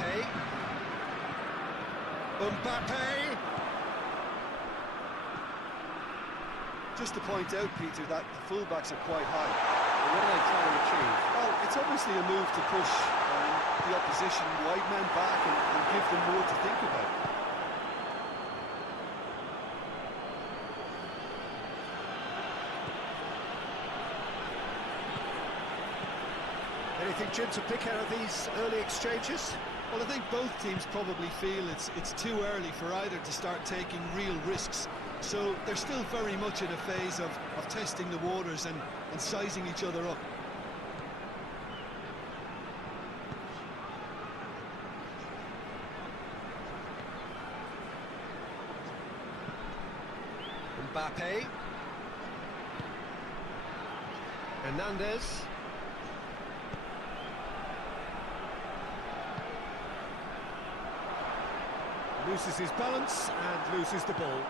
Mbappe. Mbappe! Just to point out, Peter, that the fullbacks are quite high. Well, what are they trying to achieve? Well, it's obviously a move to push the opposition wide men back and give them more to think about. Anything, Jim, to pick out of these early exchanges? Well, I think both teams probably feel it's too early for either to start taking real risks. So they're still very much in a phase of testing the waters and sizing each other up. Mbappe. Hernandez. Loses his balance and loses the ball.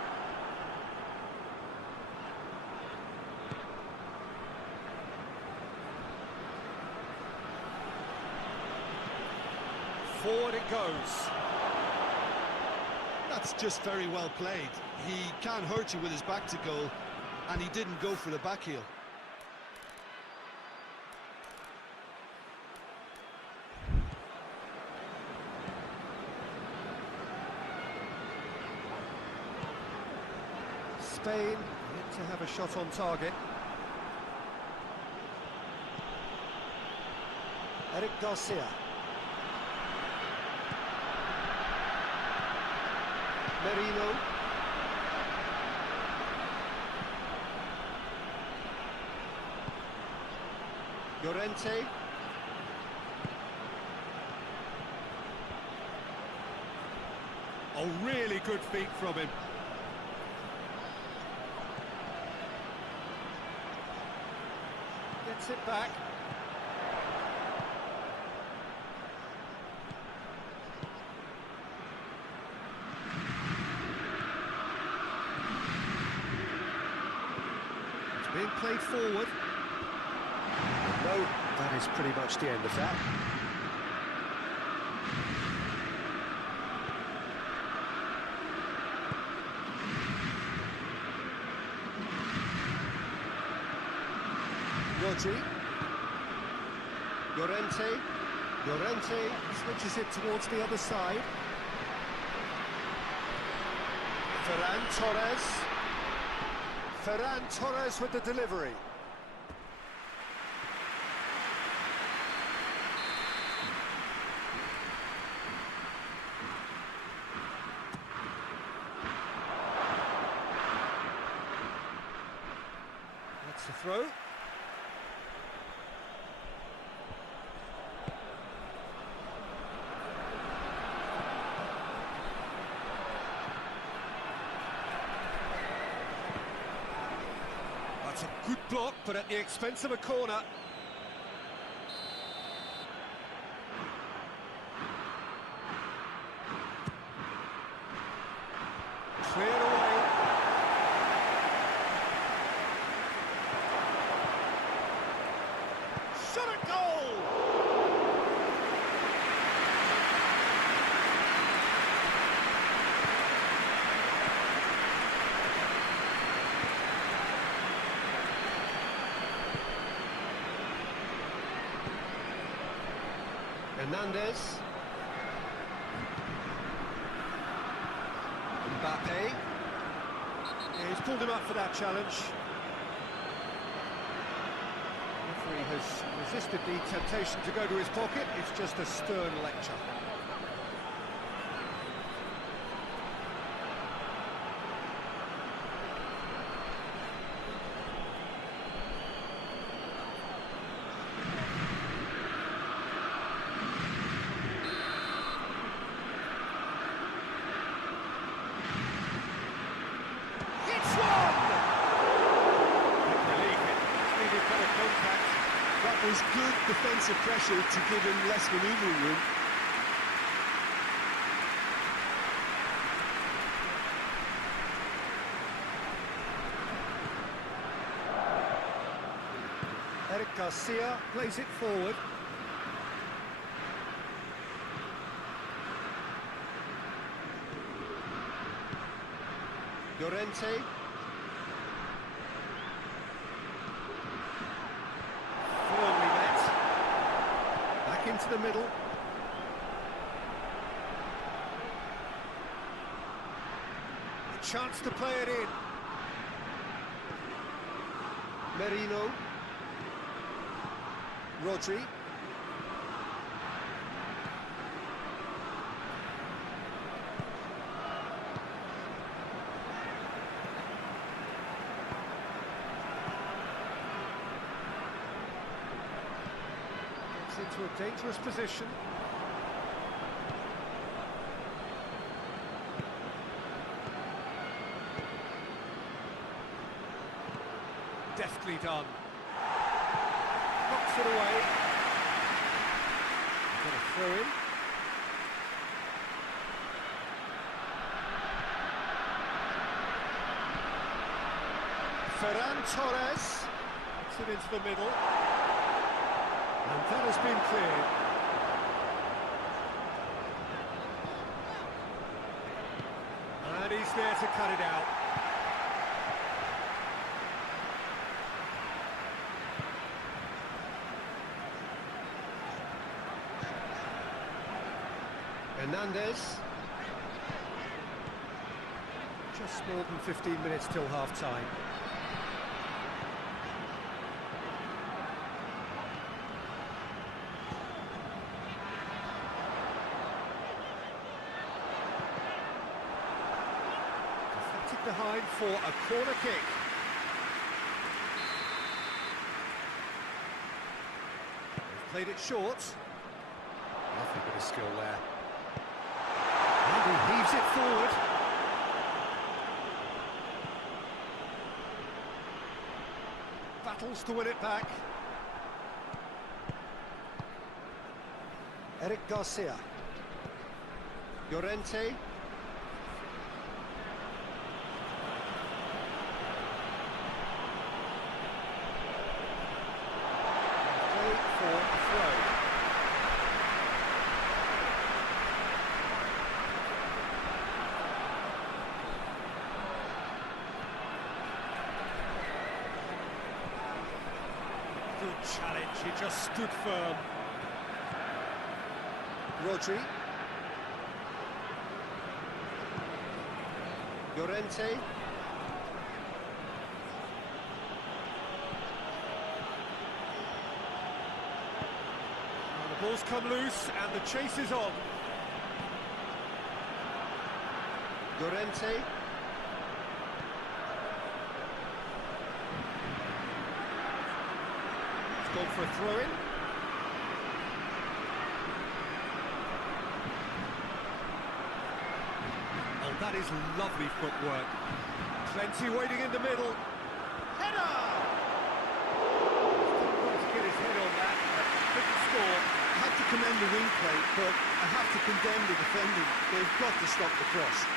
Forward it goes. That's just very well played. He can't hurt you with his back to goal, and he didn't go for the back heel. Spain yet to have a shot on target. Eric Garcia. Merino. Llorente. Oh, really good feet from him. Gets it back. It's being played forward. No, that is pretty much the end of that. Rodri. Llorente. Llorente switches it towards the other side. Ferran Torres. Ferran Torres with the delivery. That's the throw. That's a good block, but at the expense of a corner. Cleared away. Shot at goal! Hernandez. Mbappe. Yeah, he's pulled him up for that challenge. The referee has resisted the temptation to go to his pocket. It's just a stern lecture. That was good defensive pressure to give him less manoeuvring room. Eric Garcia plays it forward. Llorente. Firmly met. Back into the middle. A chance to play it in. Merino. Rodri. Into a dangerous position. Deftly done. Knocks it away. Got a throw in. Ferran Torres puts it into the middle. And that has been cleared. And he's there to cut it out. Hernandez. Just more than 15 minutes till half-time. Behind for a corner kick. They've played it short. Nothing but a skill there. And he heaves it forward. Battles to win it back. Eric Garcia. Llorente. Good challenge, he just stood firm. Rodri. Llorente. And the ball's come loose and the chase is on. Llorente. Gone for a throw-in. Oh, that is lovely footwork. Plenty waiting in the middle. Header! To get his head on that, couldn't score. I have to commend the wing play, but I have to condemn the defending. They've got to stop the cross.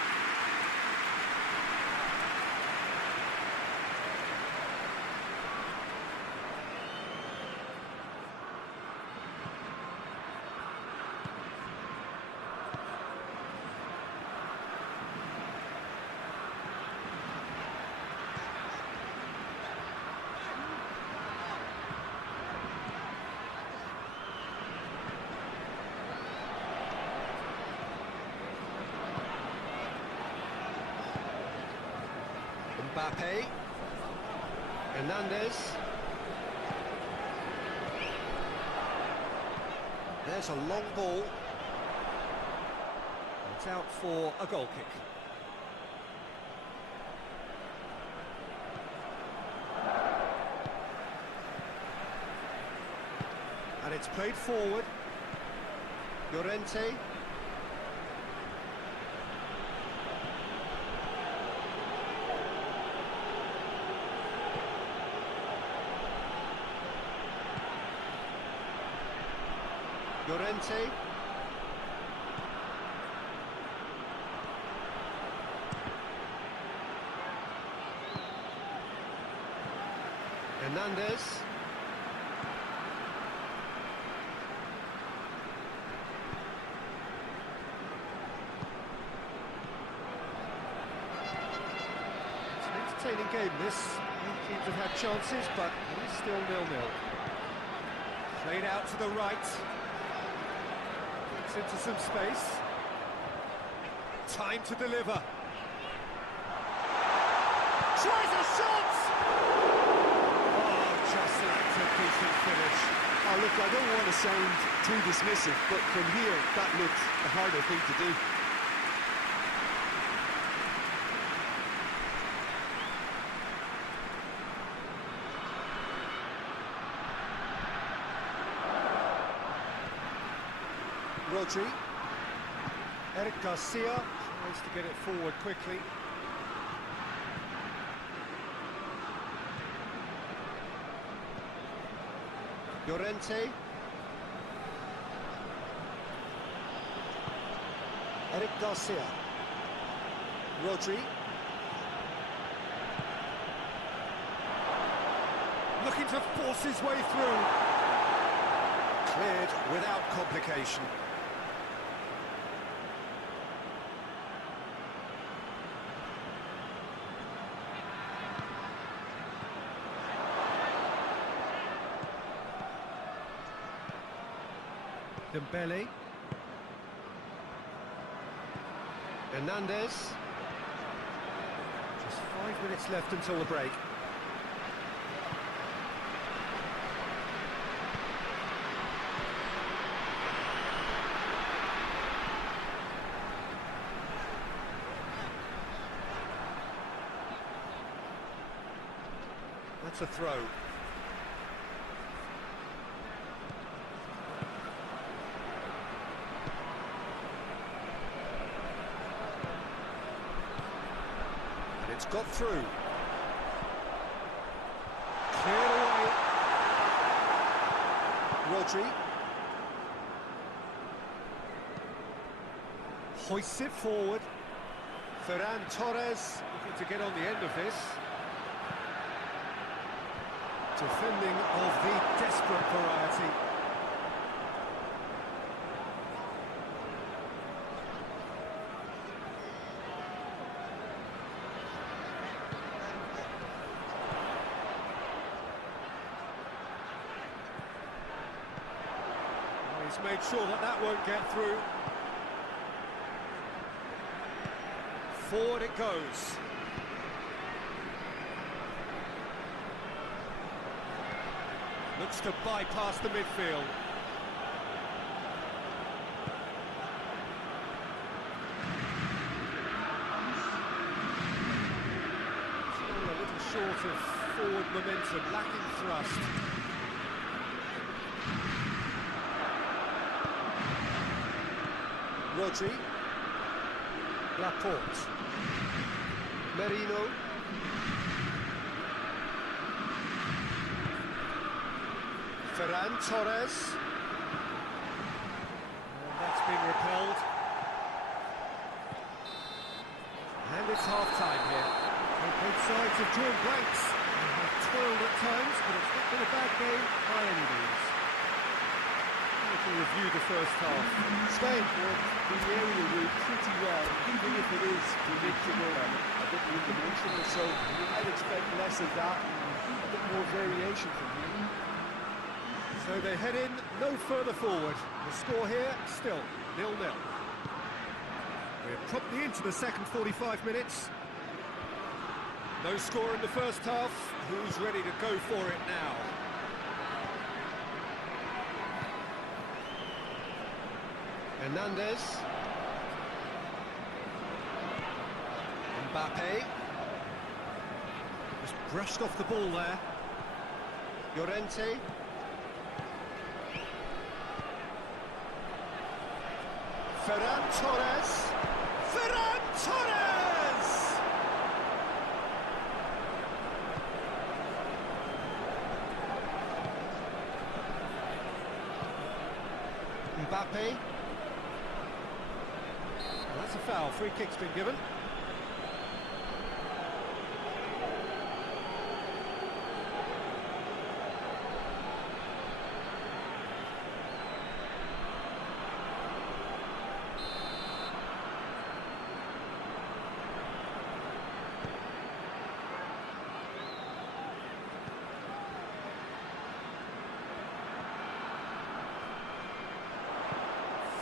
Mbappe. Hernandez. There's a long ball. It's out for a goal kick. And it's played forward. Llorente. Llorente. Hernandez. entertaining game, this. Both teams have had chances, but it is still 0-0. Played out to the right. Gets into some space. Time to deliver. Tries a shot! Oh, just lacked a decent finish. Oh, look, I don't want to sound too dismissive, but from here, that looked the harder thing to do. Rodri. Eric Garcia tries to get it forward quickly. Llorente. Eric Garcia. Rodri. Looking to force his way through. Cleared without complication. Dembele. Hernandez. Just 5 minutes left until the break. That's a throw. It's got through. Cleared away. Rodri. Hoists it forward. Ferran Torres looking to get on the end of this. Defending of the desperate variety. He's made sure that that won't get through. Forward it goes. Looks to bypass the midfield. Still a little short of forward momentum, lacking thrust. Rodri. Laporte. Merino. Ferran Torres. And that's been repelled. And it's half-time here. Both sides have drawn blanks. They have toiled at times, but it's not been a bad game by any means. To review the first half. Spain won the area route pretty well, even if it is predictable and a bit one-dimensional, so I'd expect less of that and a bit more variation from here. So they head in no further forward. The score here, still 0-0. We're promptly into the second 45 minutes. No score in the first half. Who's ready to go for it now? Hernandez. Mbappe. Just brushed off the ball there. Llorente. Ferran Torres. Ferran Torres! Mbappe. That's a foul. Free kick's been given.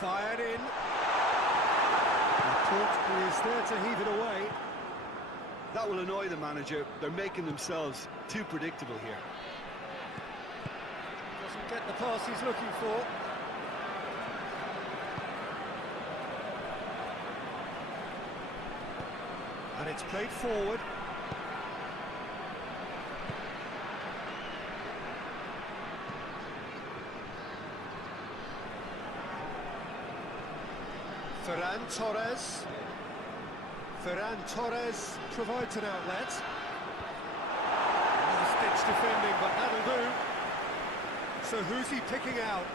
Fired in. He is there to heave it away. That will annoy the manager. They're making themselves too predictable here. Doesn't get the pass he's looking for. And it's played forward. Ferran Torres provides an outlet. Last-ditch defending, but that'll do. So who's he picking out?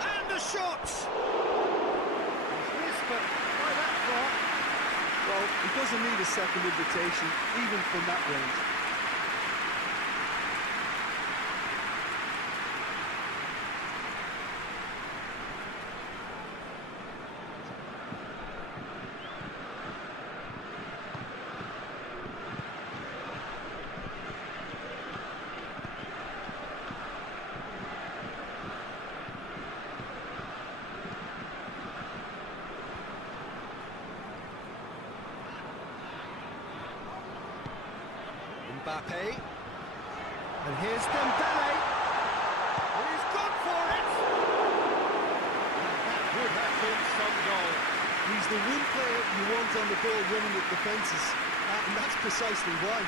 And the shot! He's missed, but by that far. Well, he doesn't need a second invitation, even from that range. Mbappe, and here's Dembele, and he's gone for it! And that would have been some goal. He's the one player you want on the ball running at defences, and that's precisely why.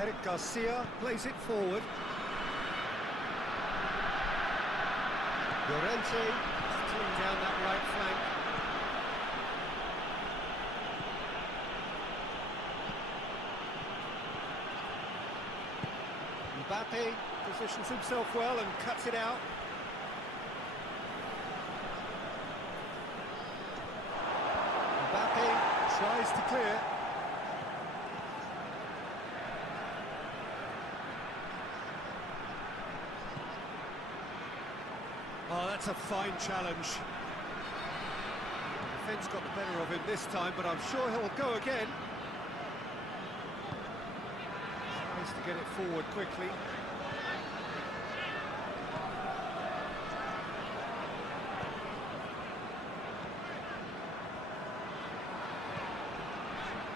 Eric Garcia plays it forward. Llorente stealing down that right flank. Mbappe positions himself well and cuts it out. Mbappe tries to clear. Oh, that's a fine challenge. The defence got the better of him this time, but I'm sure he'll go again. Tries to get it forward quickly.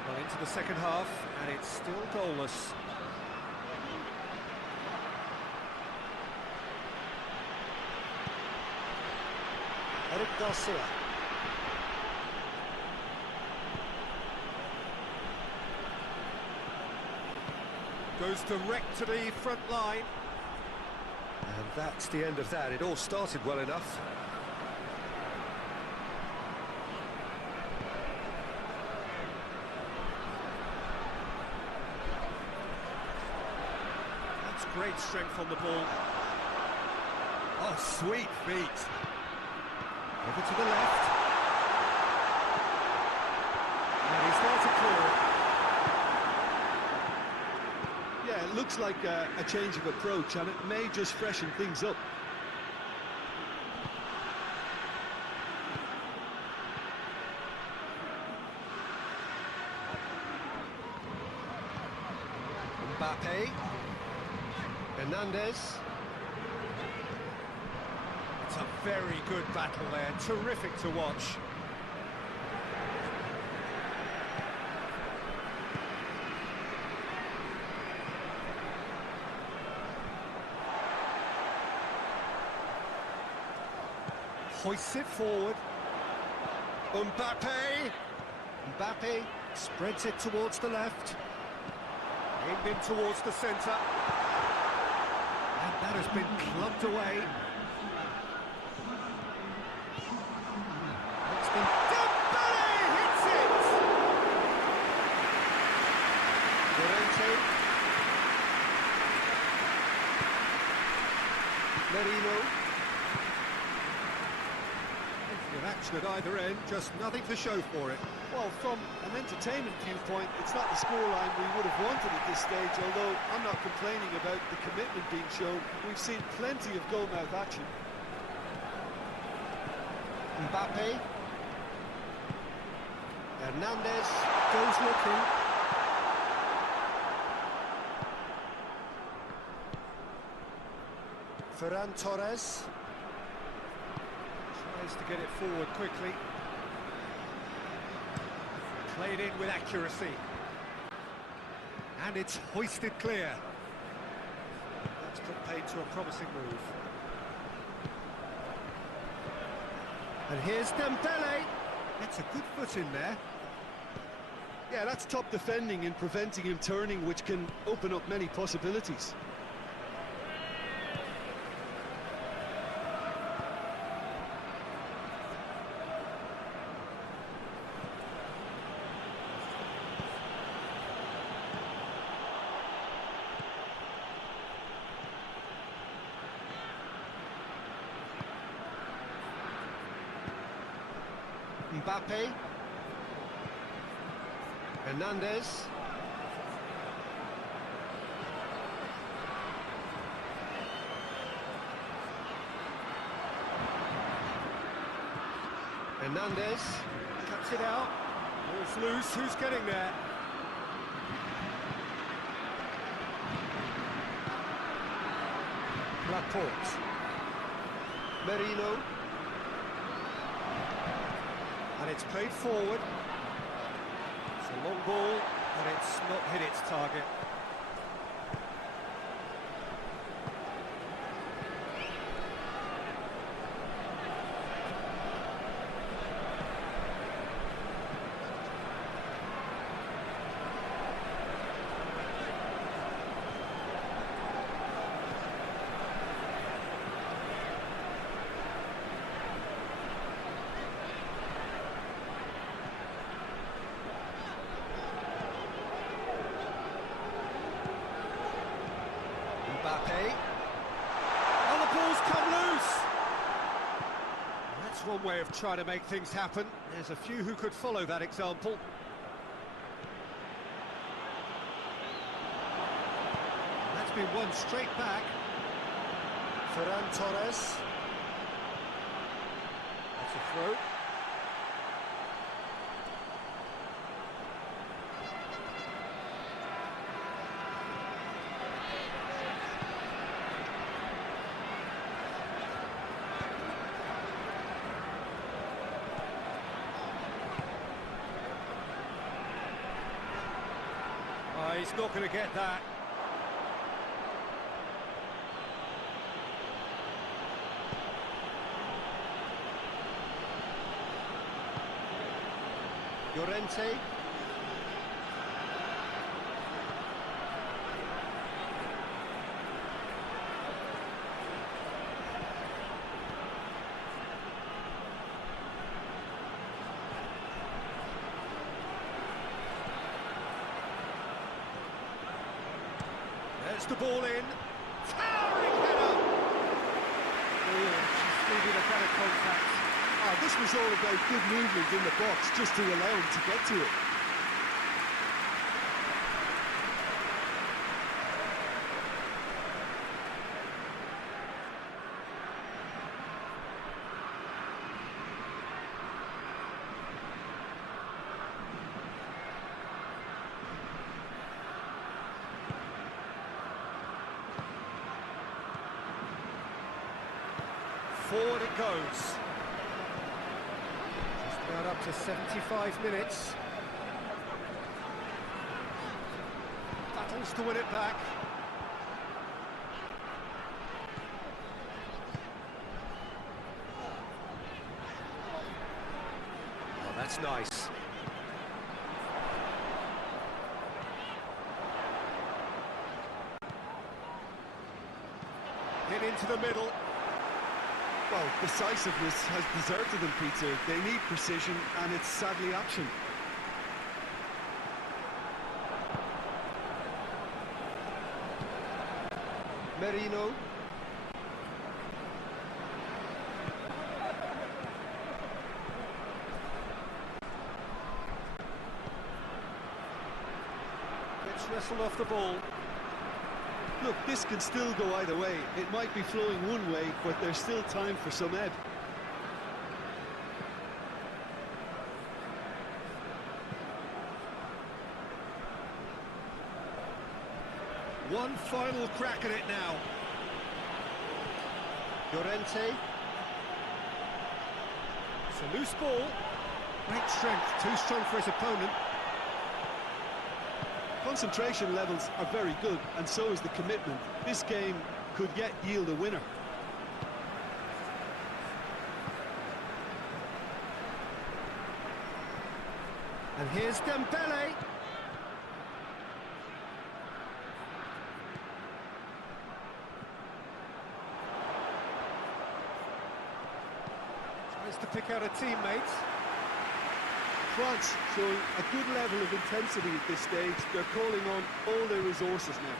Well, into the second half, and it's still goalless. Eric Garcia. Goes direct to the front line. And that's the end of that. It all started well enough. That's great strength on the ball. Oh, sweet feet. Over to the left. And he's there to clear it. Yeah, it looks like a change of approach, and it may just freshen things up. Mbappe. Hernandez. It's a very good battle there, terrific to watch. Hoists it forward. Mbappe spreads it towards the left. Aimed in towards the centre. And that has been clubbed away. Dembele hits it! Llorente. Merino. With action at either end, just nothing to show for it. Well, from an entertainment viewpoint, it's not the scoreline we would have wanted at this stage, although I'm not complaining about the commitment being shown. We've seen plenty of goal-mouth action. Mbappe. Hernandez Goes looking. Ferran Torres. Tries to get it forward quickly. Played in with accuracy. And it's hoisted clear. That's put paid to a promising move. And here's Dembele. Gets a good foot in there. Yeah, that's top defending and preventing him turning, which can open up many possibilities. Mbappe. Hernandez. Hernandez. Cuts it out. Ball's loose. Who's getting there? Laporte. Merino. And it's played forward. It's a long ball, and it's not hit its target. Mbappe. And the ball's come loose! That's one way of trying to make things happen. There's a few who could follow that example. And that's been won straight back. Ferran Torres. That's a throw. He's not going to get that. Llorente. There's the ball in. Towering header! Oh, she's needed a better contact. This was all about good movement in the box, just to allow him to get to it. Forward it goes. Just about up to 75 minutes. Battles to win it back. Oh, that's nice. Hit into the middle. Well, decisiveness has deserted them, Peter. They need precision, and it's sadly absent. Merino. It's wrestled off the ball. Look, this can still go either way. It might be flowing one way, but there's still time for some ebb. One final crack at it now. Llorente. It's a loose ball. Great strength, too strong for his opponent. Concentration levels are very good, and so is the commitment. This game could yet yield a winner. And here's Dembele. Tries to pick out a teammate. France showing a good level of intensity at this stage. They're calling on all their resources now.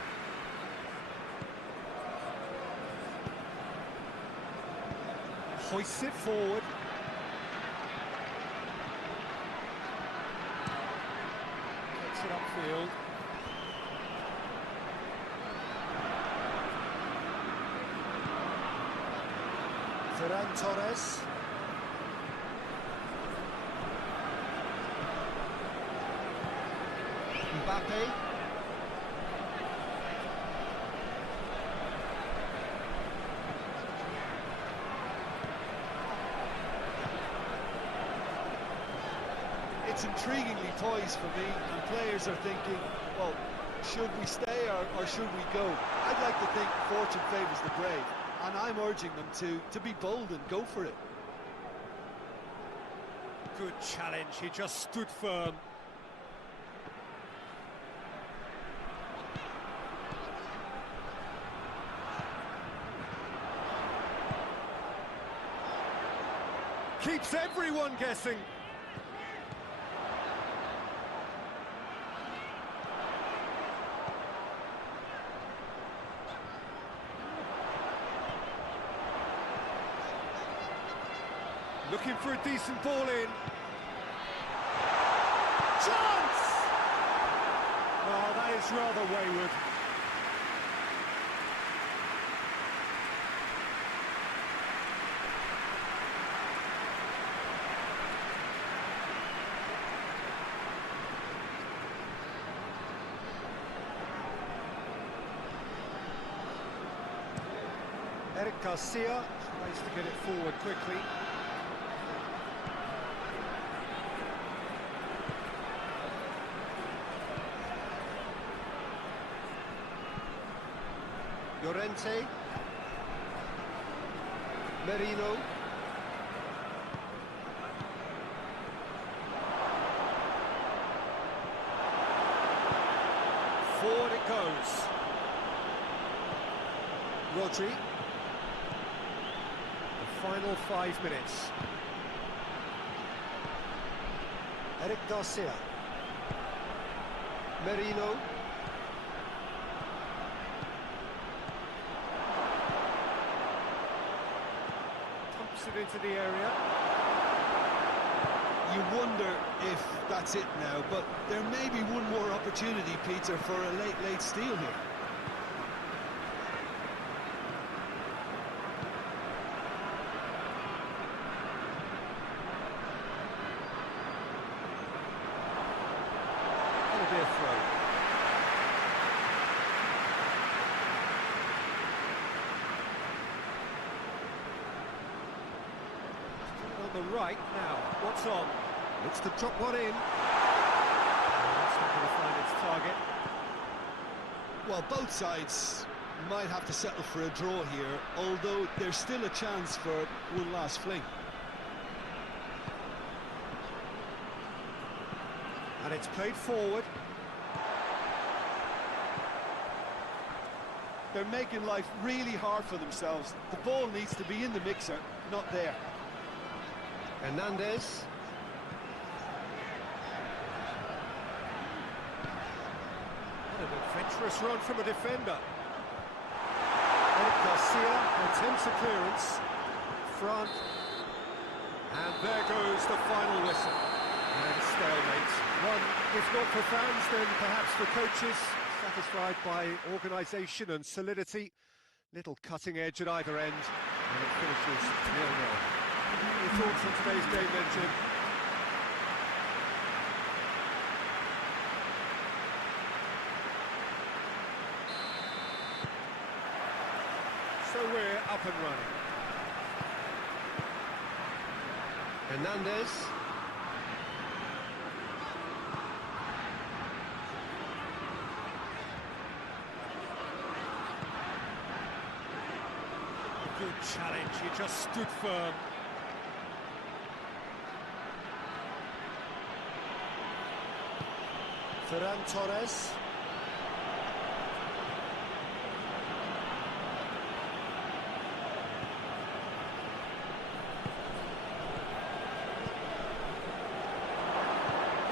Hoists it forward. Gets it upfield. Ferran Torres. Mbappe. It's intriguingly poised for me, and players are thinking, well, should we stay or should we go? I'd like to think fortune favours the brave, and I'm urging them to be bold and go for it. Good challenge, he just stood firm. Keeps everyone guessing. Looking for a decent ball in. Chance! Oh, that is rather wayward. Eric Garcia tries to get it forward quickly. Llorente. Merino. Forward it goes. Rodri. The final 5 minutes. Eric Garcia. Merino. Pumps it into the area. You wonder if that's it now, but there may be one more opportunity, Peter, for a late steal here. That'll be a throw. On the right now, what's on? Looks to drop one in. That's not going to find its target. Well, both sides might have to settle for a draw here, although there's still a chance for one last fling. And it's played forward. They're making life really hard for themselves. The ball needs to be in the mixer, not there. Hernandez. What an adventurous run from a defender. Eric Garcia attempts a clearance. Front. And there goes the final whistle. And stalemate. One, if not for fans, then perhaps for coaches, satisfied by organisation and solidity. Little cutting edge at either end, and it finishes 0-0. Your thoughts on today's game then, Jim? So we're up and running. Hernandez. Good challenge, he just stood firm. Ferran Torres.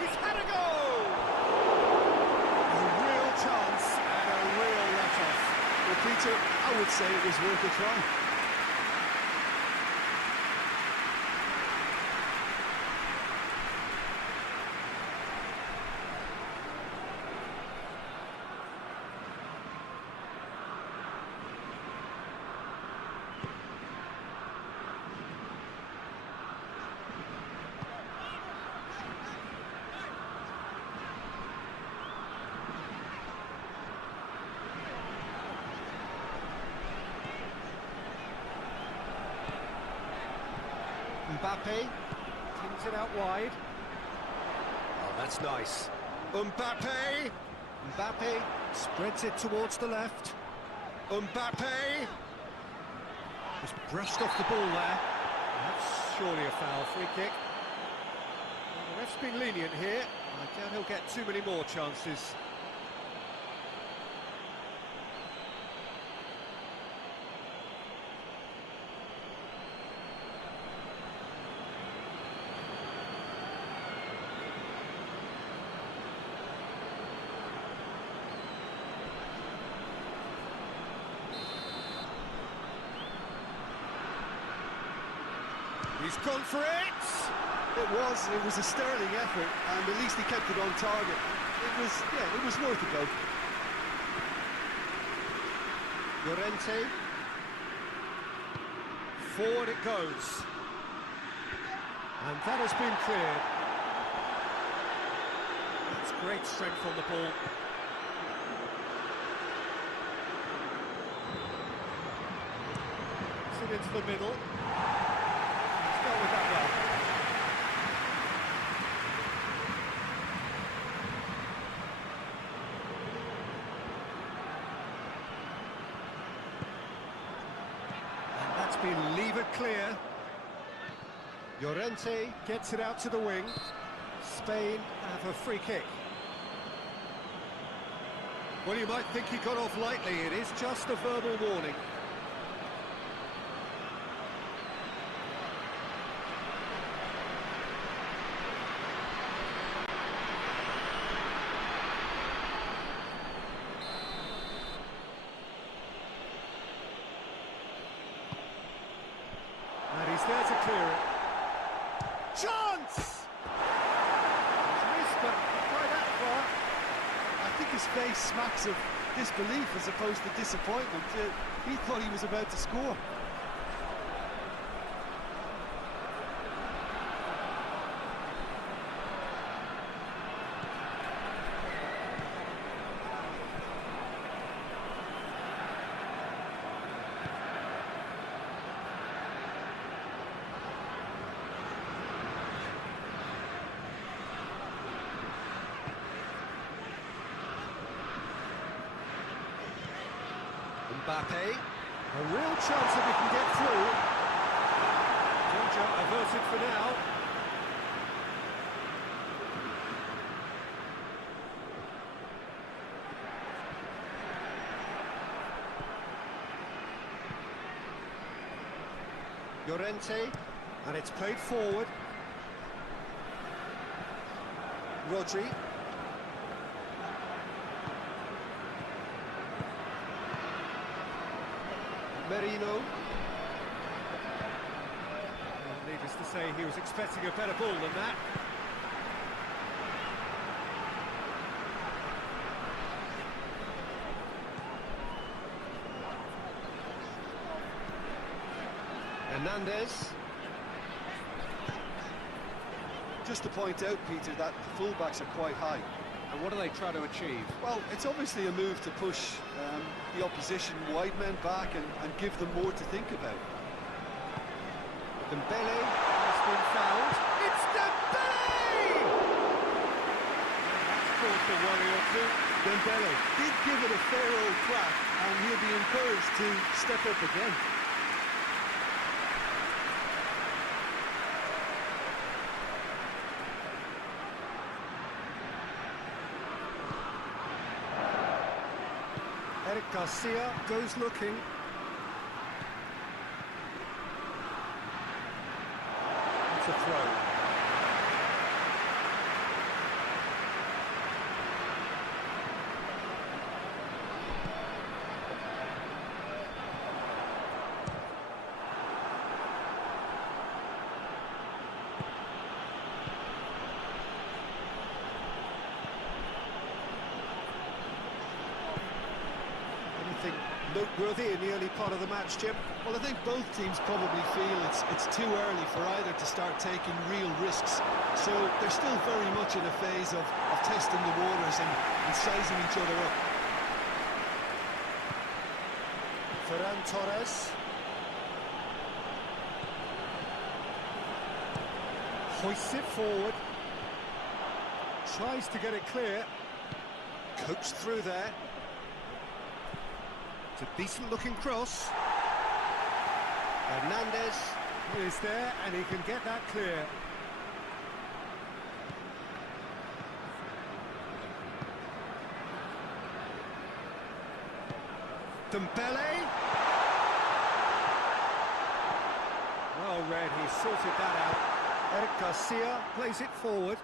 He's had a goal! A real chance and a real let-off. Well, Peter, I would say it was worth a try. Mbappe pins it out wide. Oh, that's nice. Mbappe! Mbappe spreads it towards the left. Mbappe! Just brushed off the ball there. That's surely a foul. Free kick. Well, the ref's been lenient here. I doubt he'll get too many more chances. He's gone for it! It was a sterling effort, and at least he kept it on target. It was worth a go. Llorente. Forward it goes. And that has been cleared. That's great strength on the ball. It's it into the middle. He's dealt with that well. And that's been levered clear. Llorente gets it out to the wing. Spain have a free kick. Well, you might think he got off lightly. It is just a verbal warning. And he's there to clear it. Chance! He's missed, but not quite that far. I think his face smacks of disbelief as opposed to disappointment. He thought he was about to score. Mbappe, a real chance if he can get through. Danger averted for now. Llorente, and it's played forward. Rodri. Merino. Well, needless to say, he was expecting a better ball than that. Hernandez. Just to point out, Peter, that the fullbacks are quite high. And what do they try to achieve? Well, it's obviously a move to push the opposition wide men back and give them more to think about. Dembele has been fouled. It's Dembele! That's caused a worry or two. Dembele did give it a fair old crack, and he'll be encouraged to step up again. Eric Garcia goes looking. It's a throw. Anything noteworthy in the early part of the match, Jim? Well, I think both teams probably feel it's too early for either to start taking real risks. So they're still very much in a phase of testing the waters and sizing each other up. Ferran Torres. Hoists it forward. Tries to get it clear. Coached through there. It's a decent-looking cross. Hernandez. Is there, and he can get that clear. Dembele. Well read, he sorted that out. Eric Garcia plays it forward.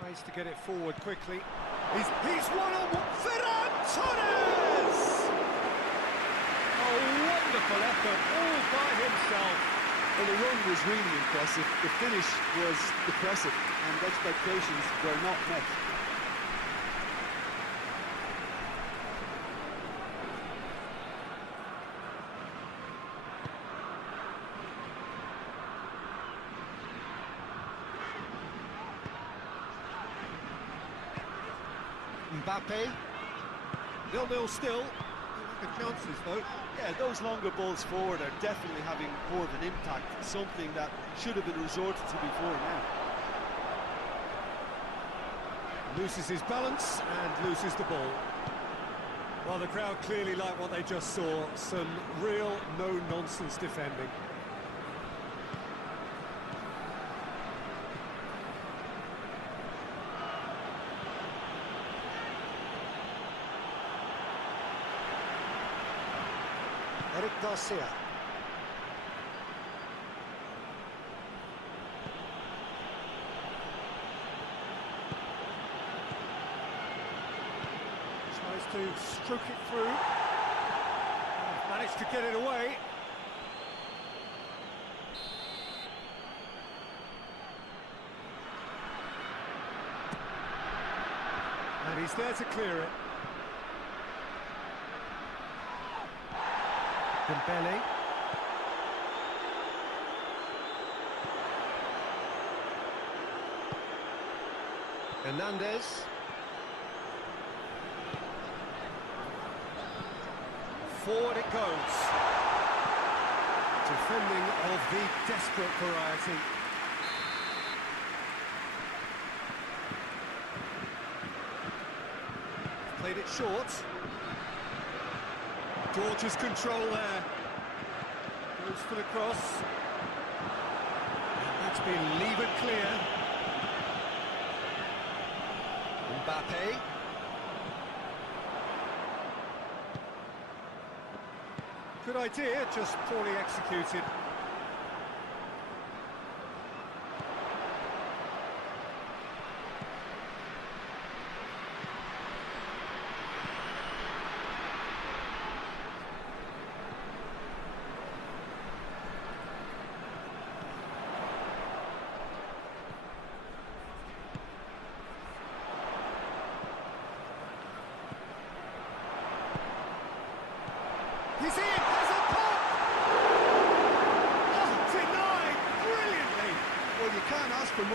Tries to get it forward quickly. He's one-on-one. Ferran Torres! A wonderful effort, all by himself. Well, the run was really impressive. The finish was impressive, and expectations were not met. Mbappe. 0-0 still. The chances, though. Yeah, those longer balls forward are definitely having more of an impact, something that should have been resorted to before now. Loses his balance and loses the ball. Well, the crowd clearly like what they just saw. Some real no-nonsense defending. Eric Garcia. Tries to stroke it through. Managed to get it away. And he's there to clear it. Dembele. Hernandez. Forward it goes. Defending of the desperate variety. Played it short. Gorgeous control there. Goes for the cross. And that's been levered clear. Mbappe. Good idea, just poorly executed. He's in, has a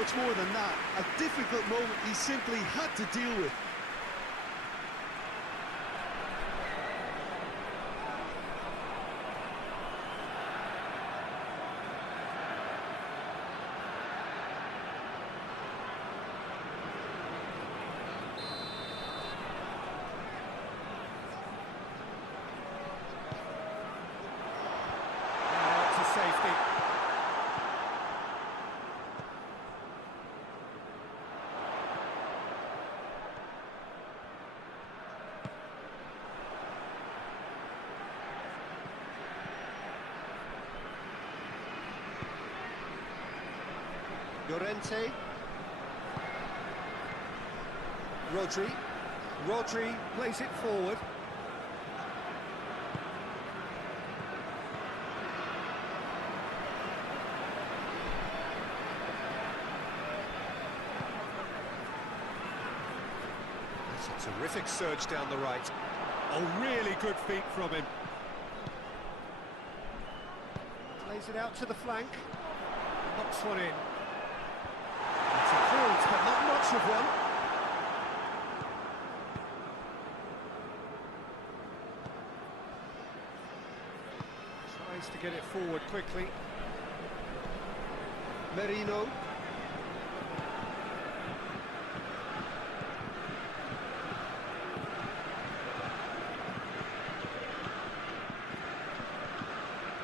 much more than that. A difficult moment he simply had to deal with. Safety. Llorente. Rodri plays it forward. That's a terrific surge down the right. Oh, really good feet from him. Plays it out to the flank. Knocks one in. It's a clearance, but not much of one. Tries to get it forward quickly. Merino.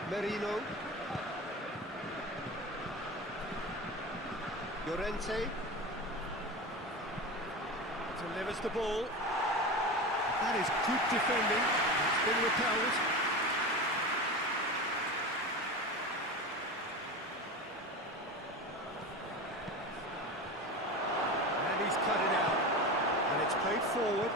Merino. Llorente. Delivers the ball. That is good defending. It's been repelled. And he's cut it out. And it's played forward.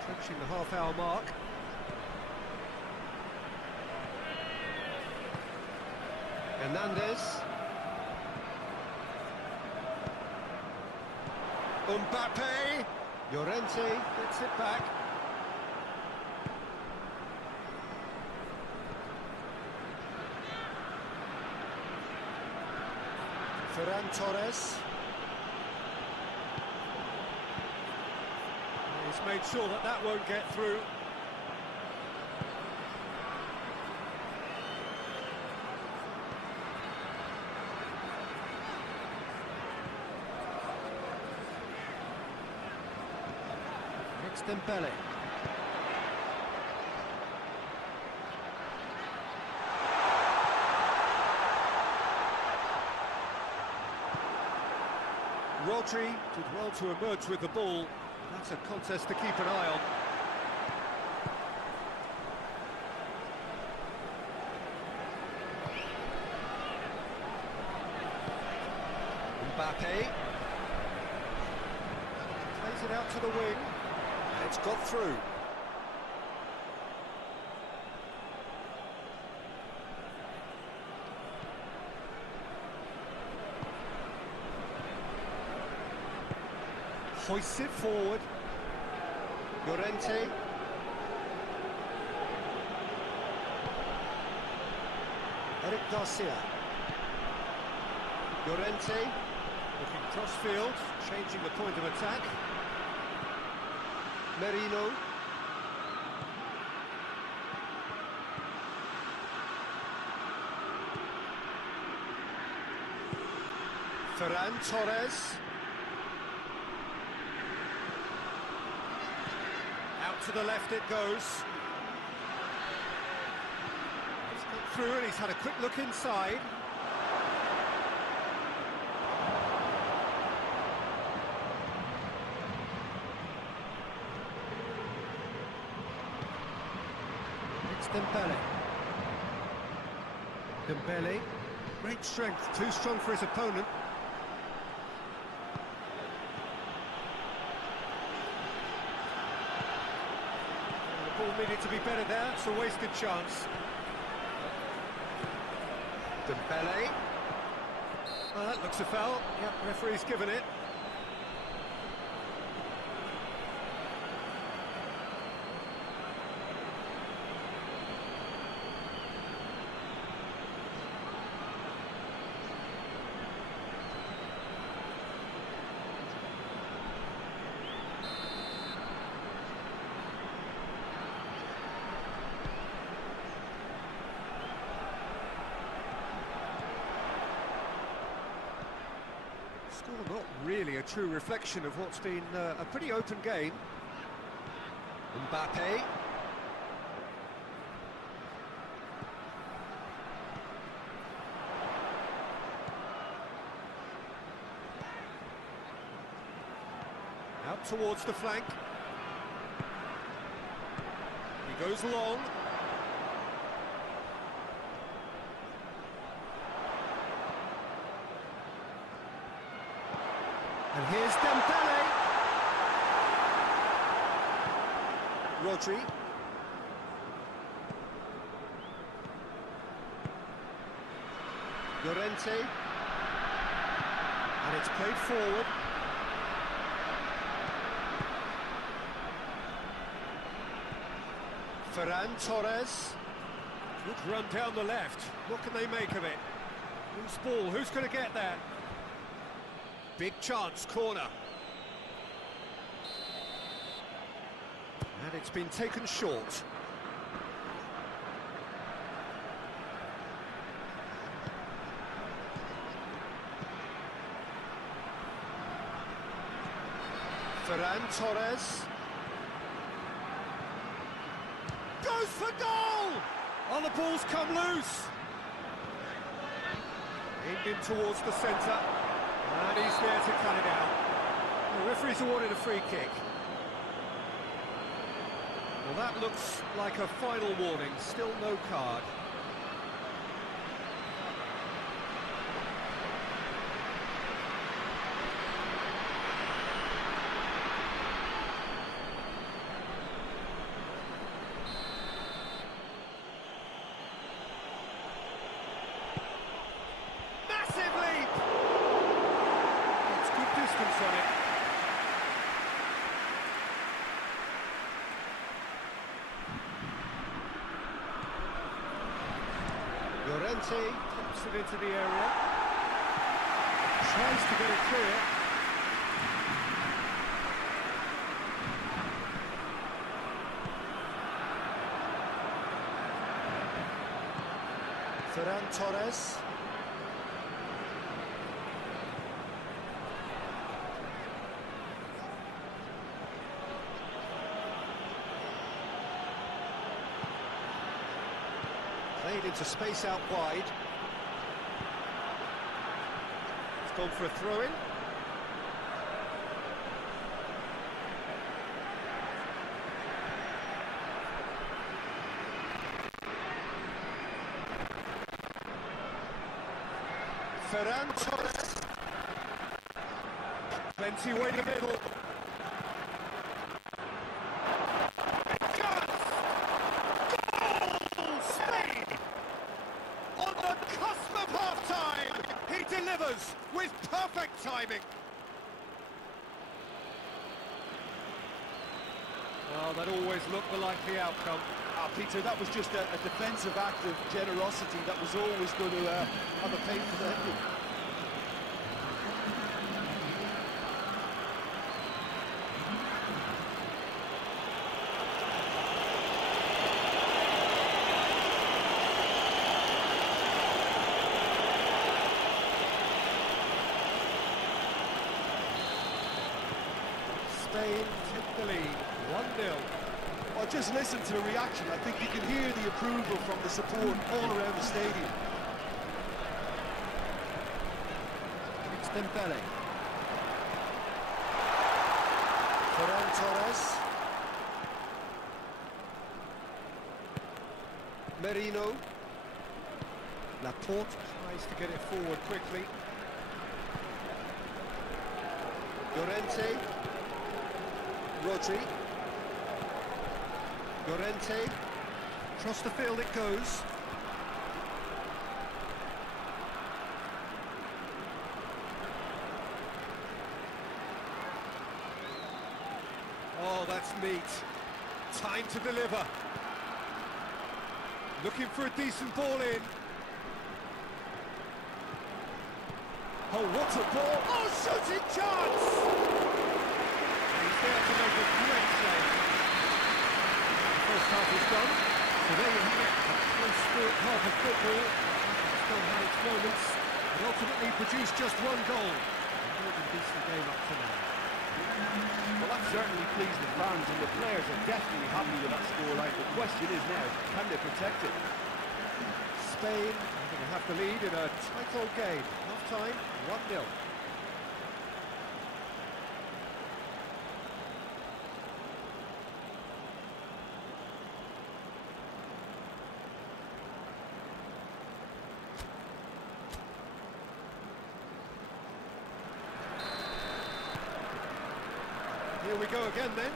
Approaching the half-hour mark. Hernandez. Mbappe. Llorente gets it back. Ferran Torres. He's made sure that that won't get through. It's Dembele. Rodri did well to emerge with the ball. That's a contest to keep an eye on. Mbappe. Plays it out to the wing. And it's got through. Hoists it forward. Llorente. Eric Garcia. Llorente. Looking cross-field, changing the point of attack. Merino. Ferran Torres. Out to the left it goes. He's got through and he's had a quick look inside. It's Dembele. Dembele. Great strength, too strong for his opponent. The ball needed to be better there, it's a wasted chance. Dembele. Well, that looks a foul. Yep, referee's given it. Score not really a true reflection of what's been a pretty open game. Mbappe. Out towards the flank. He goes long. And here's Dembele. Rodri. Llorente. And it's played forward. Ferran Torres. Good run down the left. What can they make of it? Loose ball, who's going to get that? Big chance, corner. And it's been taken short. Ferran Torres. Goes for goal! Oh, the ball's come loose. Aimed in towards the centre. And he's there to cut it out. The referee's awarded a free kick. Well, that looks like a final warning. Still no card. On it. Llorente taps it into the area, tries to get it clear. Ferran Torres. Played into space out wide. It's gone for a throw-in. Ferran Torres. Plenty way in the middle. Delivers with perfect timing. Well, that always looked the likely outcome. Peter, that was just a defensive act of generosity that was always going to have a painful ending. Spain took the lead, 1-0. Well, just listen to the reaction. I think you can hear the approval from the support all around the stadium. It's Dembele. Ferran Torres. Merino. Laporte tries to get it forward quickly. Llorente. Rodri. Llorente. Across the field it goes. Oh, that's neat. Time to deliver. Looking for a decent ball in. Oh, what a ball! Oh, shooting chance! He's there to make a great save. The first half is done. So there you have it, a close-fought half of football. It's still had its moments, but ultimately produced just one goal. been decent game up to now. Well, that certainly pleased the fans, and the players are definitely happy with that scoreline. The question is now, can they protect it? Spain are going to have the lead in a tight old game. Half-time, 1-0. Here we go again then.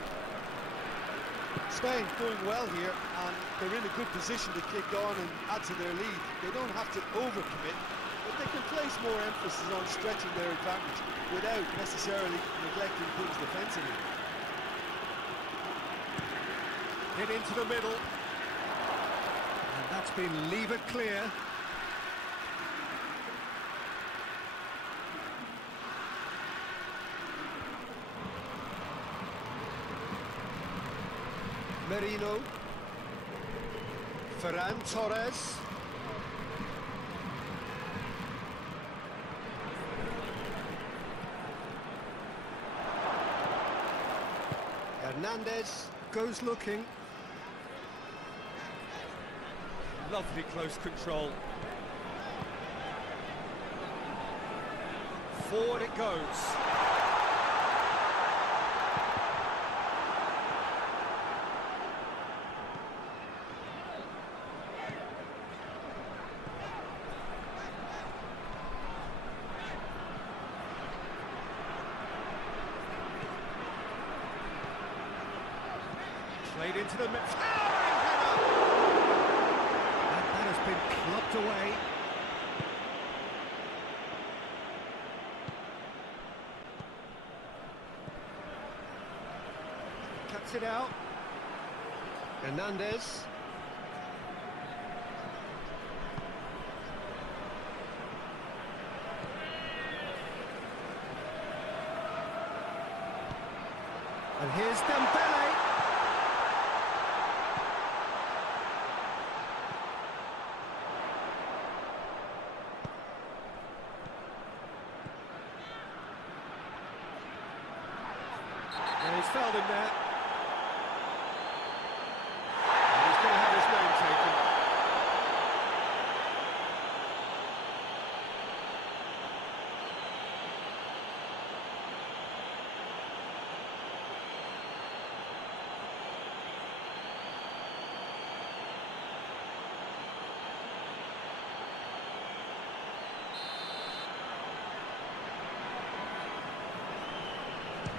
Spain doing well here, and they're in a good position to kick on and add to their lead. They don't have to overcommit, but they can place more emphasis on stretching their advantage without necessarily neglecting things defensively. Hit into the middle. And that's been levered clear. Merino, Ferran Torres, Hernandez goes looking. Lovely close control. Forward it goes. Played into the middle. That has been clubbed away. Cuts it out. Hernandez. And here's Dembele. And he's fouled him there. And he's going to have his name taken.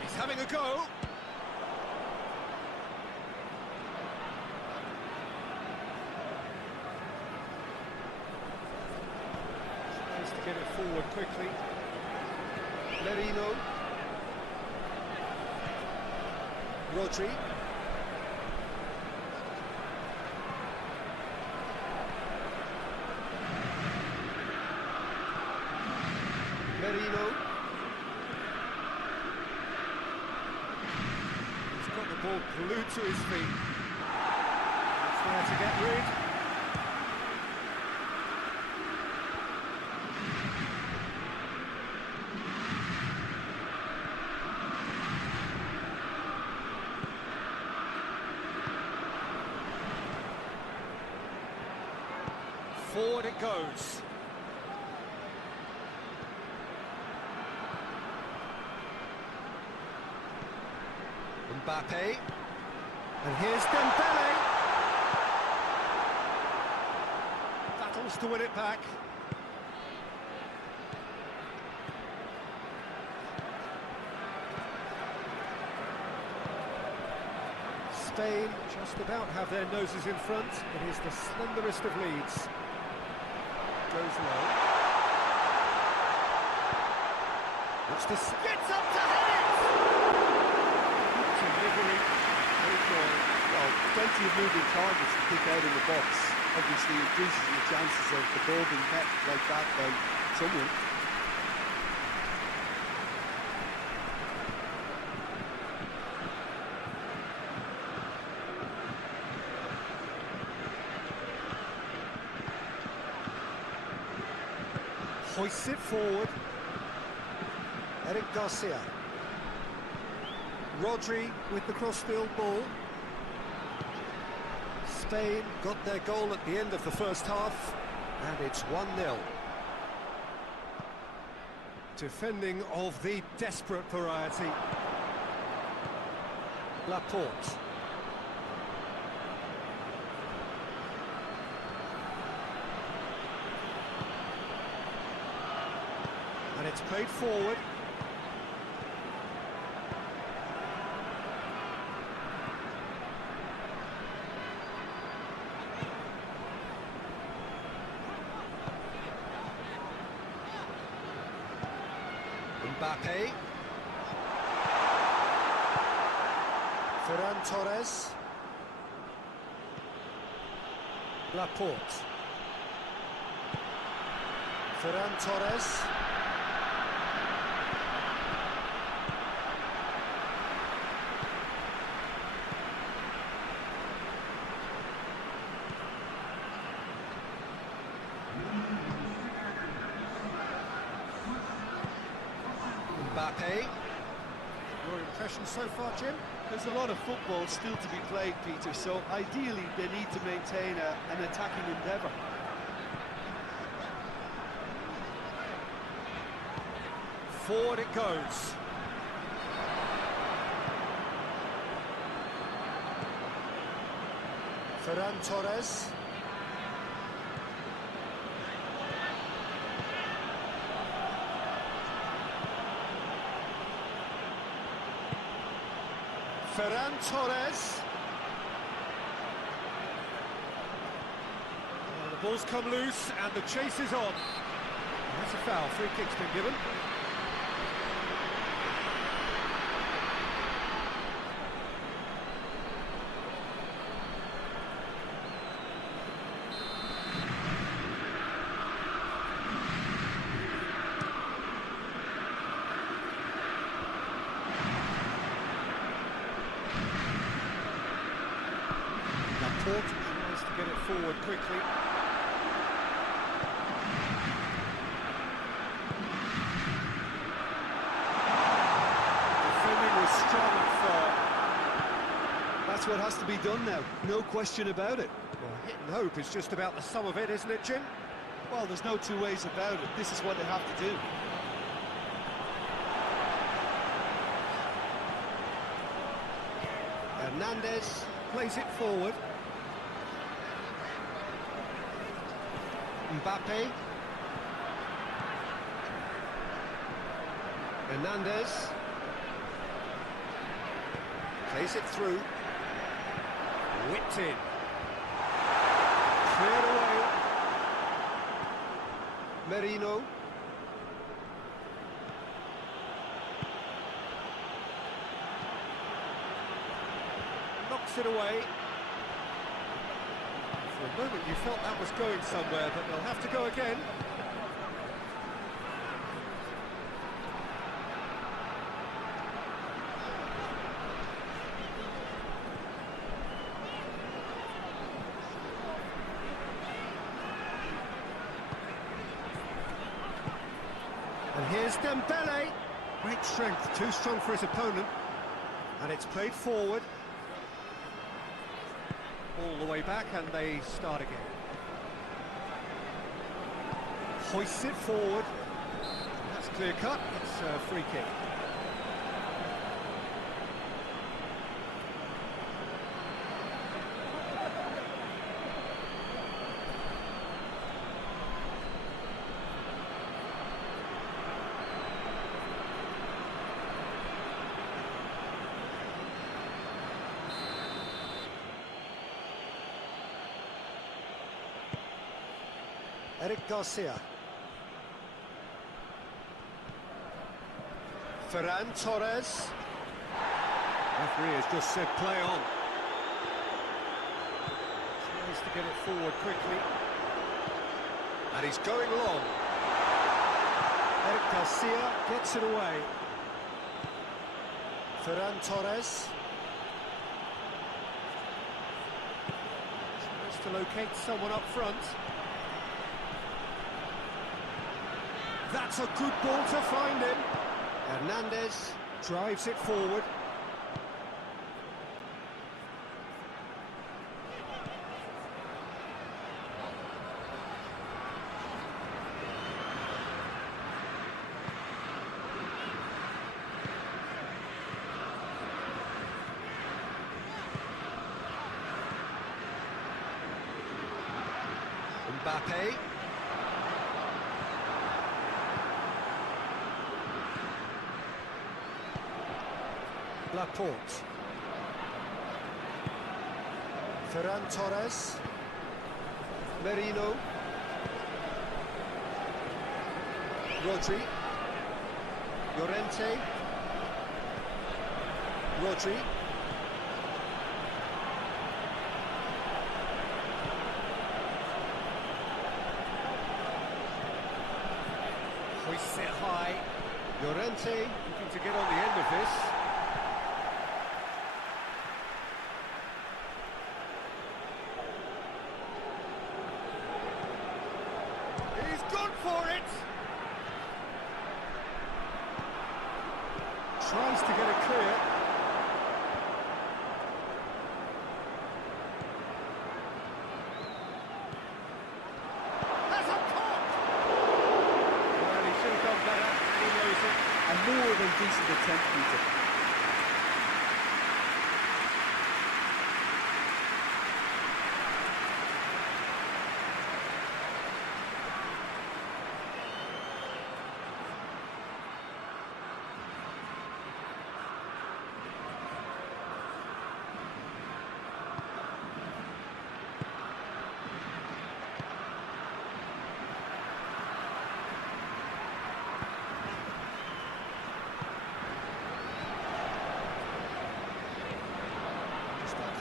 He's having a go. Tries to get it forward quickly. Merino. Rodri. Merino. He's got the ball glued to his feet. It's there to get rid. Forward it goes. Mbappe. And here's Dembele. Battles to win it back. Spain just about have their noses in front. It is the slenderest of leads. Goes low. What's this? Gets up to head it! Delivery. Well, plenty of moving targets to pick out in the box. Obviously increases the chances of the ball being kept like that by someone. Hoists it forward. Eric Garcia. Rodri with the crossfield ball. Spain got their goal at the end of the first half, and it's 1-0. Defending of the desperate variety. Laporte. And it's played forward. Mbappe. Ferran Torres. Laporte. Ferran Torres. Mbappe. Your impression so far, Jim? There's a lot of football still to be played, Peter, so ideally they need to maintain an attacking endeavour. Forward it goes. Ferran Torres. Ferran Torres. Well, the ball's come loose and the chase is on. That's a foul. Free kick's been given. Laporte tries to get it forward quickly. Defending was strong and firm. That's what has to be done now, no question about it. Well, hit and hope is just about the sum of it, isn't it, Jim? Well, there's no two ways about it. This is what they have to do. Hernandez plays it forward. Mbappe. Hernandez. Plays it through. Whipped in. Cleared away. Merino. Knocks it away. For a moment you felt that was going somewhere, but they'll have to go again. And here's Dembele. Great strength, too strong for his opponent. And it's played forward. All the way back, and they start again. Hoists it forward. That's clear cut. It's a free kick. Eric Garcia. Ferran Torres. Referee has just said play on. Tries to get it forward quickly. And he's going long. Eric Garcia gets it away. Ferran Torres. Tries to locate someone up front. That's a good ball to find him. Hernandez drives it forward. Mbappe. Laporte. Ferran Torres. Merino. Rodri. Llorente. Rodri. Hoists it high. Llorente looking to get on the end of this. He's gone for it! Tries to get it clear. Has a pop! Well, he should have done better, and he knows it. A more than decent attempt, Peter.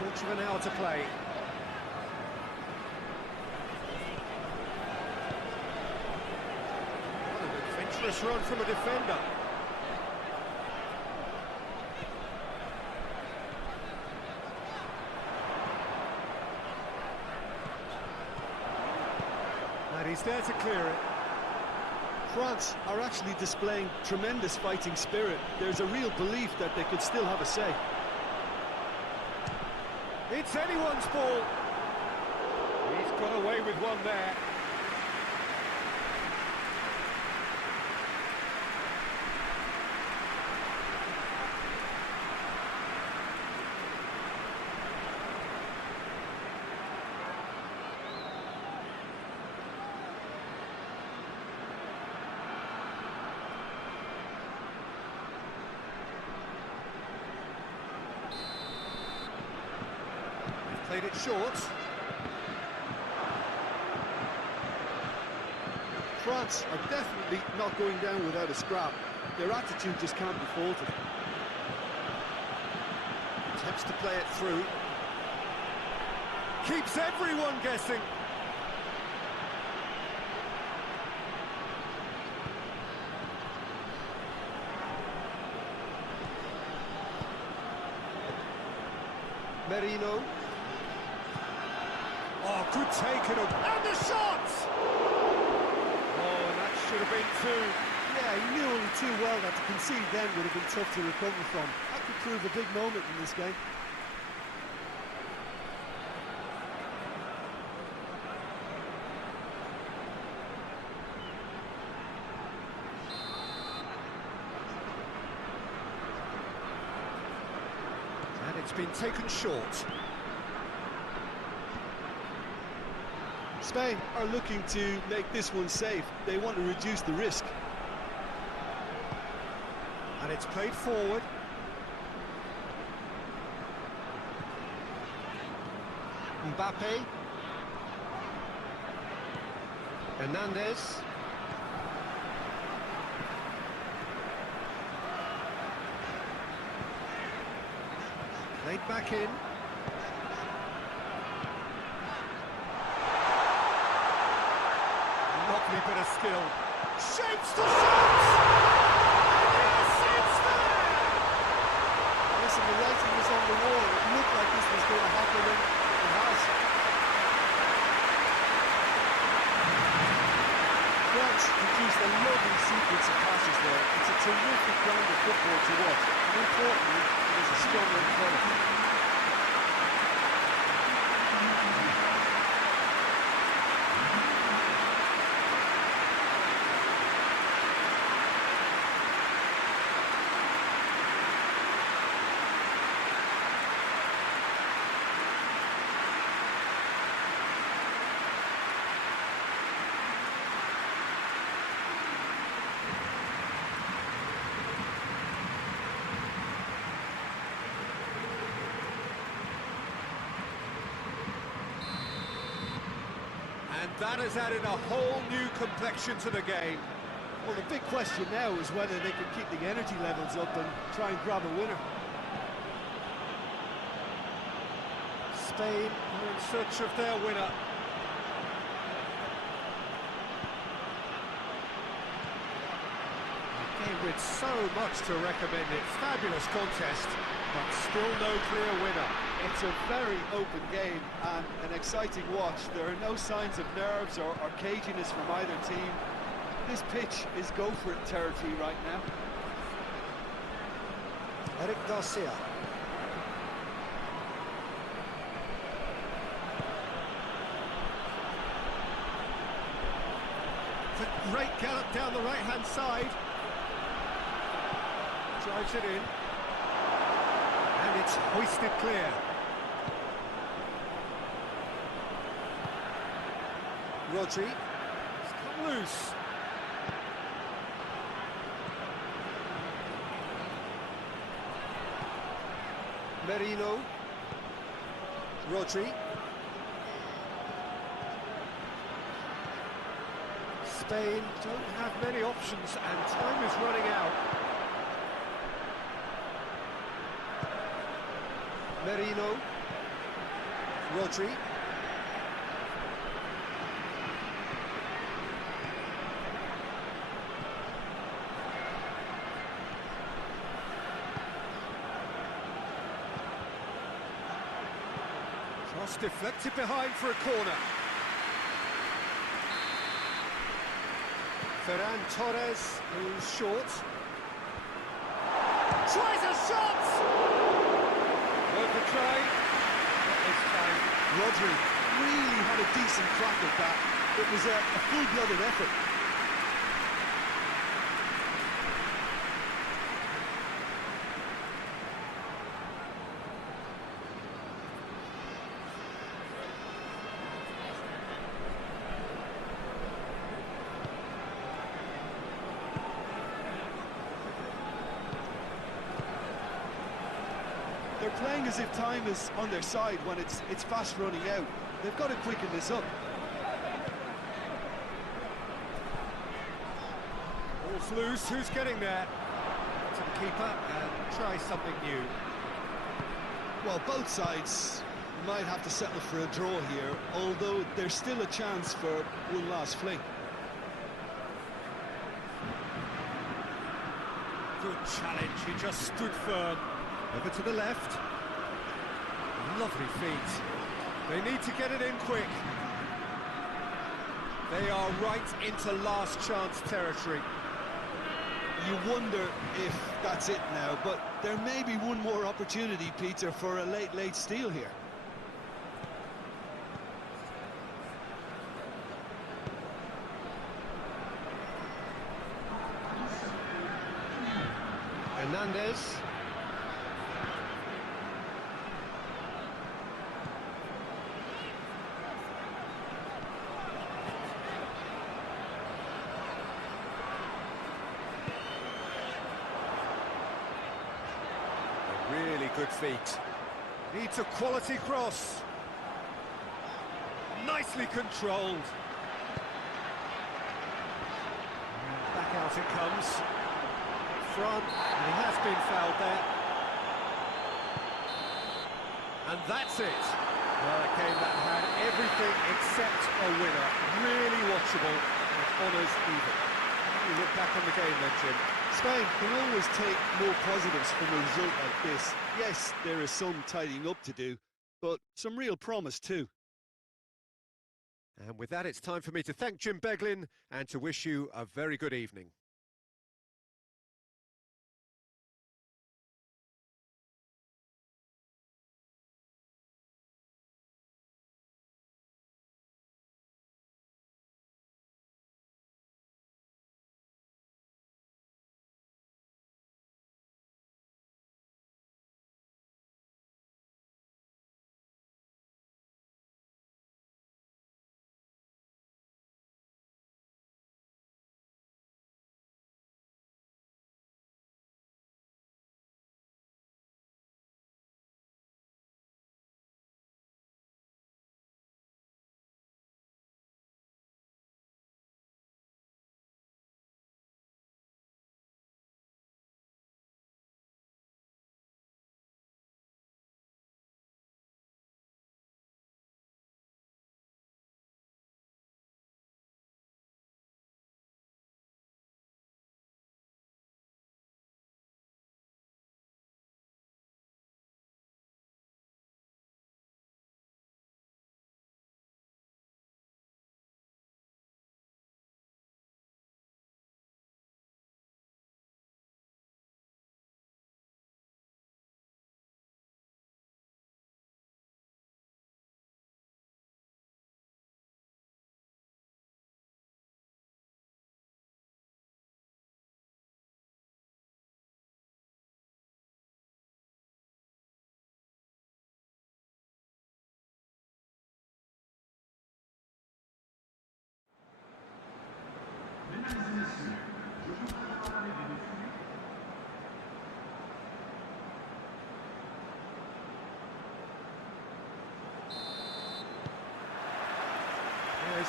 Quarter of an hour to play. What an adventurous run from a defender. And he's there to clear it. France are actually displaying tremendous fighting spirit. There's a real belief that they could still have a say. It's anyone's ball. He's got away with one there. Played it short. France are definitely not going down without a scrap. Their attitude just can't be faulted. Attempts to play it through. Keeps everyone guessing. Merino. Oh, good taken up. And the shot! Oh, and that should have been two. Yeah, he knew only too well that to concede then would have been tough to recover from. That could prove a big moment in this game. And it's been taken short. Spain are looking to make this one safe. They want to reduce the risk. And it's played forward. Mbappe. Hernandez. Played back in. Lovely bit of skill. Shapes the shots! Yes, it's there! Listen, the writing was on the wall. It looked like this was going to happen, and it has. France produced a lovely sequence of passes there. It's a terrific brand of football to watch, and importantly, it is a strong end product. And that has added a whole new complexion to the game. Well, the big question now is whether they can keep the energy levels up and try and grab a winner. Spain are in search of their winner. A game with so much to recommend it. Fabulous contest, but still no clear winner. It's a very open game and an exciting watch. There are no signs of nerves or caginess from either team. This pitch is go-for-it territory right now. Eric Garcia. It's a great gallop down the right-hand side. Drives it in. And it's hoisted clear. Rodri. It's come loose. Merino. Rodri. Spain don't have many options and time is running out. Merino. Rodri. Cross deflected behind for a corner. Ferran Torres, who's short. Tries a shot! Worth a try. Not this time. Rodri really had a decent crack at that. It was a full-blooded effort. They're playing as if time is on their side when it's fast running out. They've got to quicken this up. Ball's loose, who's getting there? To the keeper and try something new. Well, both sides might have to settle for a draw here, although there's still a chance for one last fling. Good challenge, he just stood firm. Over to the left. Lovely feet. They need to get it in quick. They are right into last chance territory. You wonder if that's it now, but there may be one more opportunity, Peter, for a late steal here. Hernandez. Really good feet. Needs a quality cross. Nicely controlled. Back out it comes. Front, and he has been fouled there. And that's it. Well, a game that had everything except a winner. Really watchable and honours even. You look back on the game then, Jim. Spain can always take more positives from a result like this. Yes, there is some tidying up to do, but some real promise too. And with that, it's time for me to thank Jim Beglin and to wish you a very good evening.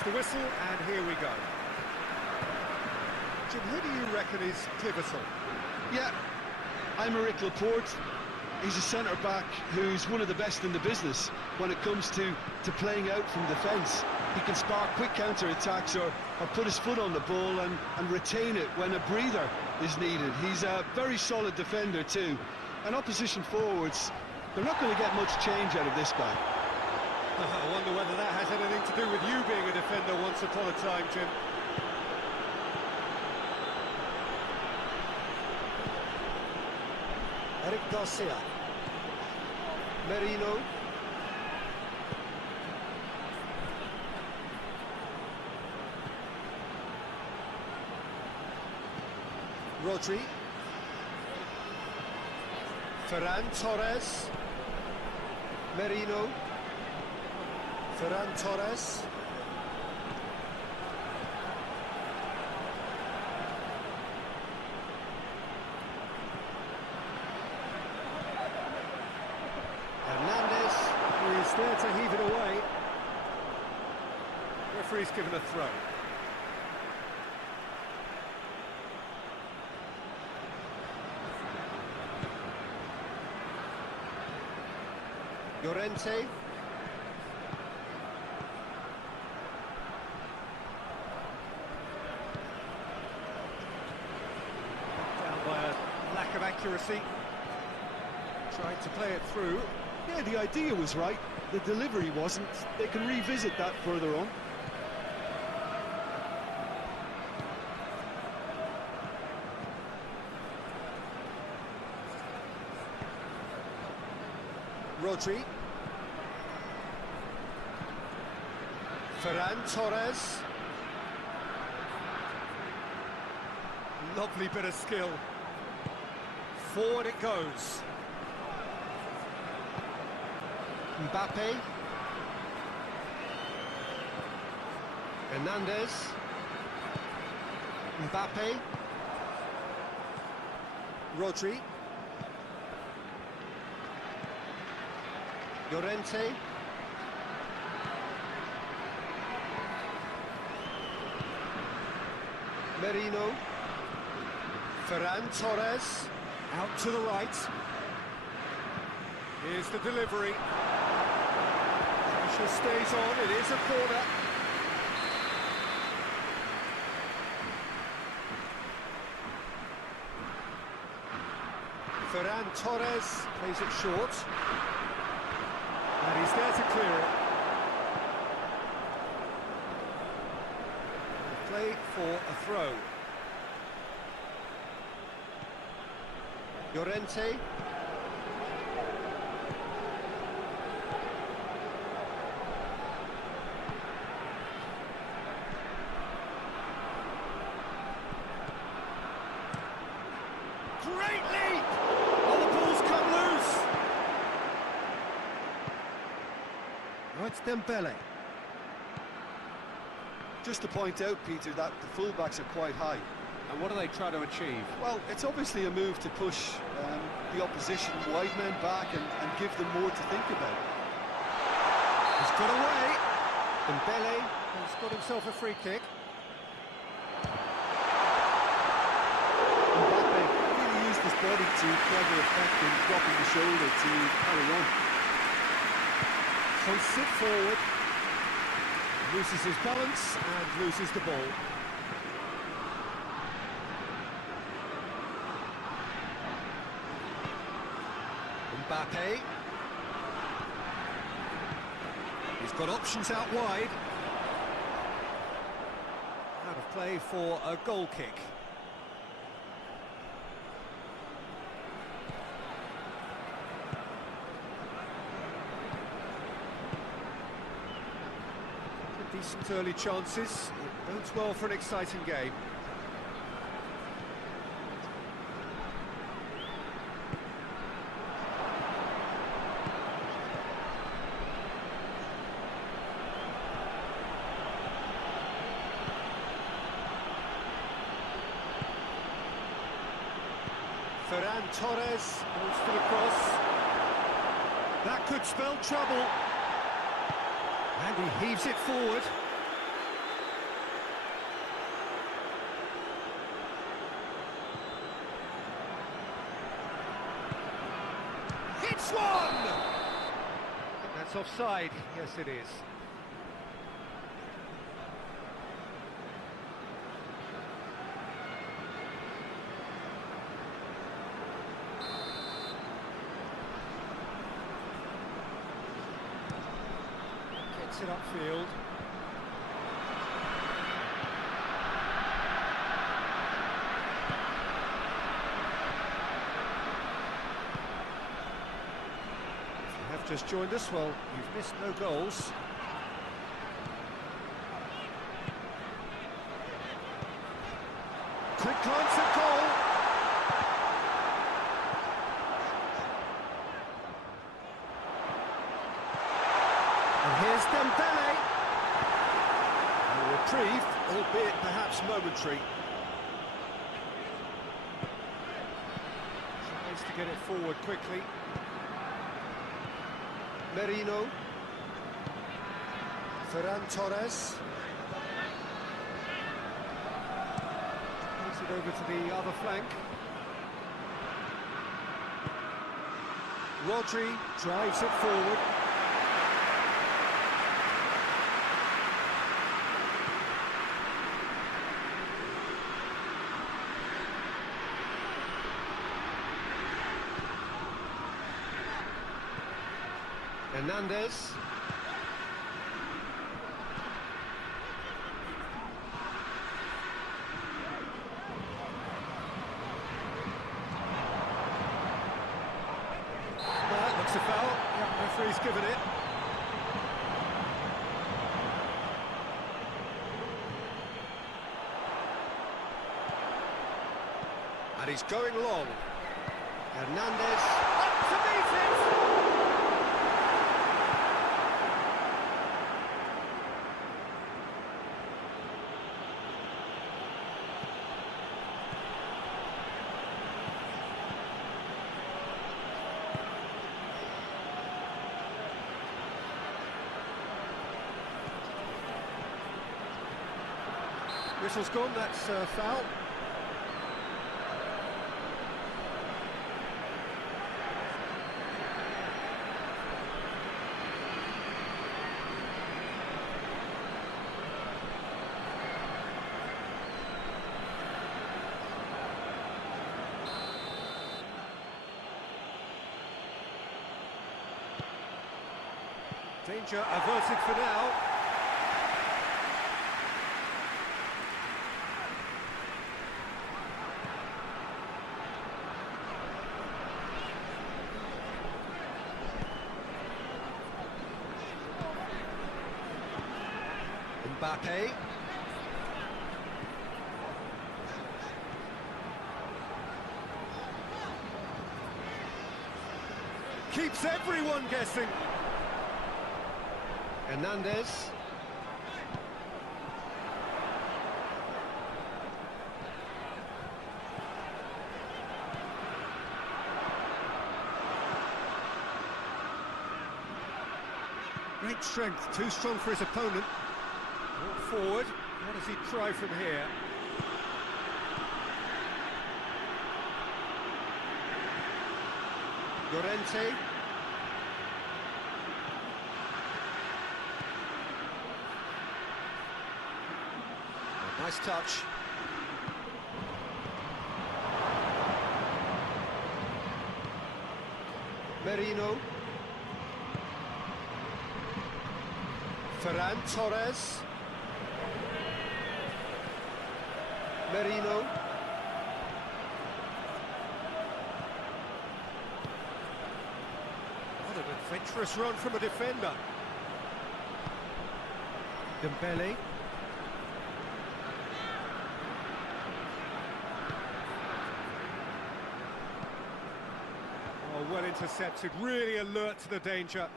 the whistle, and here we go. Jim, who do you reckon is pivotal? Yeah, Aymeric Laporte. He's a centre-back who's one of the best in the business when it comes to playing out from defence. He can spark quick counter-attacks or put his foot on the ball and retain it when a breather is needed. He's a very solid defender too. And opposition forwards, they're not going to get much change out of this guy. I wonder whether that has anything to do with you being a defender once upon a time, Jim. Eric Garcia. Merino. Rodri. Ferran Torres. Merino. Ferran Torres. Hernandez, who is there to heave it away. Referee's given a throw. Llorente. Down by a lack of accuracy. Tried to play it through. Yeah, the idea was right, the delivery wasn't. They can revisit that further on. Rodri. Ferran Torres. Lovely bit of skill. Forward it goes. Mbappe. Hernandez. Mbappe. Rodri. Llorente. Merino. Ferran Torres. Out to the right. Here's the delivery. Pressure stays on, it is a corner. Ferran Torres plays it short. And he's there to clear it. Play for a throw. Llorente. Great leap! Oh, the ball's come loose! Now it's Dembele. Just to point out, Peter, that the fullbacks are quite high. And what do they try to achieve? Well, it's obviously a move to push the opposition wide men back and give them more to think about. He's got away. Dembele has got himself a free kick. Mbappe really used his body to clever effect in dropping the shoulder to carry on. Hoists it forward. Loses his balance and loses the ball. Mbappe. He's got options out wide. Out of play for a goal kick. Decent early chances. It bodes well for an exciting game. Ferran Torres goes for the cross. That could spell trouble. And he heaves it forward. one! I think that's offside. Yes, it is. Gets it upfield. Just joined us, well, you've missed no goals. Quick glance at goal. And here's Dembele. A reprieve, albeit perhaps momentary. Tries to get it forward quickly. Merino, Ferran Torres, plays it over to the other flank. Rodri drives it forward. Hernandez. That looks a foul. Yep, referee's given it. And he's going long. Hernandez up to meet it. Whistle's gone, that's foul. Danger averted for now. Mbappe. Keeps everyone guessing. Hernandez. Great strength, too strong for his opponent. Forward, what does he try from here? Llorente. Oh, nice touch. Merino. Ferran Torres. Merino. What an adventurous run from a defender. Dembele. Oh, well intercepted, really alert to the danger.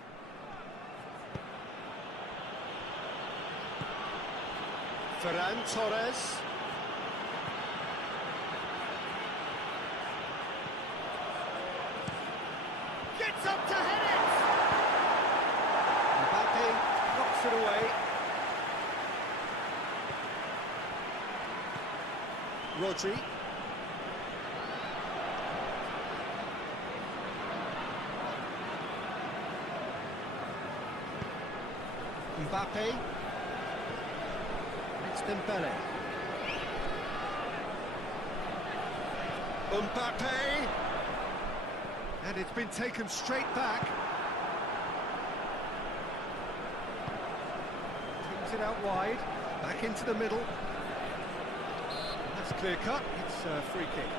Ferran Torres. Gets up to head it! Mbappe knocks it away. Rodri. Mbappe. It's Dembele. Mbappe. And it's been taken straight back. Takes it out wide. Back into the middle. That's clear cut. It's a free kick.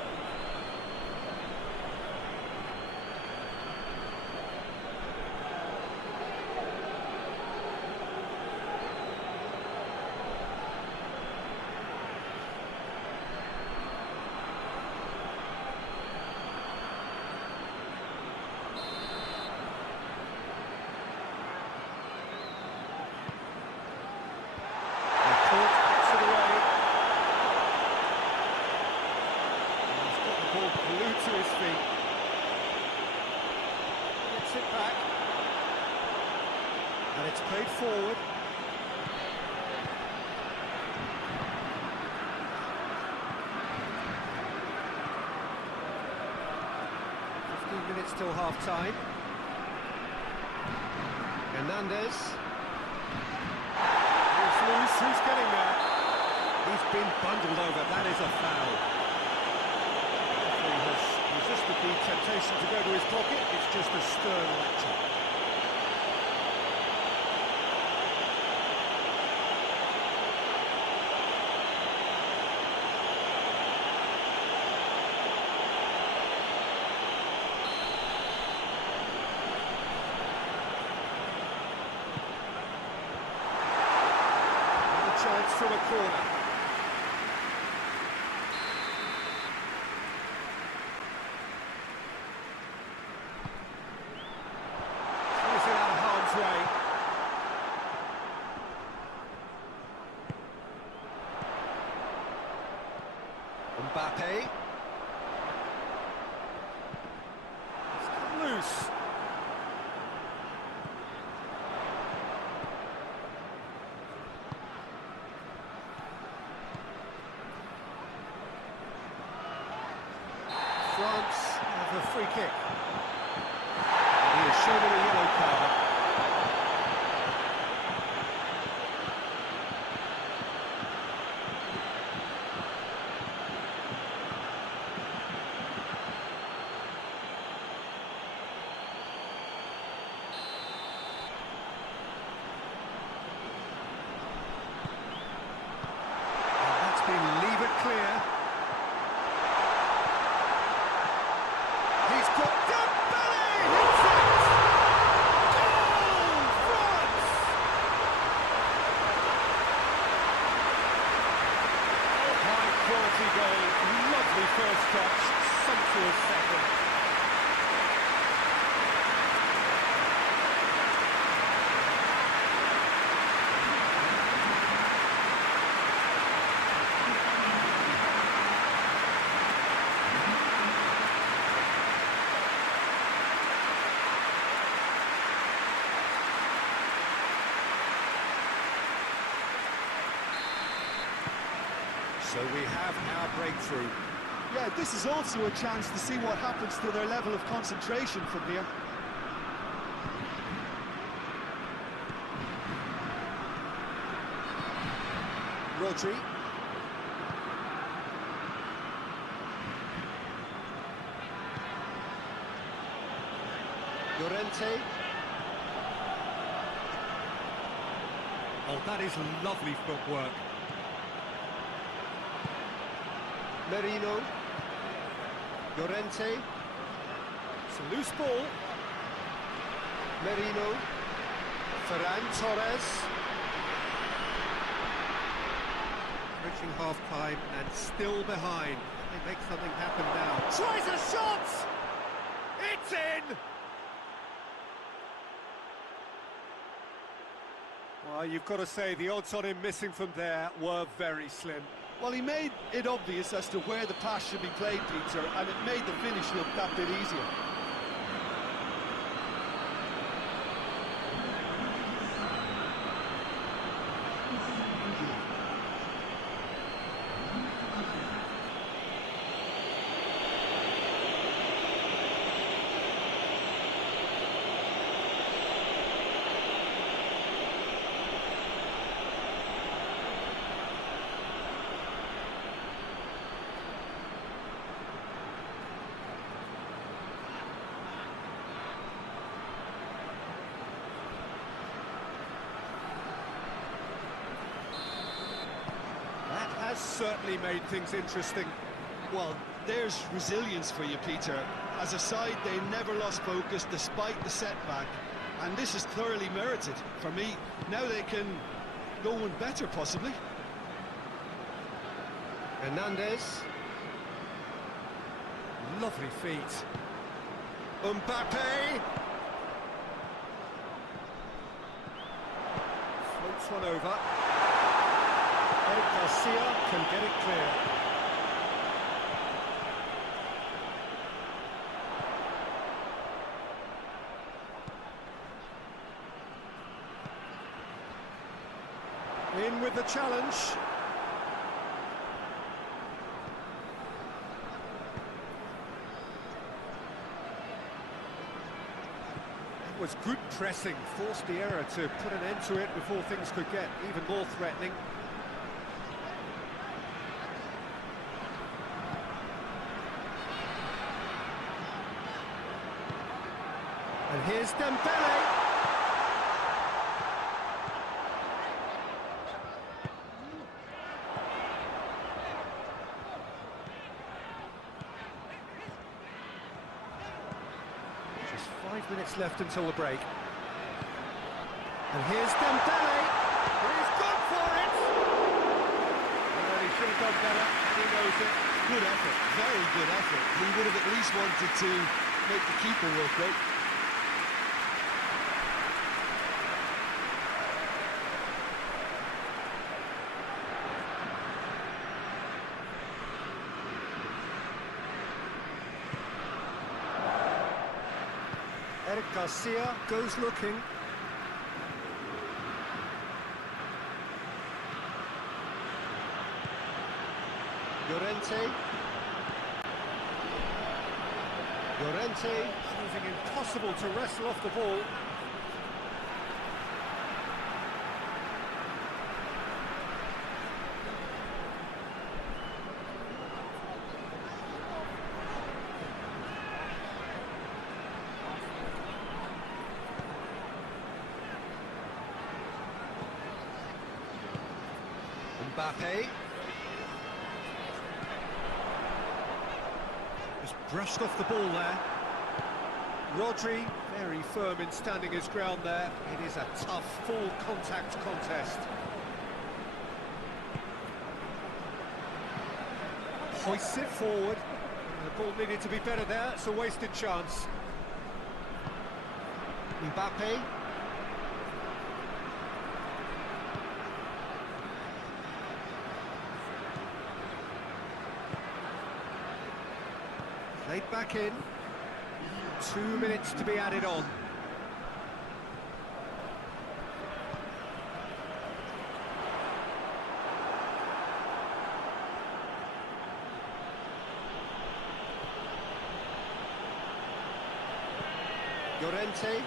To his feet. Gets it back. And it's played forward. Minutes till half-time. Hernandez. He's loose, who's getting there? He's been bundled over, that is a foul. He has resisted the temptation to go to his pocket, it's just a stern lecture. Chance from a corner. He's out of harm's way. Mbappe. It's cut loose. France have a free kick. And he has shown him a yellow card. And that's been lever clear. He's got Dembele! Hits it! Goal! France! High quality goal, lovely first touch, sumptuous second. So we have our breakthrough. Yeah, this is also a chance to see what happens to their level of concentration from here. Rodri. Llorente. Oh, that is lovely footwork. Merino. Llorente. It's a loose ball. Merino. Ferran Torres. Reaching half-time and still behind. They make something happen now. Tries a shot! It's in! Well, you've got to say the odds on him missing from there were very slim. Well, he made it obvious as to where the pass should be played, Peter, and it made the finish look that bit easier. certainly made things interesting. Well, there's resilience for you, Peter. As a side, they never lost focus despite the setback, and this is thoroughly merited. For me, now they can go one better, possibly. Hernandez. Lovely feet. Mbappe. Floats one over. Eric Garcia can get it clear. In with the challenge. It was good pressing, forced the error to put an end to it before things could get even more threatening. And here's Dembele. Just 5 minutes left until the break. And here's Dembele. He's gone for it! Well, he should have done better, and he knows it. Good effort, very good effort. He would have at least wanted to make the keeper work, right? Eric Garcia goes looking. Llorente. Proving impossible to wrestle off the ball. Mbappe. Just brushed off the ball there. Rodri, very firm in standing his ground there. It is a tough, full contact contest. Hoists it forward. The ball needed to be better there. It's a wasted chance. Mbappe. Played back in. 2 minutes to be added on. Llorente.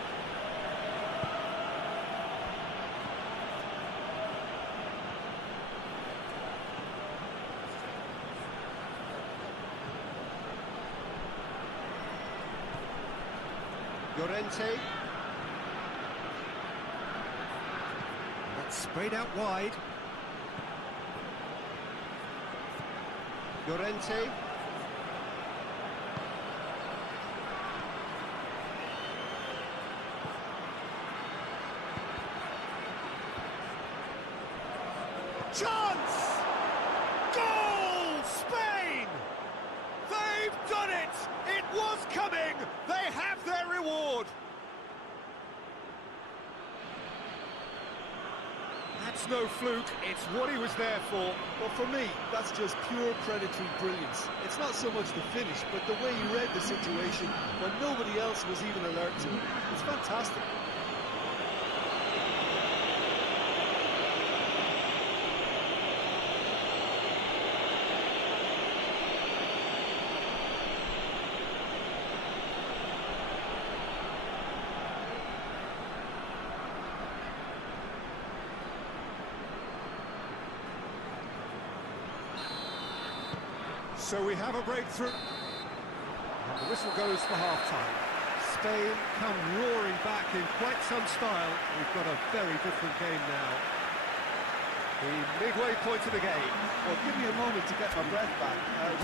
Llorente. That's sprayed out wide. Llorente. Chance! Goal! Spain! They've done it! It was coming! They have their reward! That's no fluke, it's what he was there for. Well, for me, that's just pure predatory brilliance. It's not so much the finish, but the way he read the situation when nobody else was even alert to it. It's fantastic. So we have a breakthrough. And the whistle goes for half-time. Spain come roaring back in quite some style. We've got a very different game now. The midway point of the game. Well, give me a moment to get my breath back.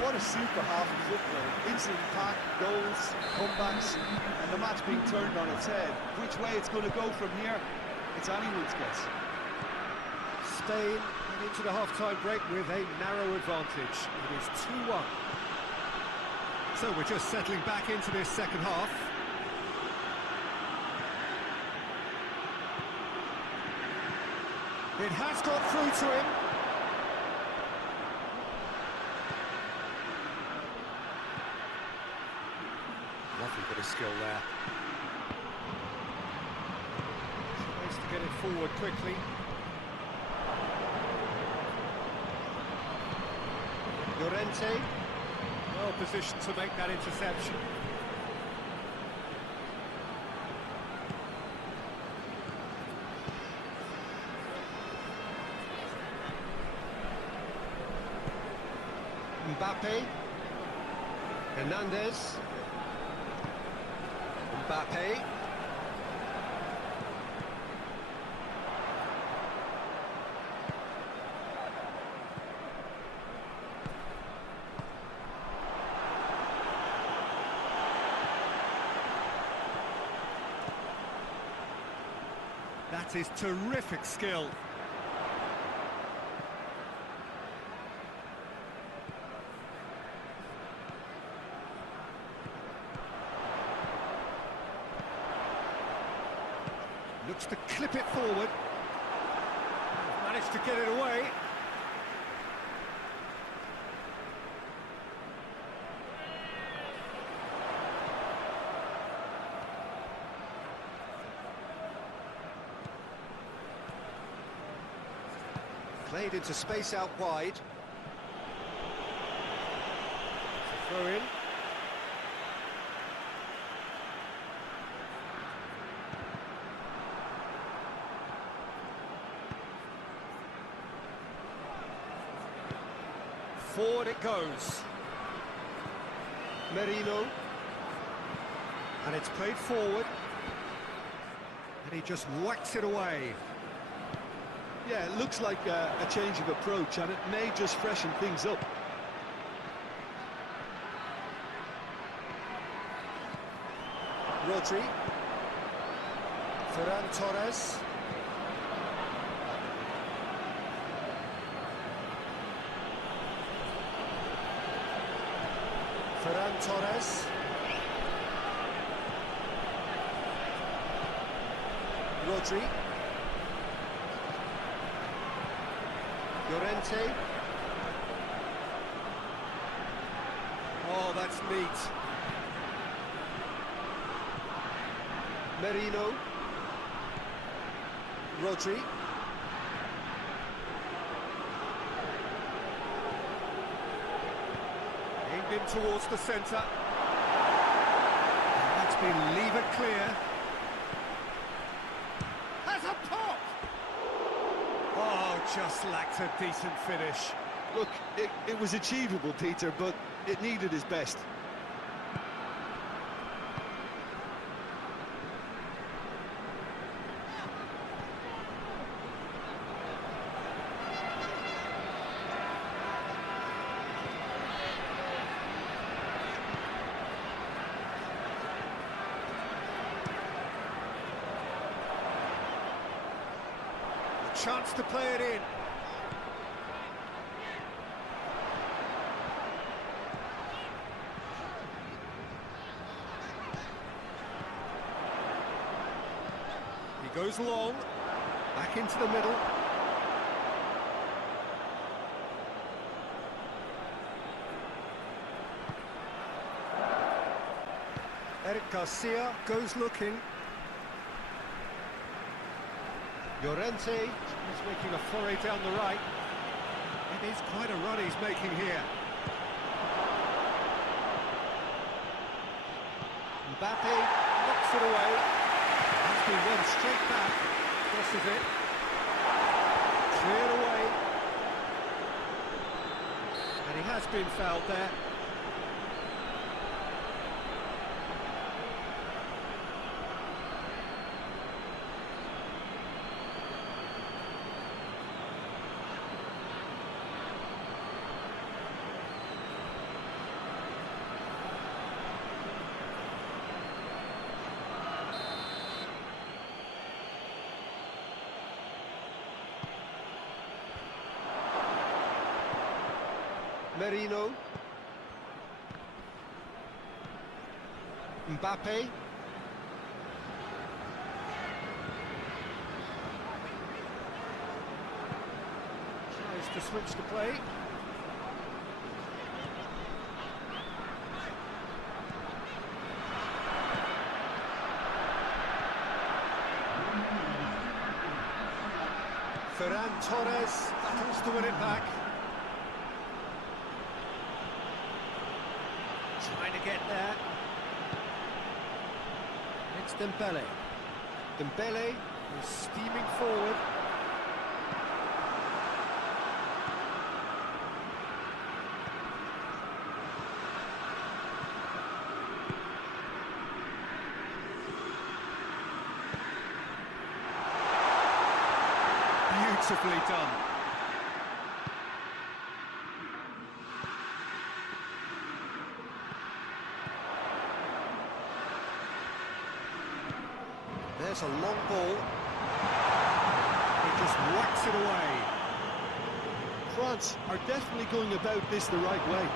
What a super half of football. Instant pack, goals, comebacks, and the match being turned on its head. Which way it's going to go from here, it's anyone's guess. Spain head into the half-time break with a narrow advantage. It is 2-1. So we're just settling back into this second half. It has got through to him. Lovely bit of skill there. Space to get it forward quickly. Llorente, well positioned to make that interception. Mbappe, Hernandez, Mbappe, that is terrific skill. Looks to clip it forward. Managed to get it away. Played into space out wide. Throw in. Forward it goes. Merino. And it's played forward. And he just whacks it away. Yeah, it looks like a change of approach, and it may just freshen things up. Rodri. Ferran Torres. Ferran Torres. Rodri. Llorente. Oh, that's neat. Merino. Rodri. Aimed in towards the centre. And that's been levered clear. Has a pop! Oh, just lacked a decent finish. Look, it was achievable, Peter, but it needed his best. Chance to play it in. He goes long, back into the middle. Eric Garcia goes looking. Llorente is making a foray down the right. It is quite a run he's making here. Mbappe knocks it away. Has been run straight back. Crosses it. Cleared away. And he has been fouled there. Merino. Mbappe. Tries to switch the play. Ferran Torres battles to win it back. Trying to get there. It's Dembele. Dembele is steaming forward. Beautifully done. There's a long ball. He just whacks it away. France are definitely going about this the right way.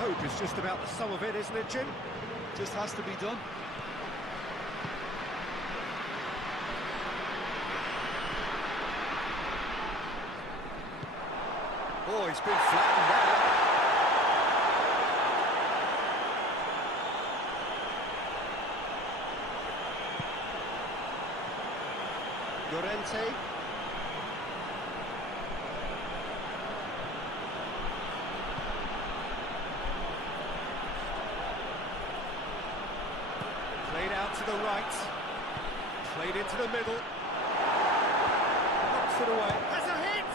Hope is just about the sum of it, isn't it, Jim? Just has to be done. Oh, he's been flattened there. Llorente. Played out to the right. Played into the middle. Knocks it away. Has a hit!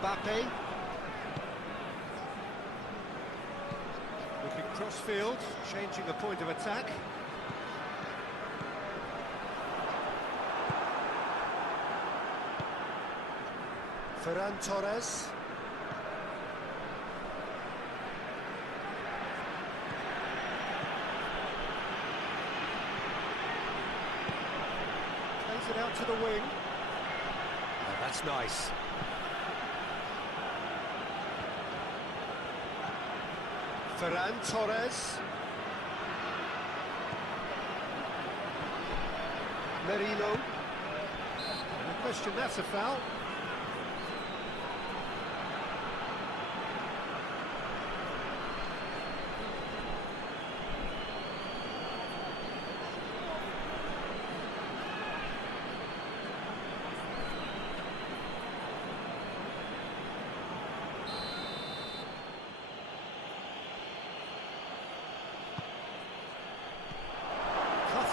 Mbappe. Looking cross-field, changing the point of attack. Ferran Torres. Plays it out to the wing. Oh, that's nice. Ferran Torres. Merino. No question, that's a foul.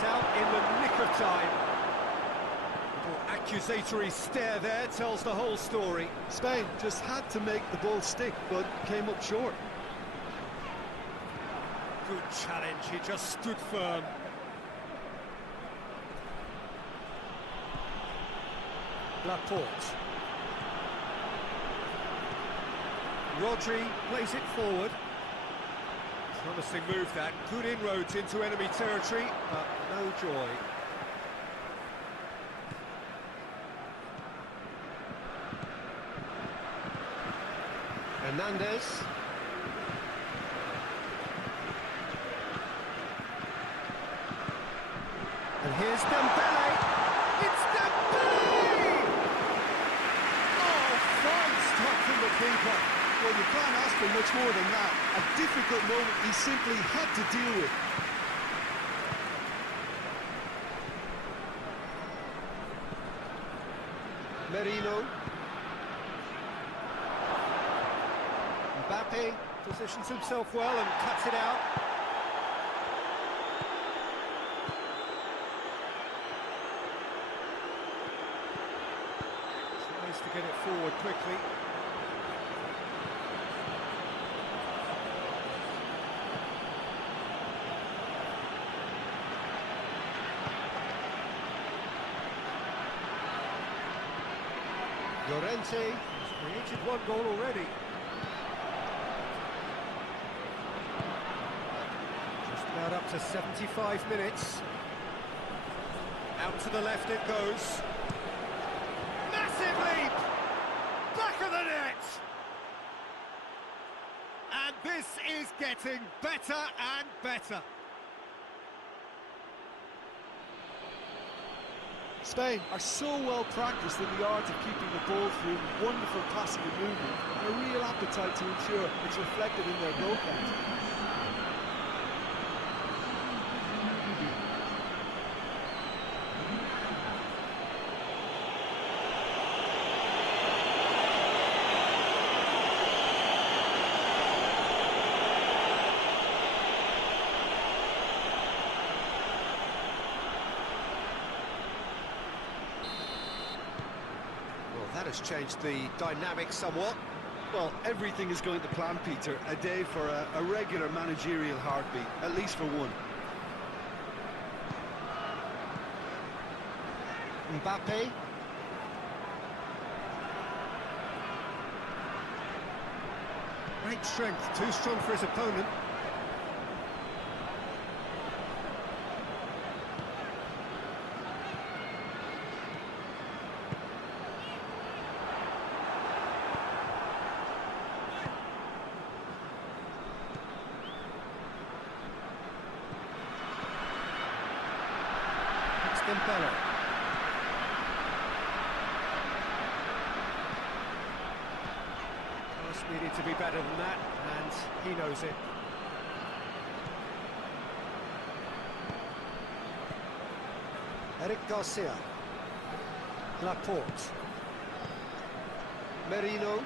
Out in the nick of time. Little accusatory stare there tells the whole story. Spain just had to make the ball stick, but came up short. Good challenge, he just stood firm. Laporte. Rodri plays it forward. Promising move that, good inroads into enemy territory, but no joy. Hernandez. And here's Dembele. It's Dembele! Oh, fine stop from the keeper. Well, you can't ask for much more than that. A difficult moment he simply had to deal with. Merino. Mbappe positions himself well and cuts it out. Tries to get it forward quickly. Llorente has created one goal already. Just about up Up to 75 minutes. Out to the left it goes. Massive leap! Back of the net! And this is getting better and better. Spain are so well practiced in the art of keeping the ball through, wonderful passing and movement, and a real appetite to ensure it's reflected in their goal count. That has changed the dynamic somewhat. Well, everything is going to plan, Peter. A day for a regular managerial heartbeat, at least for one. Mbappe. Great strength, too strong for his opponent. Dembele. Pass needed to be better than that, and he knows it. Eric Garcia. Laporte. Merino.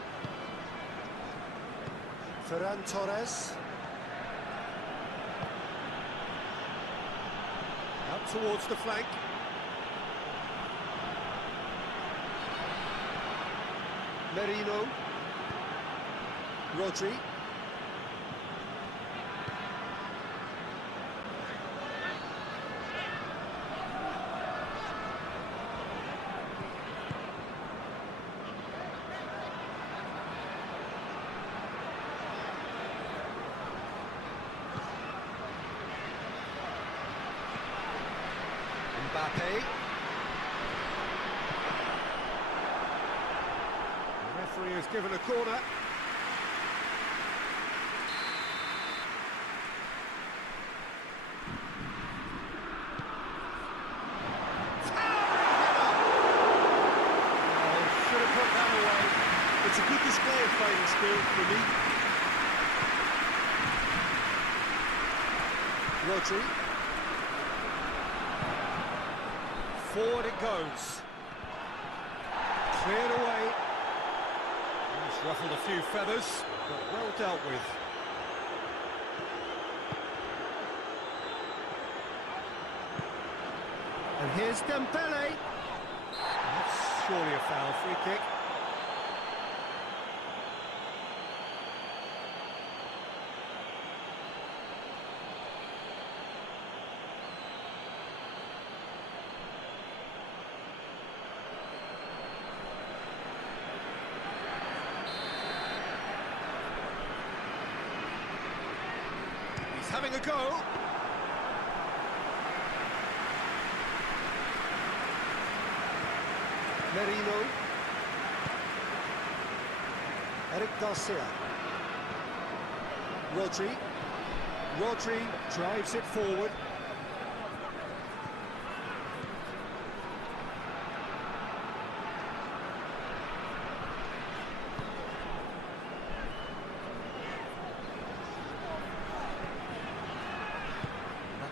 Ferran Torres. Out towards the flank. Merino. Rodri. Mbappe. The referee has given a corner. Should have put that away. It's a good display of fighting spirit for me. Rodri. Forward it goes. Cleared away. He's ruffled a few feathers, but well dealt with. And here's Dembele. That's surely a foul, free kick. Having a go. Merino. Eric Garcia. Rodri. Rodri drives it forward.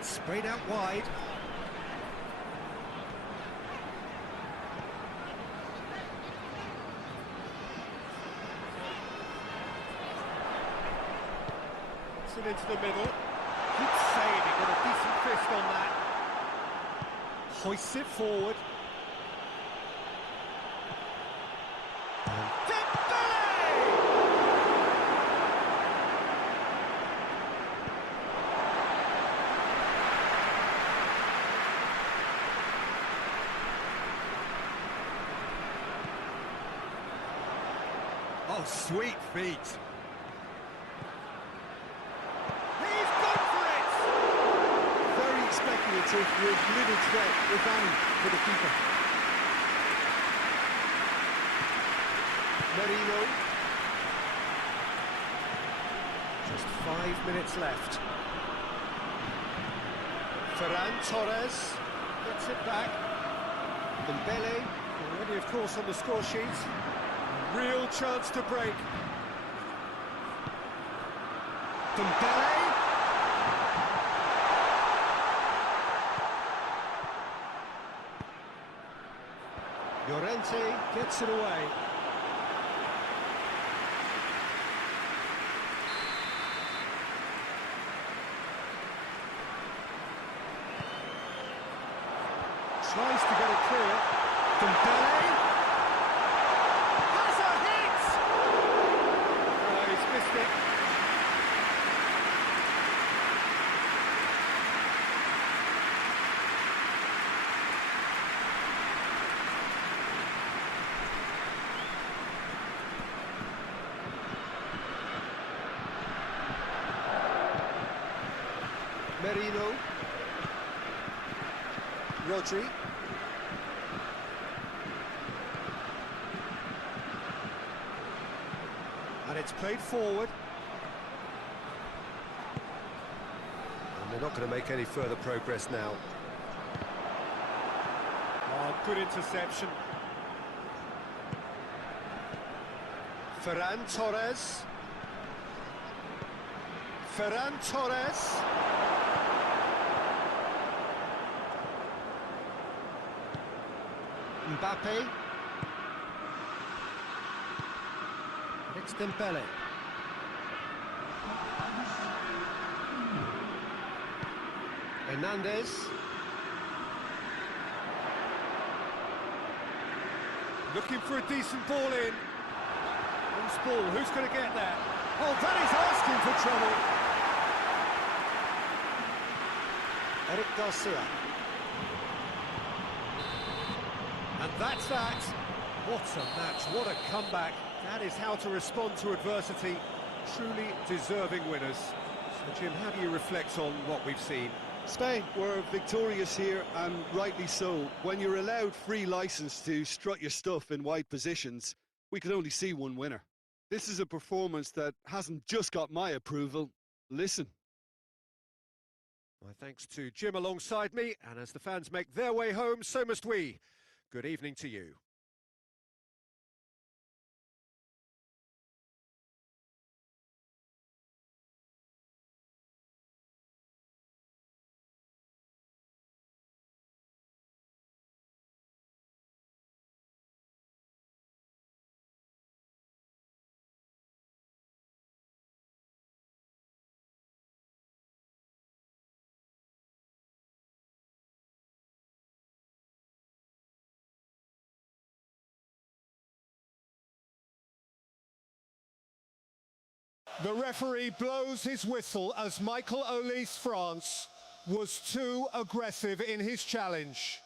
Sprayed out wide. Puts it into the middle. Good save, he got a decent fist on that. Hoists it forward. Oh, sweet feet. He's gone for it! defensive with little threat, if any, for the keeper. Merino. Just 5 minutes left. Ferran Torres gets it back. Dembele, already of course on the score sheet. A real chance to break. Dembele. Llorente gets it away. Tries to get it clear. Dembele has a hit! Oh, he's missed it. Merino. Rodri. And it's played forward. And they're not going to make any further progress now. Oh, good interception. Ferran Torres. Ferran Torres. Mbappe. It's Dembele. Hernandez. Looking for a decent ball in. Loose ball, who's going to get there? Oh, that is asking for trouble. Eric Garcia. And that's that. What a match, what a comeback. That is how to respond to adversity. Truly deserving winners. So, Jim, how do you reflect on what we've seen? Spain were victorious here, and rightly so. When you're allowed free license to strut your stuff in wide positions, we could only see one winner. This is a performance that hasn't just got my approval. Listen. My thanks to Jim alongside me, and as the fans make their way home, so must we. Good evening to you. The referee blows his whistle as Michael Oli's France was too aggressive in his challenge.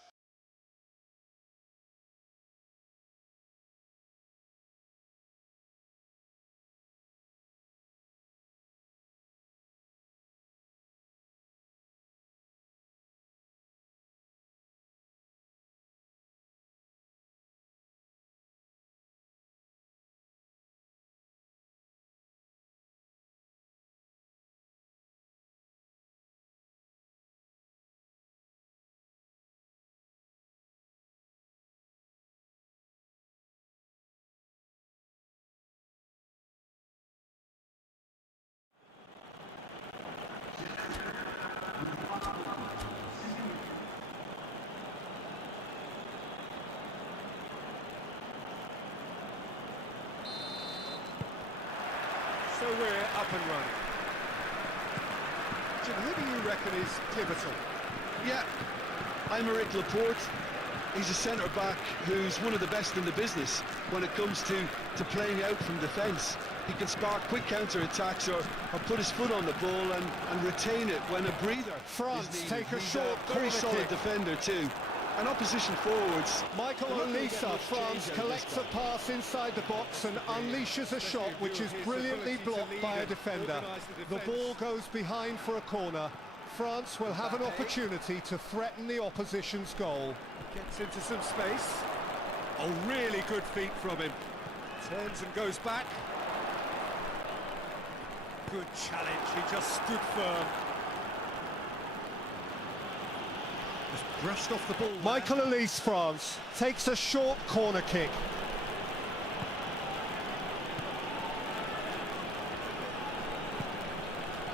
So we're up and running. Jim, who do you reckon is pivotal? Yeah, Aymeric Laporte. He's a centre-back who's one of the best in the business when it comes to playing out from defence. He can spark quick counter-attacks or put his foot on the ball and retain it when a breather France is needed. take a He's short a very corner solid kick. defender too. And opposition forwards. Michael they're not gonna get Olisa, much France change out of this collects a guy. pass inside the box and unleashes a shot which is brilliantly blocked by a defender. The ball goes behind for a corner. France will have an opportunity to threaten the opposition's goal. Gets into some space. Oh, really good feet from him. Turns and goes back. Good challenge, he just stood firm. Just brushed off the ball there. Michael Olise, France, takes a short corner kick.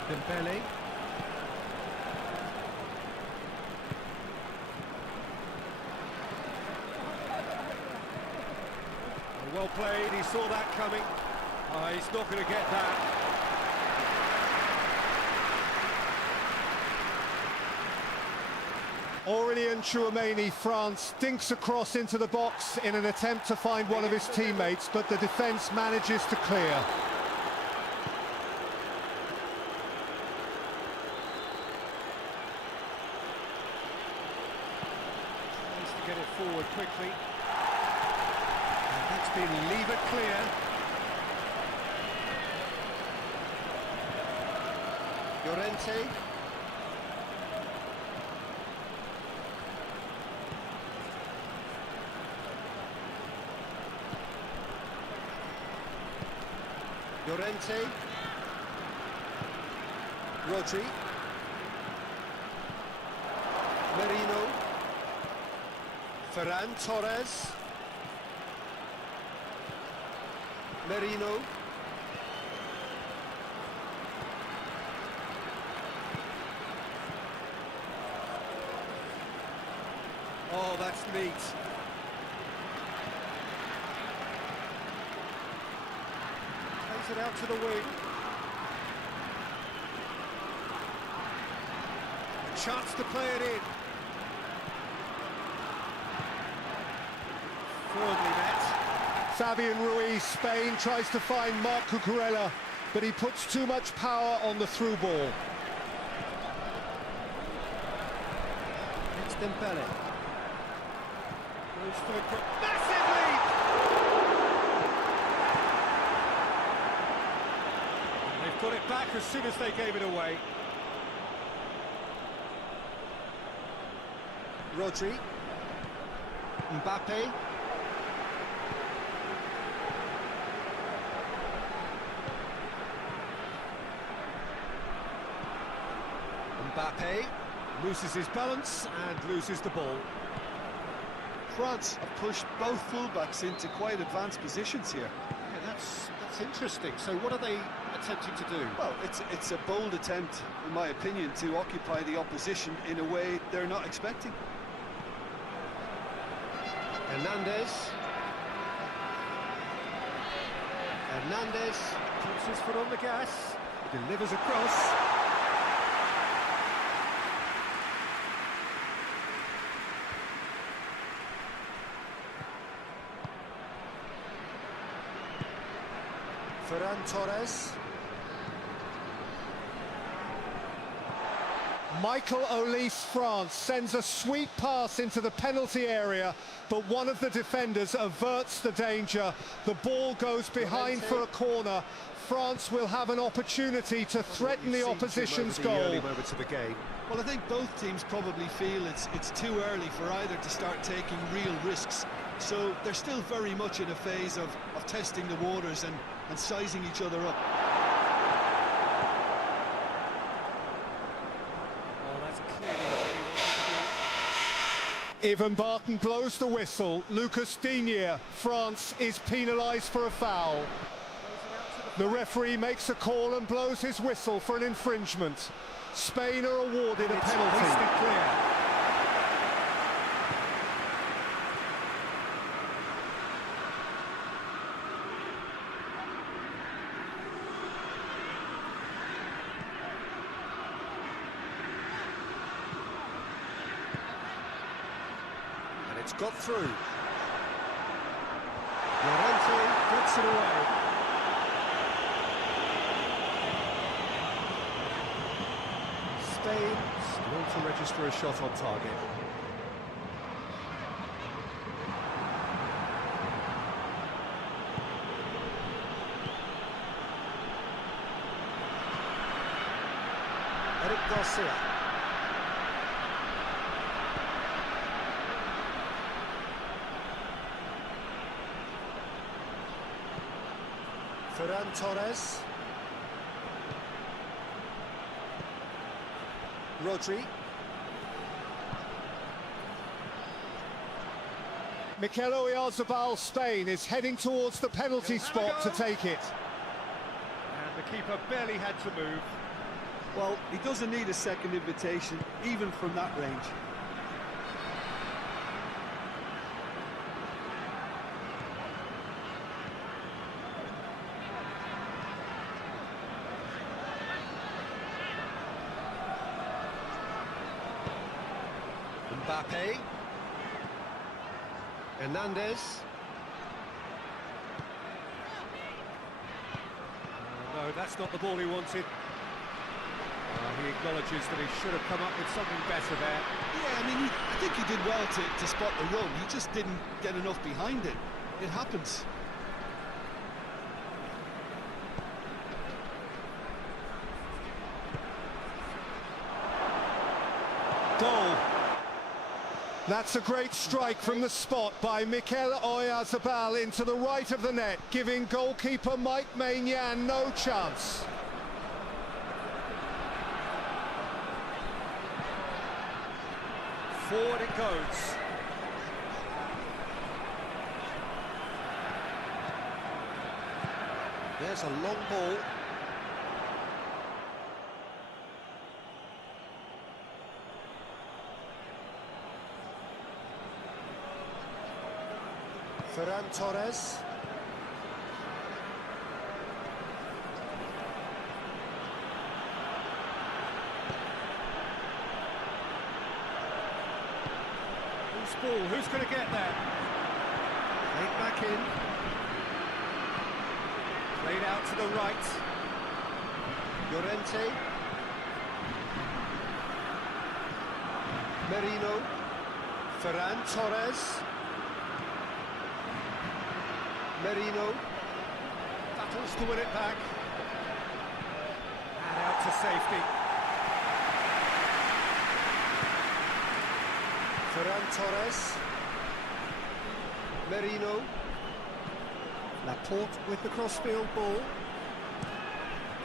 Dembele. Well played, he saw that coming. He's not going to get that. Aurélien Tchouameni, France, dinks across into the box in an attempt to find one of his teammates, but the defence manages to clear. Tries to get it forward quickly. And that's been levered clear. Llorente. Llorente. Rodri. Merino. Ferran Torres. Merino. Oh, that's neat. Plays it out to the wing. A chance to play it in. Firmly met. Fabian Ruiz, Spain, tries to find Marc Cucurella, but he puts too much power on the through ball. It's Dembele. Goes for the massive lead! They've got it back as soon as they gave it away. Rodri. Mbappe. Mbappe. Loses his balance and loses the ball. France have pushed both fullbacks into quite advanced positions here. Yeah, that's interesting. So what are they attempting to do? Well, it's a bold attempt, in my opinion, to occupy the opposition in a way they're not expecting. Hernandez. Hernandez. Puts his foot on the gas. Delivers across. Ferran Torres. Michael Olise, France, sends a sweet pass into the penalty area, but one of the defenders averts the danger. The ball goes behind for a corner. France will have an opportunity to threaten the opposition's goal. Early moments of the game. Well, I think both teams probably feel it's too early for either to start taking real risks. So they're still very much in a phase of testing the waters and sizing each other up. Oh, that's clearly what he wanted to do. Ivan Barton blows the whistle. Lucas Digne, France, is penalised for a foul. The referee makes a call and blows his whistle for an infringement. Spain are awarded a penalty. Crystal clear. And it's got through. Llorente gets it away. Spain still to register a shot on target. Eric Garcia. Ferran Torres. Rodri. Mikel Oyarzabal, Spain, is heading towards the penalty spot to take it. And the keeper barely had to move. Well, he doesn't need a second invitation, even from that range. Mbappe. Hernandez. No, that's not the ball he wanted. He acknowledges that he should have come up with something better there. Yeah, I mean, I think he did well to spot the run. He just didn't get enough behind it. It happens. Goal. That's a great strike from the spot by Mikel Oyarzabal into the right of the net, giving goalkeeper Mike Maignan no chance. Forward it goes. There's a long ball. Ferran Torres. Who's ball? Who's going to get there? Played back in. Played out to the right. Llorente. Merino. Ferran Torres. Merino. Battles to win it back. And out to safety. Ferran Torres. Merino. Laporte with the crossfield ball.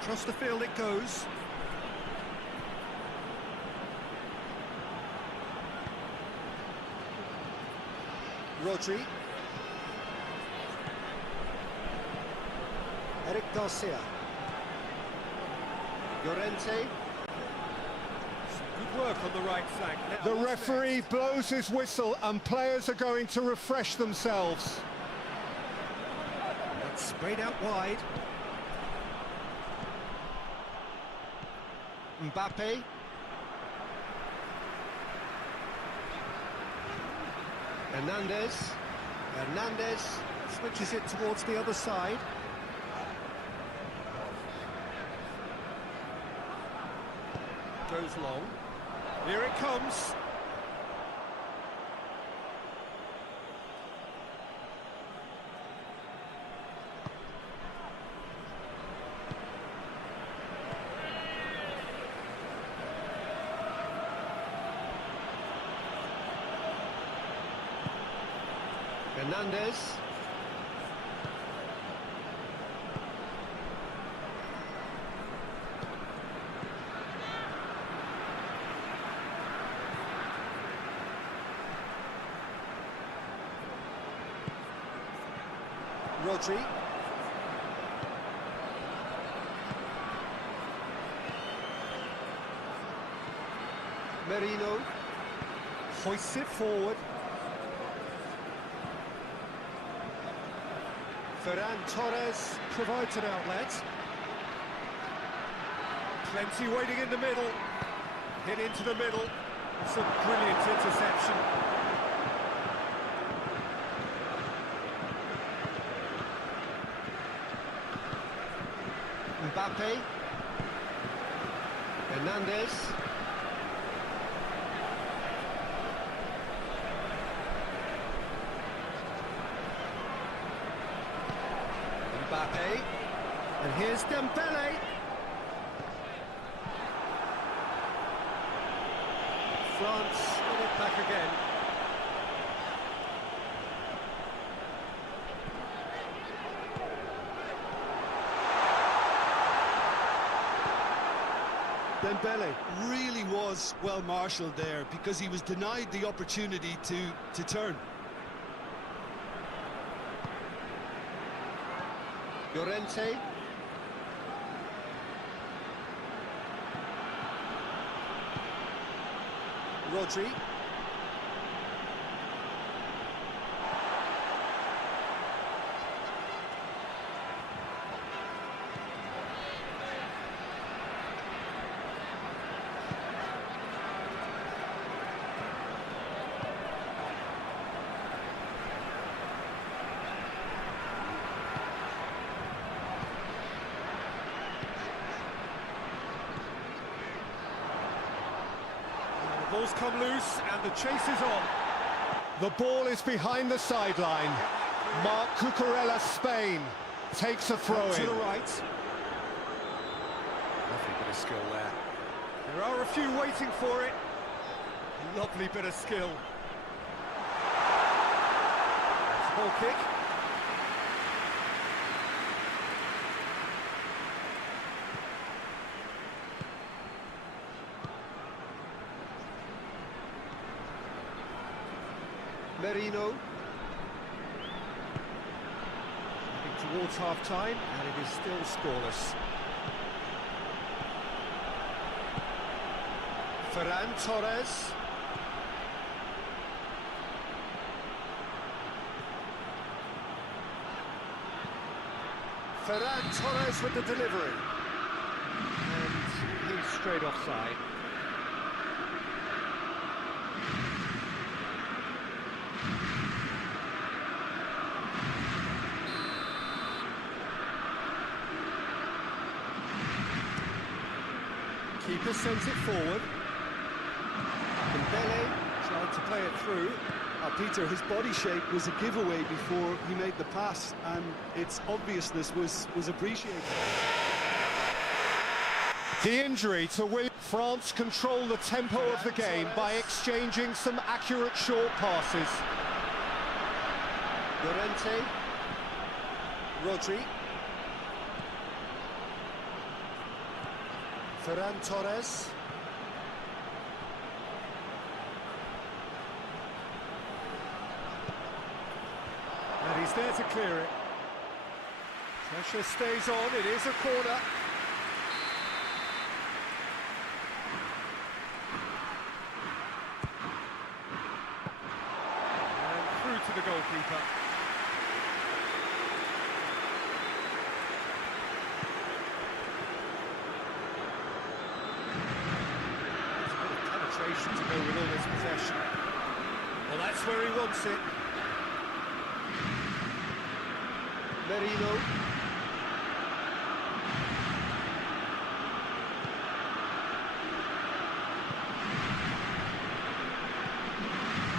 Across the field it goes. Rodri. Eric Garcia. Llorente. Good work on the right flank. Now, The what's referee next? blows his whistle and players are going to refresh themselves. It's sprayed out wide. Mbappe. Hernandez. Hernandez switches it towards the other side. Goes long. Here it comes. Hernandez. Rodri. Merino. Hoists it forward. Ferran Torres provides an outlet. Plenty waiting in the middle. Hit into the middle. It's a brilliant interception. Mbappe. Hernandez. Mbappe. And here's Dembele. France win it back again. Dembele really was well marshalled there because he was denied the opportunity to turn. Llorente. Rodri. The ball's come loose and the chase is on. The ball is behind the sideline. Marc Cucurella, Spain, takes a throw To in. the right. Lovely bit of skill there. There are a few waiting for it. Lovely bit of skill. That's a ball kick. Merino. Heading towards half-time, and it is still scoreless. Ferran Torres. Ferran Torres with the delivery. And he's straight offside. Keeper sends it forward. Dembele. Tried to play it through. Peter, his body shape was a giveaway before he made the pass, and its obviousness was appreciated. The injury to William. France control the tempo of the game by exchanging some accurate short passes. Llorente. Rodri. Ferran Torres. And he's there to clear it. Pressure stays on, it is a corner. And through to the goalkeeper. To go with all this possession. Well, that's where he wants it. Merino.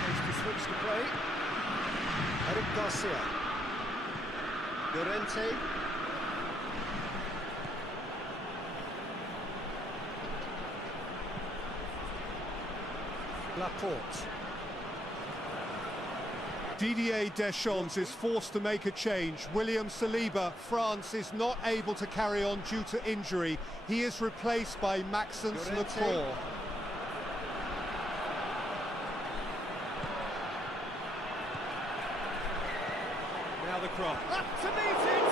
Needs to switch the play. Eric Garcia. Llorente. Laporte. Didier Deschamps is forced to make a change. William Saliba, France, is not able to carry on due to injury. He is replaced by Maxence Lacroix. Now the cross. Up to meet it!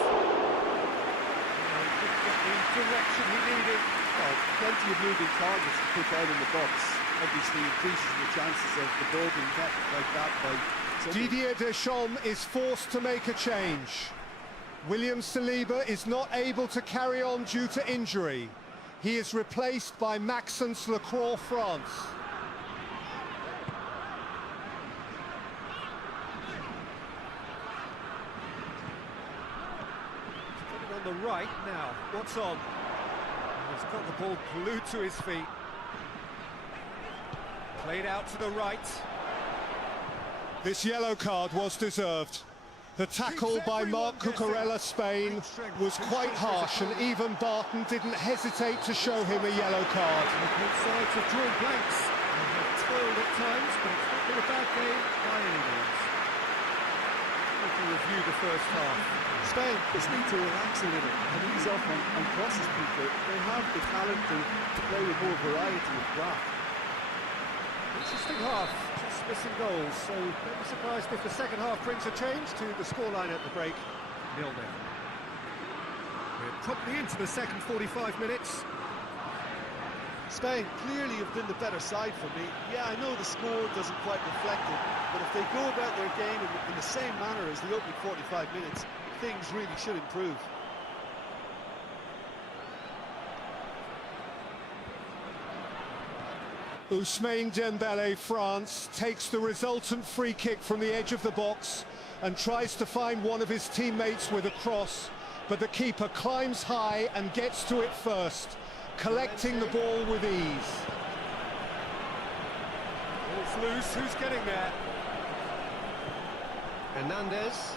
And he didn't get the direction he needed. Well, plenty of moving targets to put out in the box. Obviously increases the chances of the ball being kept like that by someone. Didier Deschamps is forced to make a change. William Saliba is not able to carry on due to injury. He is replaced by Maxence Lacroix, France. On the right now. What's on? He's got the ball glued to his feet. Played out to the right. This yellow card was deserved. The tackle by Marc Cucurella, Spain, was quite harsh, and even Barton didn't hesitate to show him a yellow card. Both sides have drawn blanks and have toiled at times, but it's not been a bad game by any means. If you review the the first half. Spain just need to relax a little and ease off on crosses, people. They have the talent to play with more variety of craft. Interesting half, just missing goals, so don't be surprised if the second half brings a change to the scoreline at the break, 0-0. We're promptly into the second 45 minutes. Spain clearly have been the better side for me. Yeah, I know the score doesn't quite reflect it, but if they go about their game in the same manner as the opening 45 minutes, things really should improve. Ousmane Dembele, France, takes the resultant free kick from the edge of the box and tries to find one of his teammates with a cross, but the keeper climbs high and gets to it first, collecting the ball with ease. Ball's loose, who's getting there? Hernandez.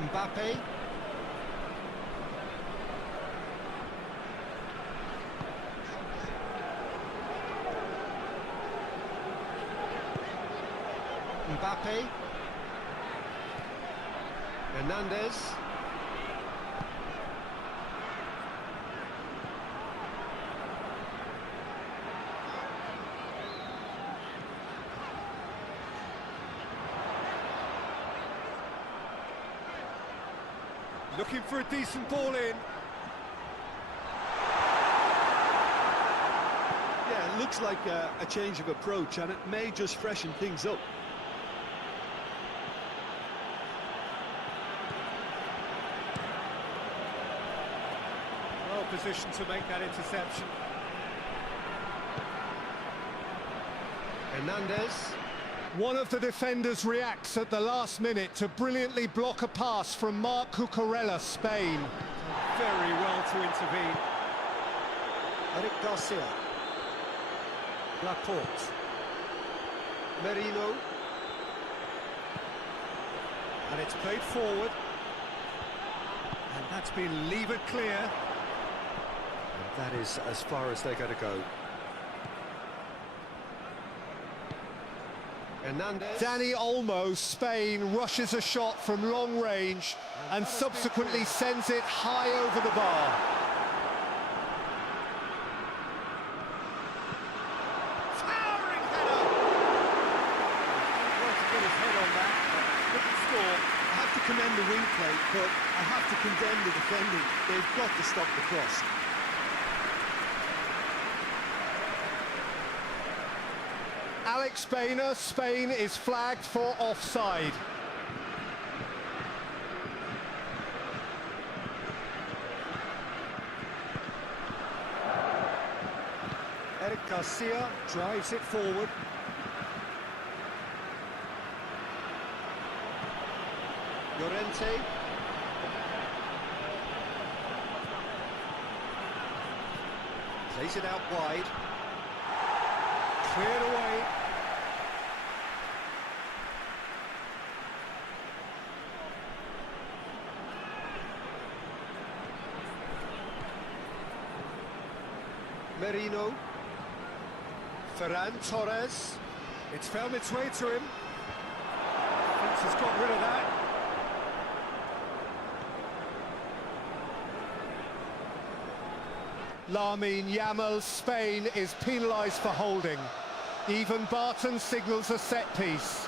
Mbappe. Mbappe. Hernandez. Looking for a decent ball in. Yeah, it looks like a change of approach, and it may just freshen things up. Well positioned to make that interception. Hernandez. One of the defenders reacts at the last minute to brilliantly block a pass from Marc Cucurella, Spain. Very well to intervene. Eric Garcia. Laporte. Merino. And it's played forward. And that's been levered clear. And that is as far as they're going to go. Hernandez. Dani Olmo, Spain, rushes a shot from long range and subsequently sends it high over the bar. Towering header! Well, to get his head on that, couldn't score. I have to commend the wing play, but I have to condemn the defending. They've got to stop the cross. Alex Bainer, Spain is flagged for offside. Eric Garcia drives it forward. Llorente. Plays it out wide. Cleared away. Merino. Ferran Torres. It's found its way to him. Thinks he's got rid of that. Lamine Yamal, Spain, is penalised for holding. Even Barton signals a set piece.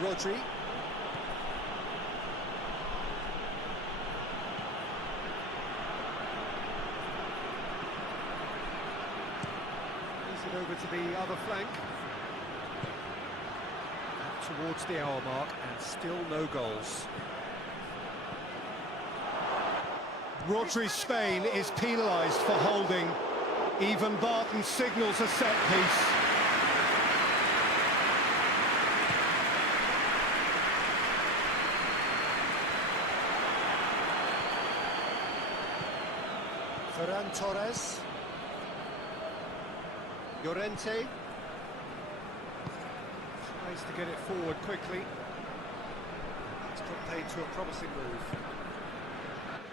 Rodri. Moves it over to the other flank. Up towards the hour mark and still no goals. Rodri, Spain, is penalised for holding. Even Barton signals a set piece. Ferran Torres. Llorente. Tries to get it forward quickly. It's got paid to a promising move.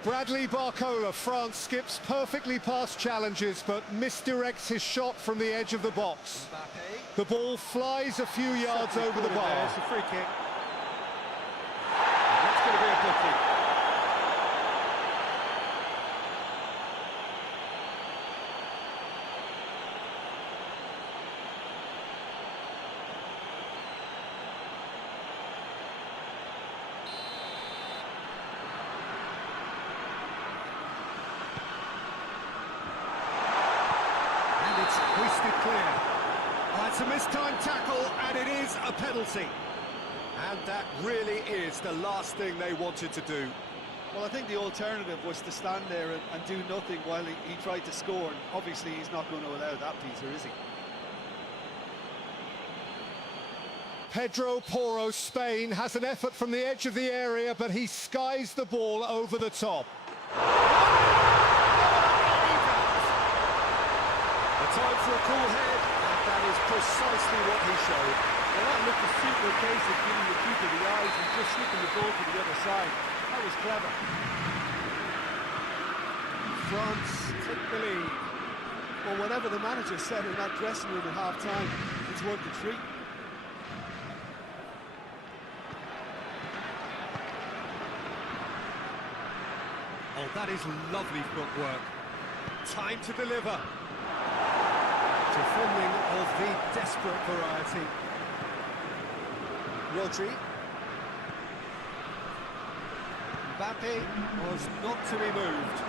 Bradley Barcola, France skips perfectly past challenges but misdirects his shot from the edge of the box. The ball flies a few yards over the bar. It's a free kick. And that's going to be a booking. It's hoisted clear. Oh, it's a mistimed tackle, and it is a penalty. And that really is the last thing they wanted to do. Well, I think the alternative was to stand there and do nothing while he tried to score. And obviously, he's not going to allow that, Peter, is he? Pedro Porro, Spain, has an effort from the edge of the area, but he skies the ball over the top. Time for a cool head, and that is precisely what he showed. Well, that looked a simple case of giving the keeper the eyes and just slipping the ball to the other side. That was clever. France take the lead. Well, whatever the manager said in that dressing room at half-time, it's worth the treat. Oh, that is lovely footwork. Time to deliver. Defending of the desperate variety. Rodri. Mbappe was not to be moved.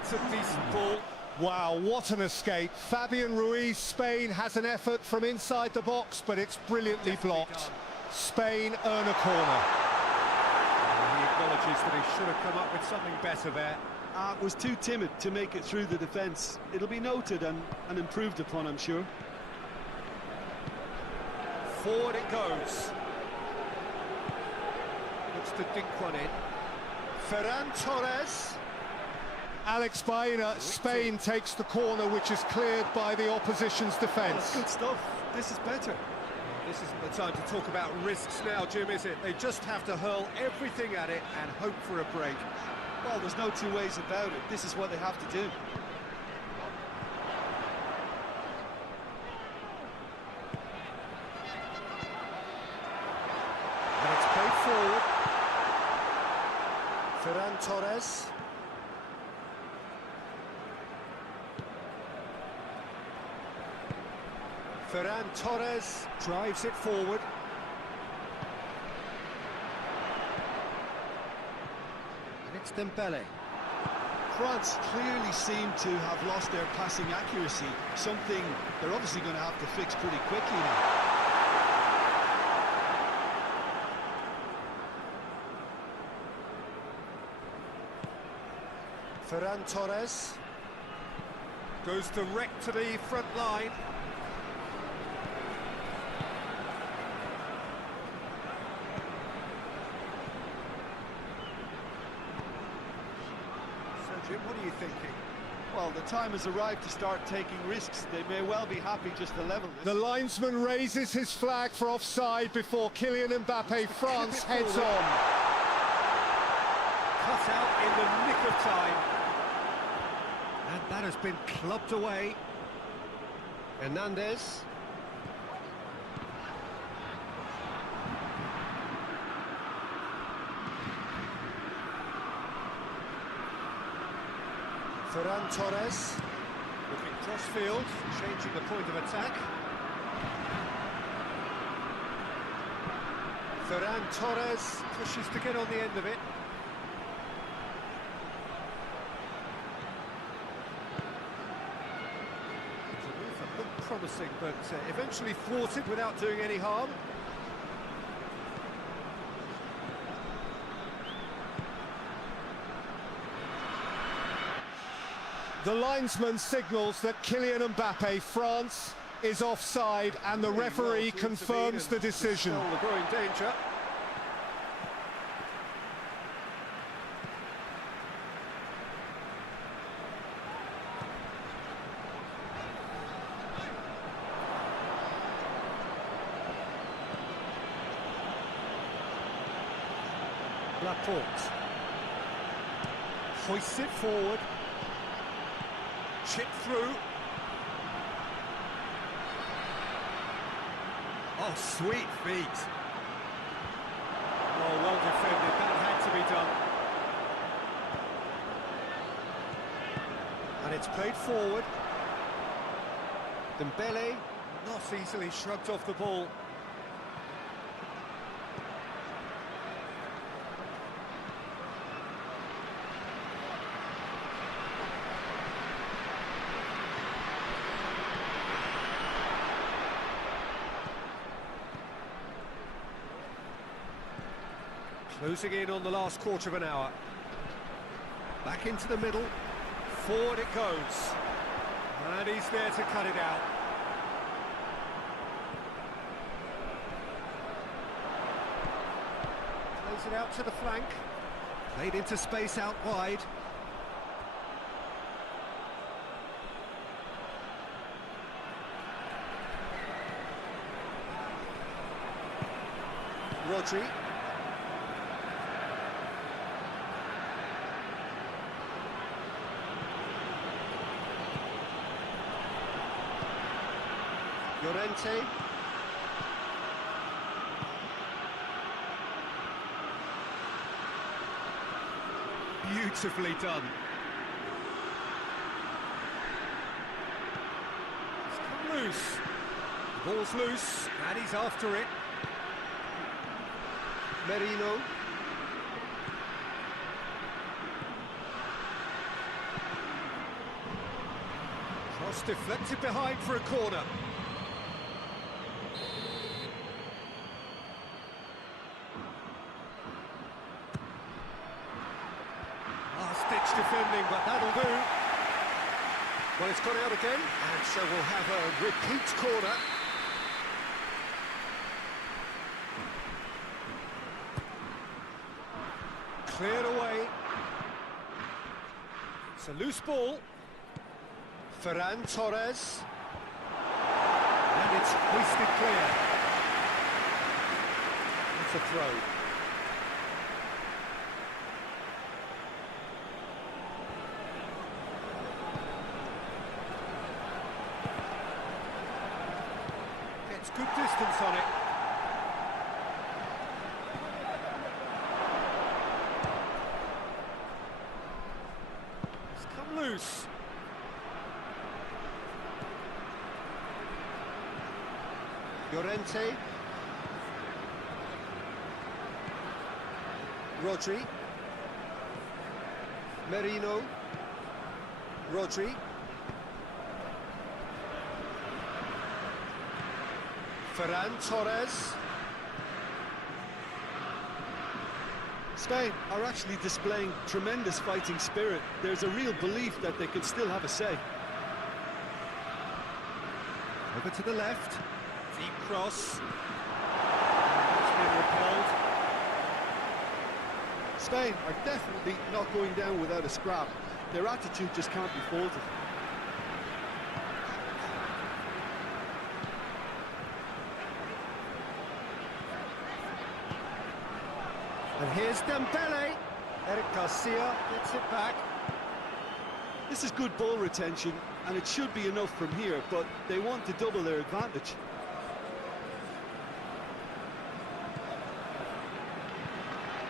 It's a decent ball. Wow, what an escape. Fabian Ruiz, Spain, has an effort from inside the box, but it's brilliantly blocked. Spain earn a corner. He acknowledges that he should have come up with something better there. Was too timid to make it through the defence. It'll be noted and improved upon, I'm sure. Forward it goes. Looks to dink one in. Ferran Torres. Alex Baena, Spain takes the corner, which is cleared by the opposition's defence. That's good stuff. This is better. This isn't the time to talk about risks now, Jim, is it? They just have to hurl everything at it and hope for a break. Well, there's no two ways about it. This is what they have to do. And it's played forward. Ferran Torres. Ferran Torres drives it forward. And it's Dembele. France clearly seem to have lost their passing accuracy, something they're obviously going to have to fix pretty quickly now. Ferran Torres goes direct to the front line. So, Jim, what are you thinking? Well, the time has arrived to start taking risks. They may well be happy just to level this. The linesman raises his flag for offside before Kylian Mbappe. France heads on. Cut out in the nick of time. And that has been clubbed away. Hernandez. Ferran Torres. Looking cross-field, changing the point of attack. Ferran Torres pushes to get on the end of it. Looked promising, but eventually thwarted without doing any harm. The linesman signals that Kylian Mbappe, France, is offside, and the referee confirms the decision. Still the growing danger. Laporte. Hoists it forward. Chip through. Oh, sweet feet. Oh, well defended. That had to be done. And it's played forward. Dembele not easily shrugged off the ball. Closing in on the last quarter of an hour. Back into the middle. Forward it goes. And he's there to cut it out. Plays it out to the flank. Played into space out wide. Rodri. Llorente. Beautifully done. It's come loose. The ball's loose, and he's after it. Merino. Cross deflected behind for a corner. Last-ditch defending, but that'll do. Well, it's gone out again, and so we'll have a repeat corner. Cleared away. It's a loose ball. Ferran Torres. And it's hoisted clear. It's a throw. Gets good distance on it. It's come loose. Llorente. Rodri. Merino. Rodri. Ferran Torres. Spain are actually displaying tremendous fighting spirit. There's a real belief that they can still have a say. Over to the left. Deep cross. That's been repelled. Spain are definitely not going down without a scrap. Their attitude just can't be faulted. And here's Dembele. Eric Garcia gets it back. This is good ball retention, and it should be enough from here, but they want to double their advantage.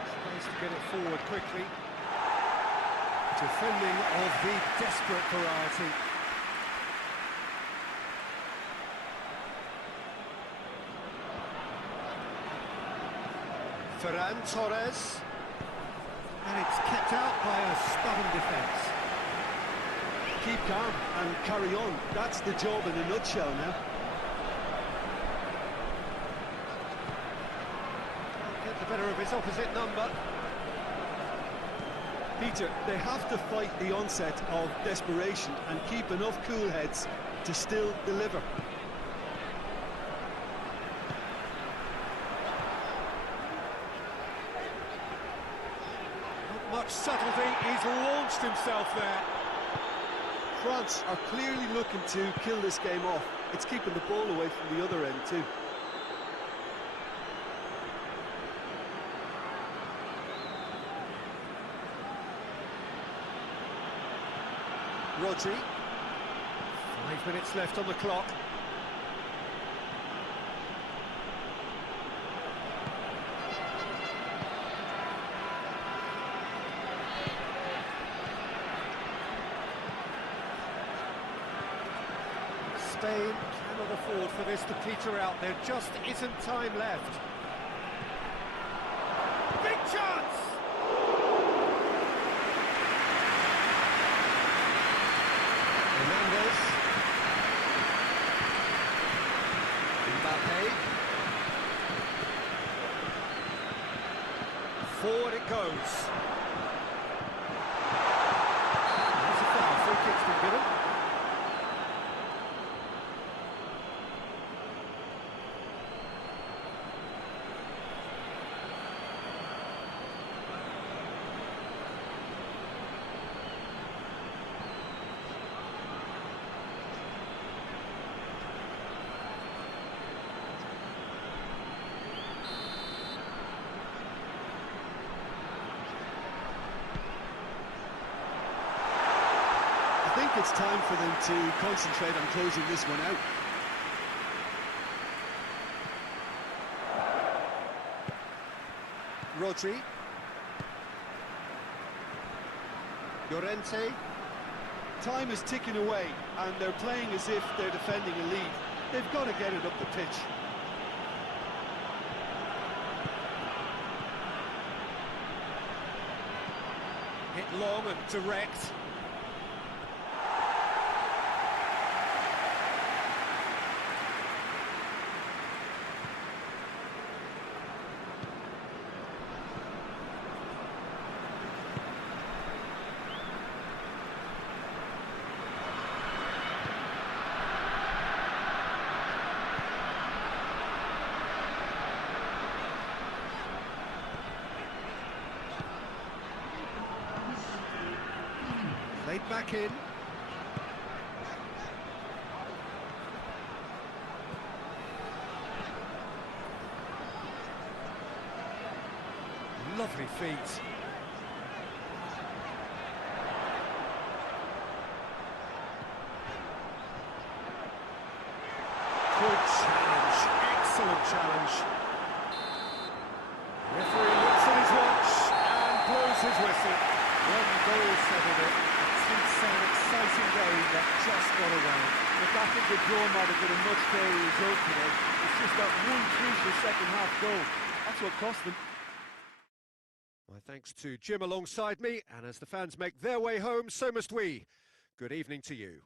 Space to get it forward quickly. Defending of the desperate variety. Ferran Torres. And it's kept out by a stubborn defence. Keep calm and carry on. That's the job in a nutshell now. Can't get the better of his opposite number. Peter, they have to fight the onset of desperation and keep enough cool heads to still deliver. Not much subtlety, he's launched himself there. France are clearly looking to kill this game off. It's keeping the ball away from the other end too. Rodri. 5 minutes left on the clock. Spain cannot afford for this to peter out. There just isn't time left. Big chance! Hernandez. Mbappe. Forward it goes. There's a foul. Free kick's been given. I think it's time for them to concentrate on closing this one out. Rodri. Llorente. Time is ticking away, and they're playing as if they're defending a lead. They've got to get it up the pitch. Hit long and direct. Played back in. Lovely feet. Good challenge, excellent challenge. Referee looks at his watch and blows his whistle. One goal settled it. An exciting game that just got away. Look, I think the draw might have been a much fairer result today. It's just that one crucial second half goal. That's what cost them. My thanks to Jim alongside me, and as the fans make their way home, so must we. Good evening to you.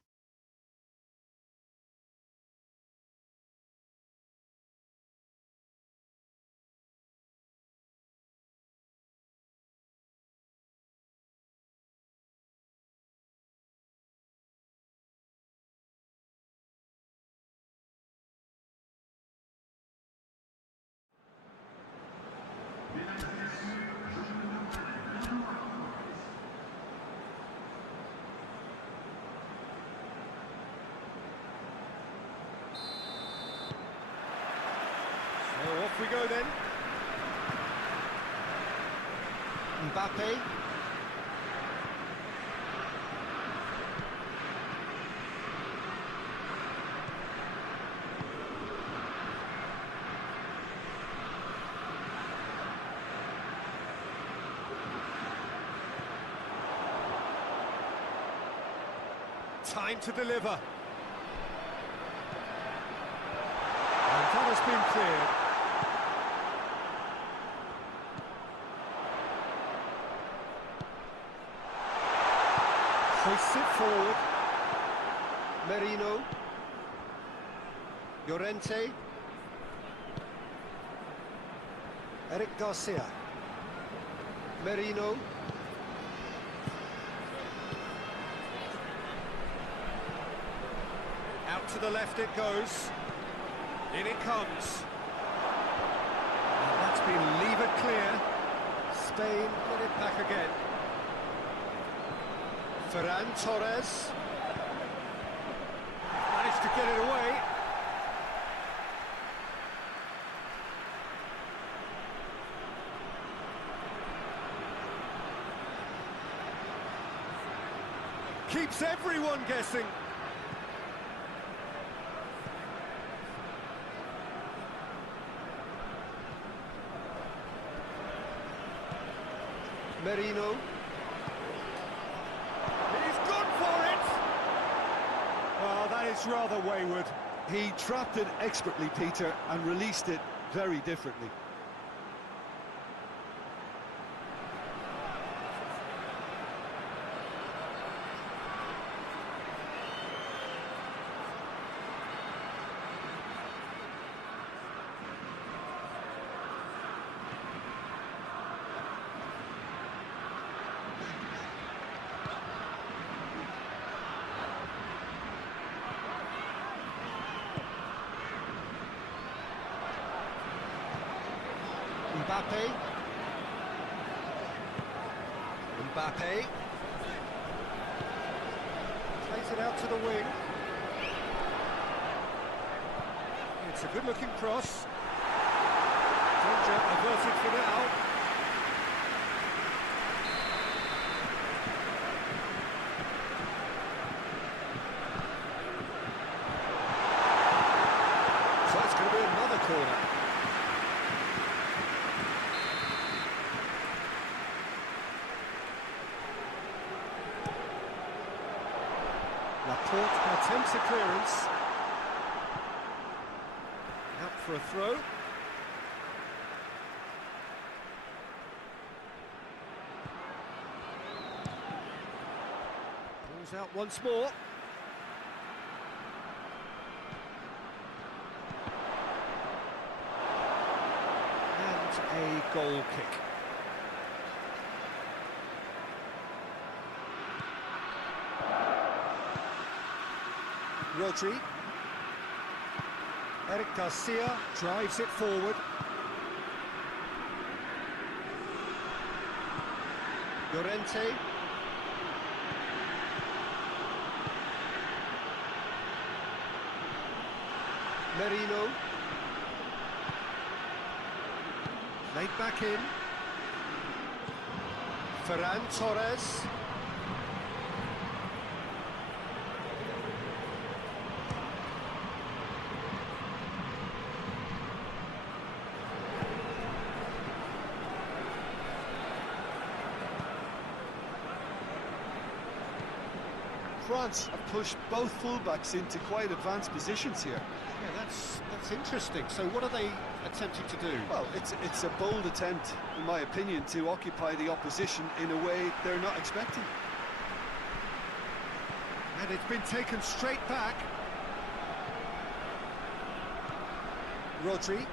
So off we go then. Mbappe. Time to deliver. And that has been cleared. Hoists it forward. Merino. Llorente. Eric Garcia. Merino. Out to the left it goes. In it comes. And that's been levered clear. Spain get it back again. Ferran Torres. Managed to get it away. keeps everyone guessing. Merino. He's gone for it! Well, that is rather wayward. He trapped it expertly, Peter, and released it very differently. Mbappe. Plays it out to the wing. It's a good-looking cross. Danger averted for now. So it's going to be another corner. Laporte attempts a clearance. Out for a throw. Pulls out once more. And a goal kick. Rodri. Eric Garcia drives it forward. Llorente. Merino. Played back in. Ferran Torres. France have pushed both fullbacks into quite advanced positions here. Yeah, that's interesting. So what are they attempting to do? Well, it's a bold attempt, in my opinion, to occupy the opposition in a way they're not expecting. And it's been taken straight back. Rodri.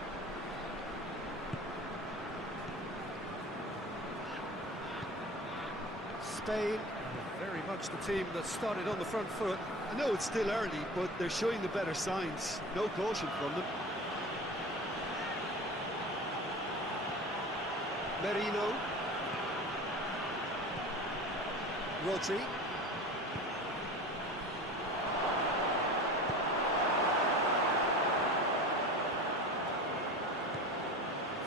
Spain, very much the team that started on the front foot. I know it's still early, but they're showing the better signs. No caution from them. Merino. Rodri.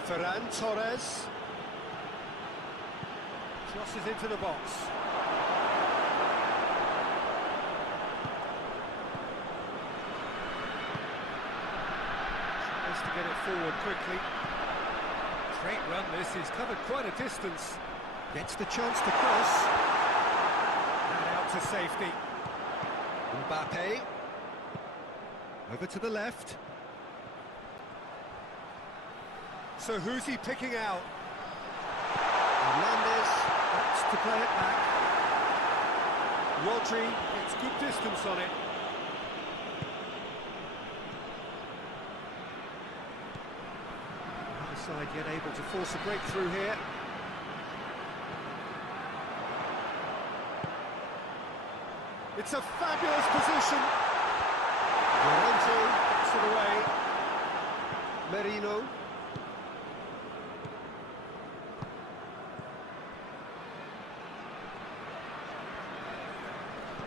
Ferran Torres. Crosses into the box. Tries to get it forward quickly. Great run this, he's covered quite a distance. Gets the chance to cross. And out to safety. Mbappe. Over to the left. So who's he picking out? Hernandez opts to play it back. Rodri gets good distance on it. Other side yet able to force a breakthrough here. It's a fabulous position. Llorente gets it away. Merino.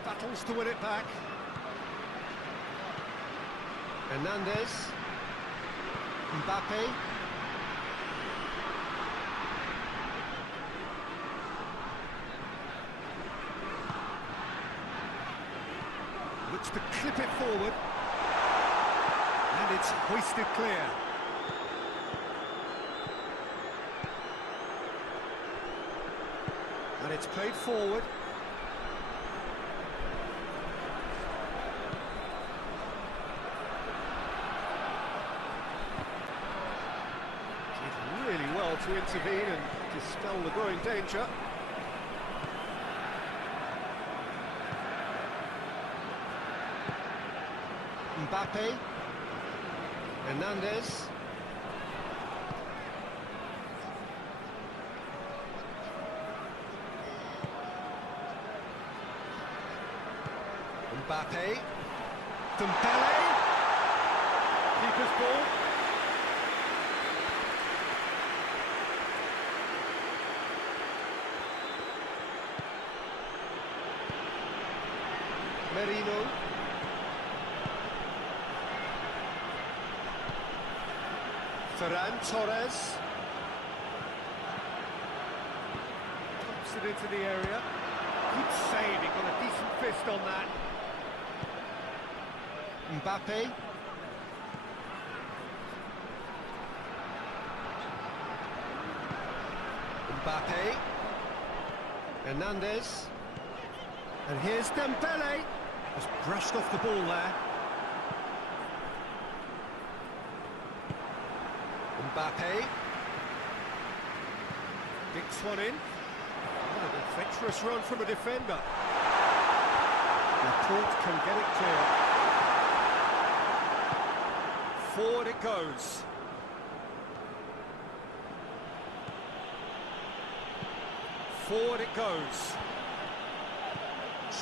Battles to win it back. Hernandez. Mbappe. To clip it forward. And it's hoisted clear. And it's played forward. Did really well to intervene and dispel the growing danger. Mbappe, Hernandez, Mbappe, Dembele, keeper's ball. Merino. Ferran Torres. Pumps it into the area. Good save, he got a decent fist on that. Mbappe. Mbappe. Hernandez. And here's Dembele. Just brushed off the ball there. Mbappe. Dicks one in. What an adventurous run from a defender. Laporte can get it clear. Forward it goes. Forward it goes.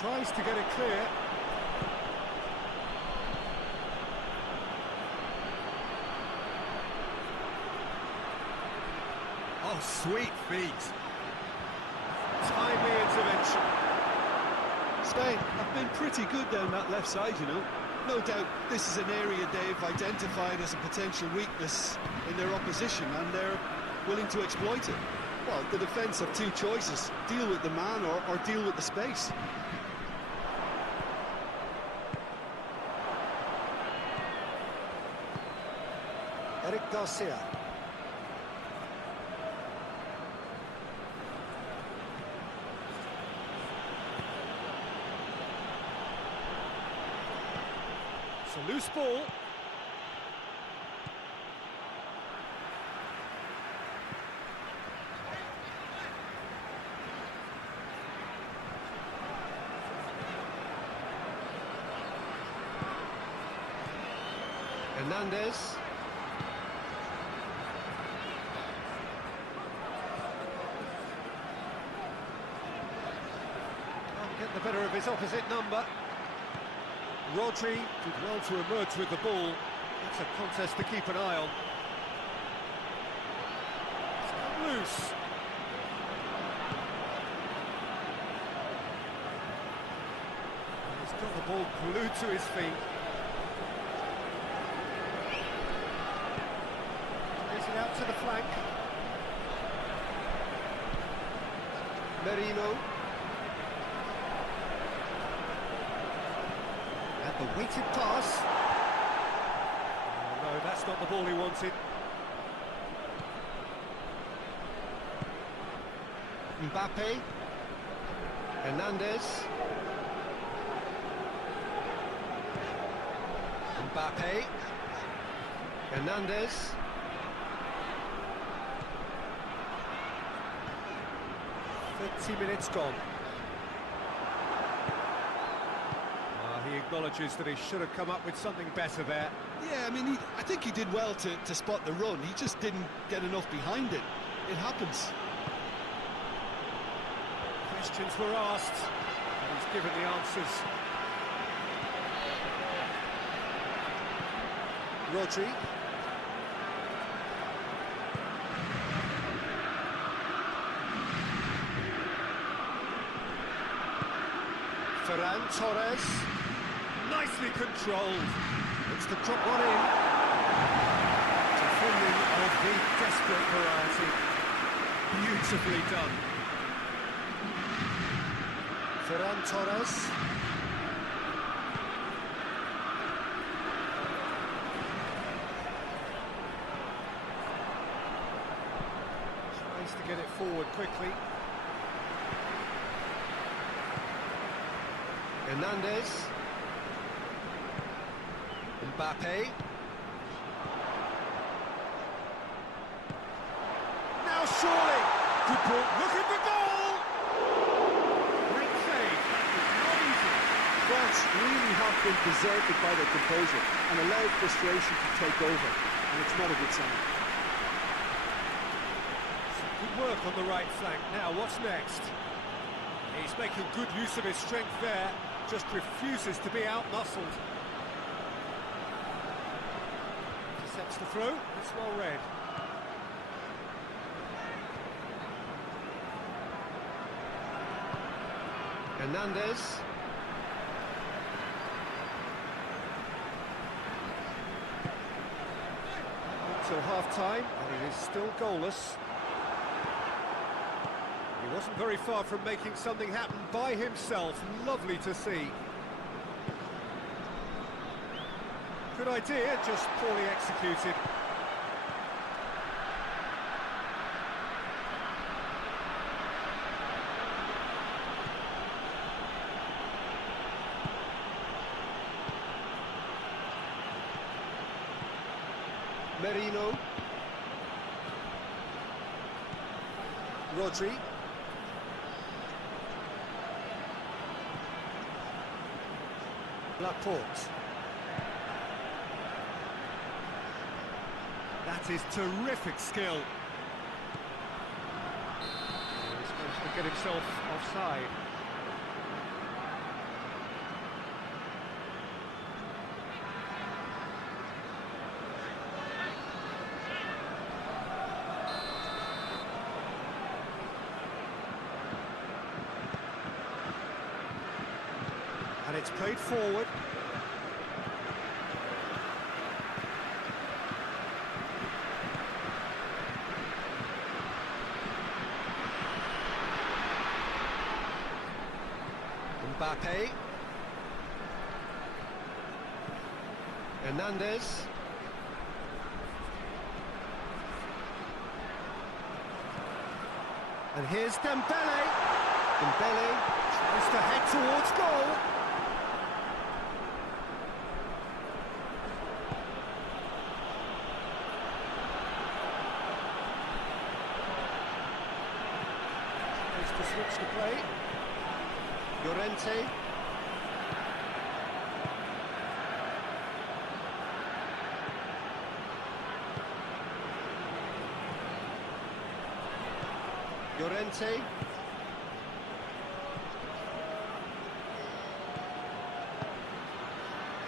Tries to get it clear. Oh, sweet feet. Timely intervention. Spain have been pretty good down that left side, you know. No doubt this is an area they've identified as a potential weakness in their opposition, and they're willing to exploit it. Well, the defence have two choices: deal with the man or deal with the space. Eric Garcia. It's a loose ball. Hernandez. Can't get the better of his opposite number. Rodri did well to emerge with the ball. That's a contest to keep an eye on. It's got loose. He's got the ball glued to his feet. Plays it out to the flank. Merino. The weighted pass. Oh, no, that's not the ball he wanted. Mbappe. Hernandez. Mbappe. Hernandez. Minutes gone. He acknowledges that he should have come up with something better there. Yeah, I mean, I think he did well to spot the run. He just didn't get enough behind it. It happens. Questions were asked, and he's given the answers. Rodri. Ferran Torres. Nicely controlled. Looks to drop one in. Defending of the desperate variety. Beautifully done. Ferran Torres. to get it forward quickly. Hernandez. Mbappe. Now surely! Good ball, looking for goal! Great save, that was not easy. France really have been deserted by their composure and allowed frustration to take over, and it's not a good sign. Good work on the right flank. Now, what's next? He's making good use of his strength there, just refuses to be out-muscled. Intercepts the throw, it's well read. Hernandez. Until half-time, and it is still goalless. He wasn't very far from making something happen by himself. Lovely to see. Good idea, just poorly executed. Merino. Rodri. Laporte. That is terrific skill. He's managed to get himself offside. And it's played forward. Mbappe. Hernandez. And here's Dembele. Dembele. Tries to head towards goal. Tries to switch the play. Llorente. Llorente.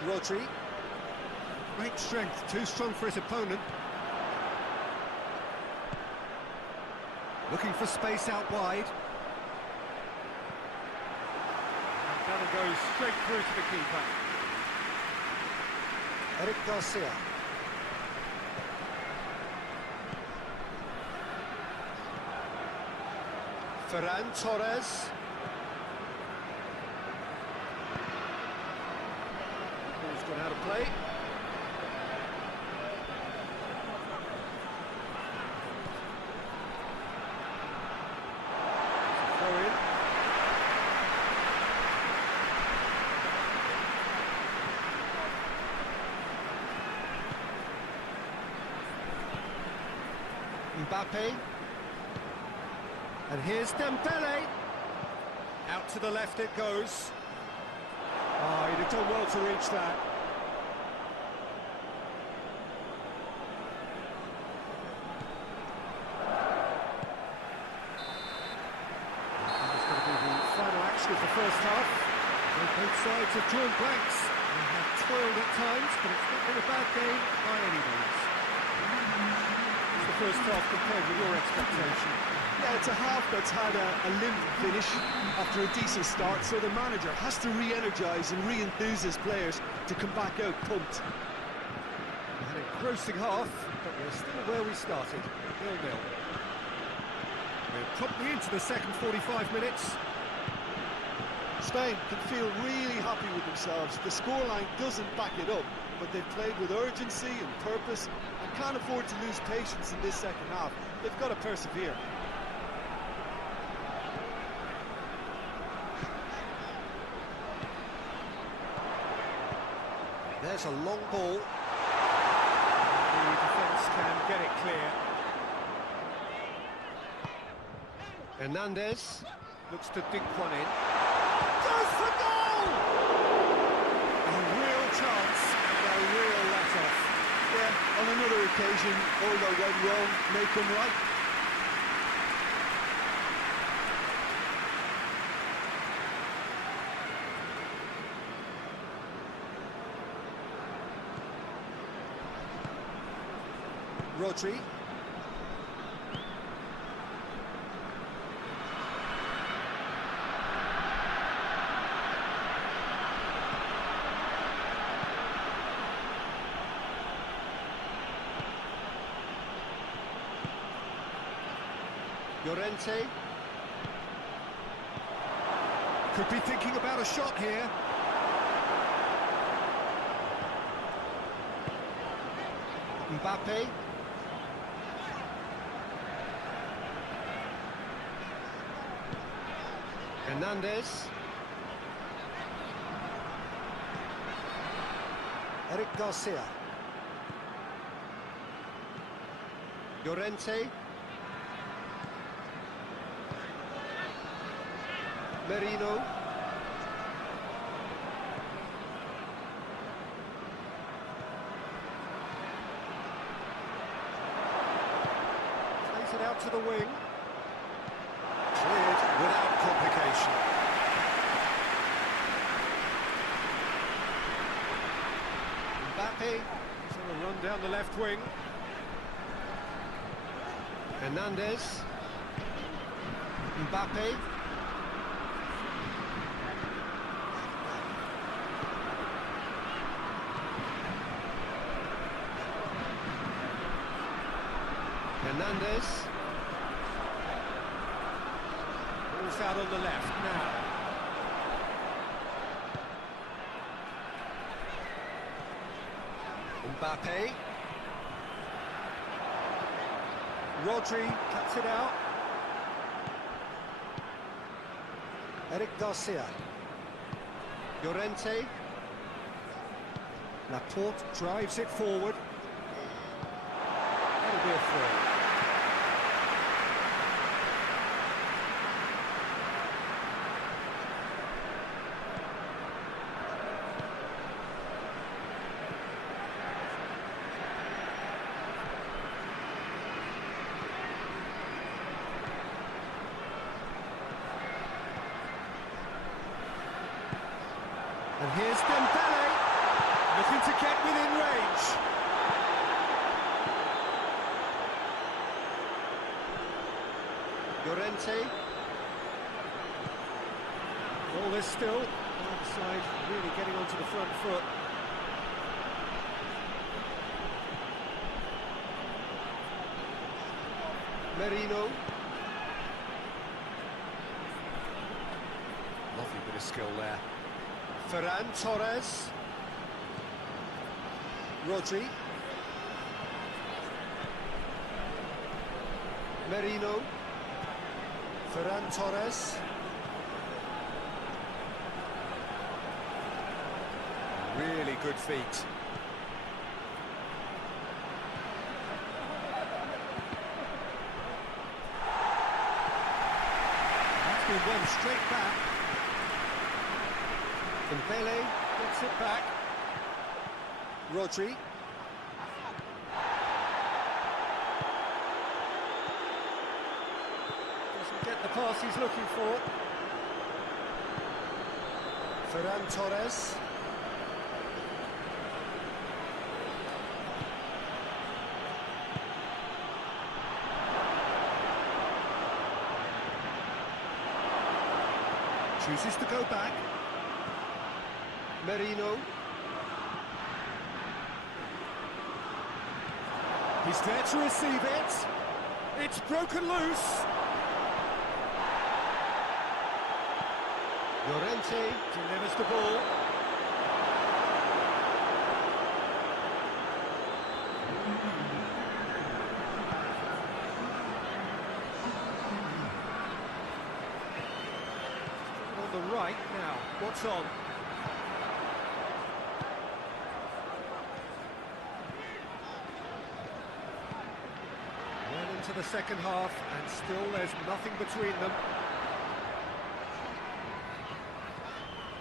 Rodri. Great strength, too strong for his opponent. Looking for space out wide. And that'll go straight through to the keeper. Eric Garcia. Ferran Torres. Ball's gone out of play. Throw in. Mbappe. And here's Dembele. Out to the left it goes. Oh, he'd have done well to reach that. And it's going to be the final action of the first half. Both sides have drawn blanks and have toiled at times, but it's not been a bad game by any means. It's the first half compared with your expectation. Yeah, it's a half that's had a limp finish after a decent start, so the manager has to re-energise and re-enthuse his players to come back out pumped. An engrossing half, but we're still where we started, 0-0. We're promptly into the second 45 minutes. Spain can feel really happy with themselves. The scoreline doesn't back it up, but they've played with urgency and purpose and can't afford to lose patience in this second half. They've got to persevere. Torres, a long ball. The defence can get it clear. Hernandez looks to dink one in. Goes for goal! A real chance and a real let-off. Yeah, on another occasion, all that went wrong, make them right. Rodri. Llorente. Could be thinking about a shot here. Mbappe. Hernandez. Eric Garcia. Llorente. Merino. Plays it out to the wing. Cleared without complication. Mbappe is on a run down the left wing. Hernandez. Mbappe. Hernandez. Ball's out on the left now. Mbappe. Rodri cuts it out. Eric Garcia. Llorente. Laporte drives it forward. That'll be a throw. And here's Dembele, looking to get within range. Llorente. All is still. Outside, really getting onto the front foot. Merino. Lovely bit of skill there. Ferran Torres. Rodri. Merino. Ferran Torres. Really good feet. That's been won straight back. Dembele gets it back. Rodri. Doesn't get the pass he's looking for. Ferran Torres. Chooses to go back. Merino. He's there to receive it. It's broken loose. Llorente delivers the ball. On the right now, what's on? into the second half, and still there's nothing between them.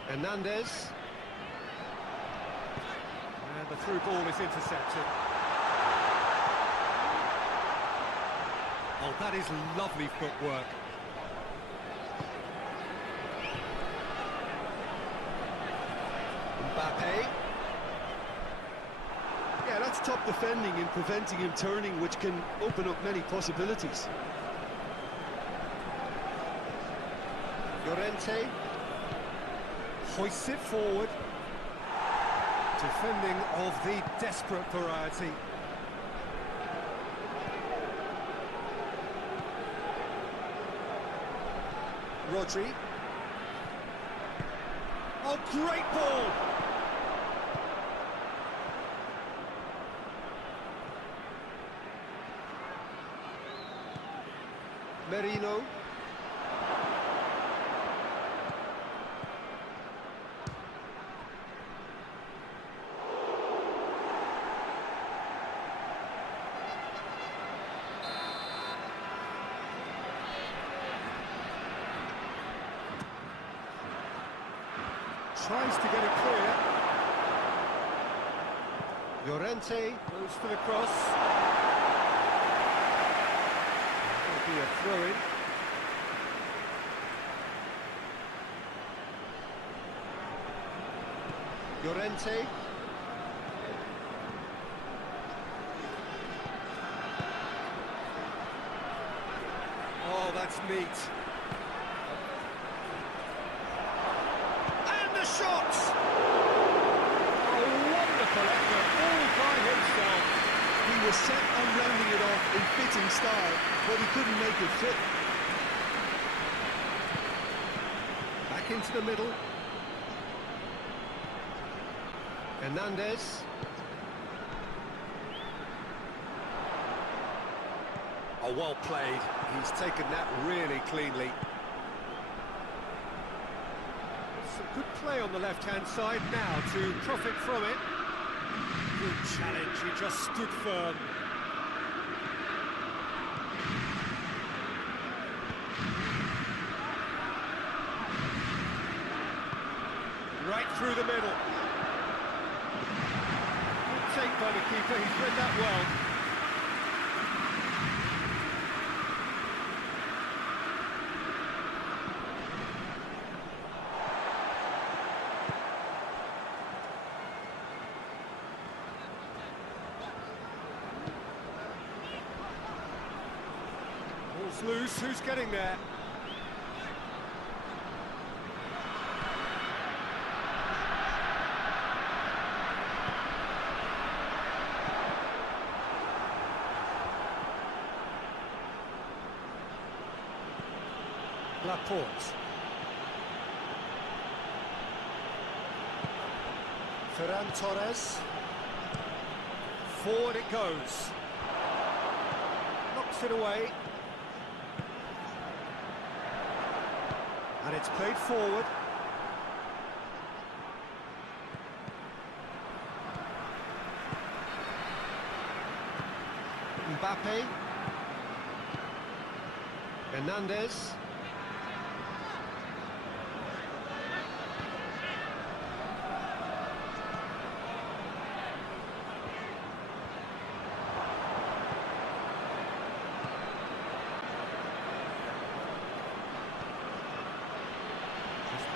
Hernandez. And the through ball is intercepted. Oh, that is lovely footwork. Mbappe. Yeah, that's top defending and preventing him turning, which can open up many possibilities. Llorente hoists it forward. Defending of the desperate variety. Rodri. Oh, great ball! Merino. Tries to get it clear. Llorente goes for the cross. That'll be a throw-in. Llorente. Oh, that's neat. Shots! A wonderful effort, all by himself. He was set on rounding it off in fitting style, but he couldn't make it fit. Back into the middle. Hernandez. Oh, well played. He's taken that really cleanly. Some good play on the left-hand side now to profit from it. Good challenge, he just stood firm. Right through the middle. Good take by the keeper, he's read that well. Ball's loose, who's getting there? Laporte. Ferran Torres. Forward it goes. Knocks it away. And it's played forward. Mbappe. Hernandez.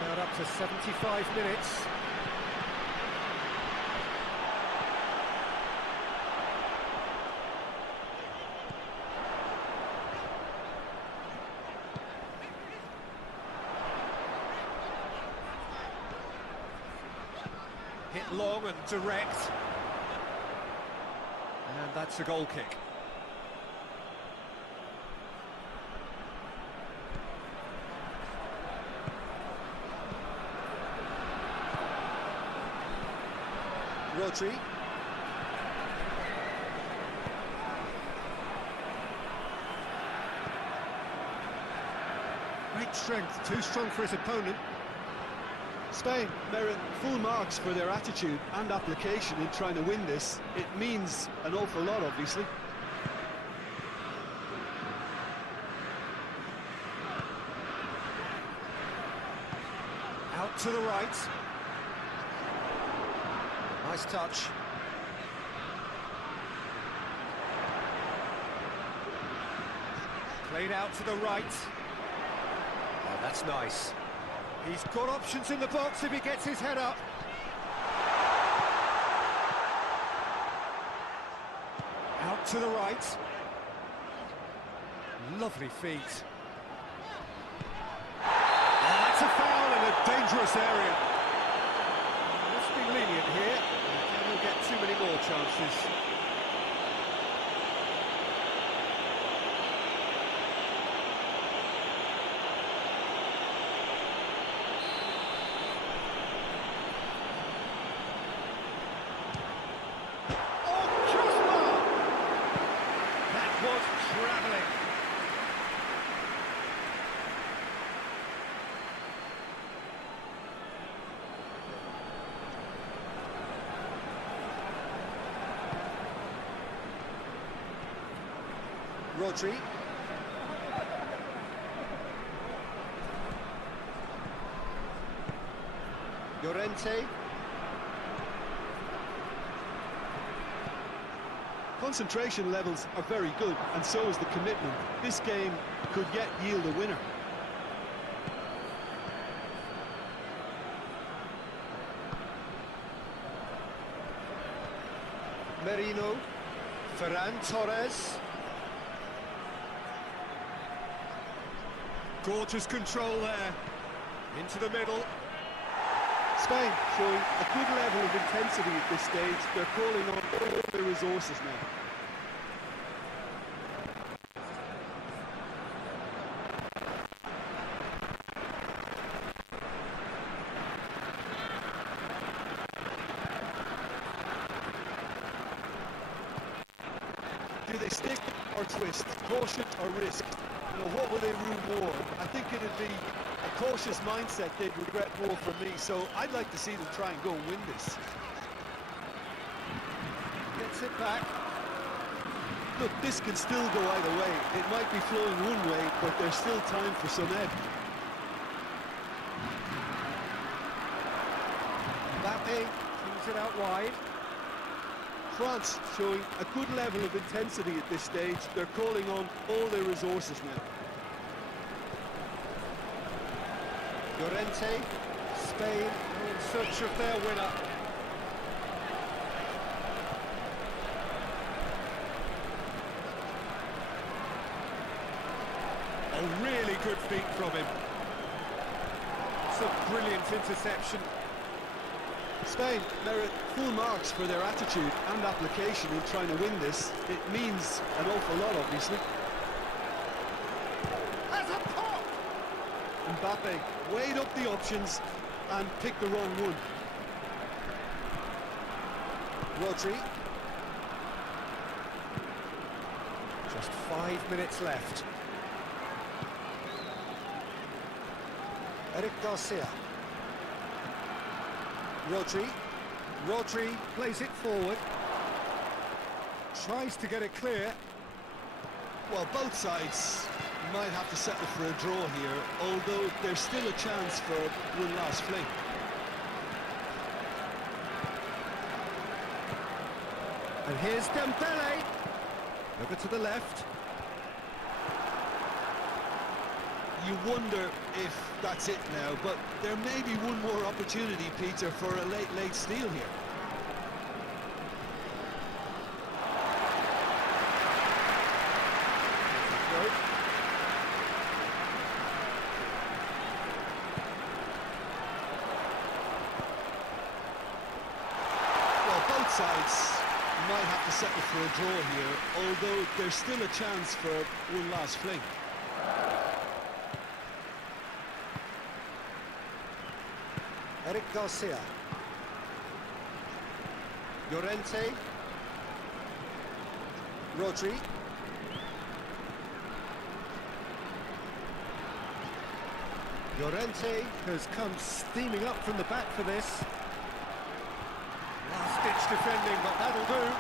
About up to 75 minutes. Hit long and direct. And that's a goal kick. Rodri. Great strength, too strong for his opponent. Spain merit full marks for their attitude and application in trying to win this. It means an awful lot, obviously. to the right. Nice touch. Played out to the right. Oh, that's nice. He's got options in the box if he gets his head up. Out to the right. Lovely feet. Oh, that's a foul in a dangerous area. Let's be lenient here. We'll get too many more chances. Travelling. Rodri. Llorente. Concentration levels are very good, and so is the commitment. This game could yet yield a winner. Merino. Ferran Torres. Gorgeous control there. Into the middle. Spain showing a good level of intensity at this stage. They're calling on all their resources now. Do they stick or twist? Caution or risk? You know, what will they rue more? I think it'd be a cautious mindset they'd regret more for me, so I'd like to see them try and go and win this. Gets it back. Look, this can still go either way. It might be flowing one way, but there's still time for some ebb. Mbappe brings it out wide. France showing a good level of intensity at this stage. They're calling on all their resources now. Llorente, Spain in search of their winner. A really good feat from him. It's a brilliant interception. Spain merit full marks for their attitude and application in trying to win this. It means an awful lot, obviously. As a pop! Mbappe weighed up the options and picked the wrong one. Rodri. Just 5 minutes left. Eric Garcia. Rodri plays it forward. Tries to get it clear. Well, both sides might have to settle for a draw here, although there's still a chance for one last fling. And here's Dembele. Over to the left. You wonder if that's it now, but there may be one more opportunity, Peter, for a late steal here. Well, both sides might have to settle for a draw here, although there's still a chance for one last fling. Eric Garcia. Llorente. Rodri. Llorente has come steaming up from the back for this. Last-ditch defending, but that'll do.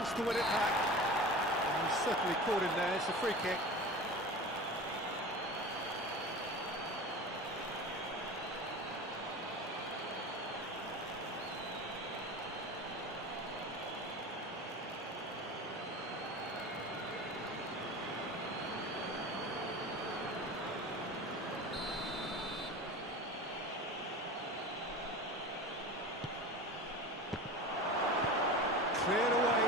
Struggles to win it back. And he's certainly caught him there. It's a free kick. Cleared away.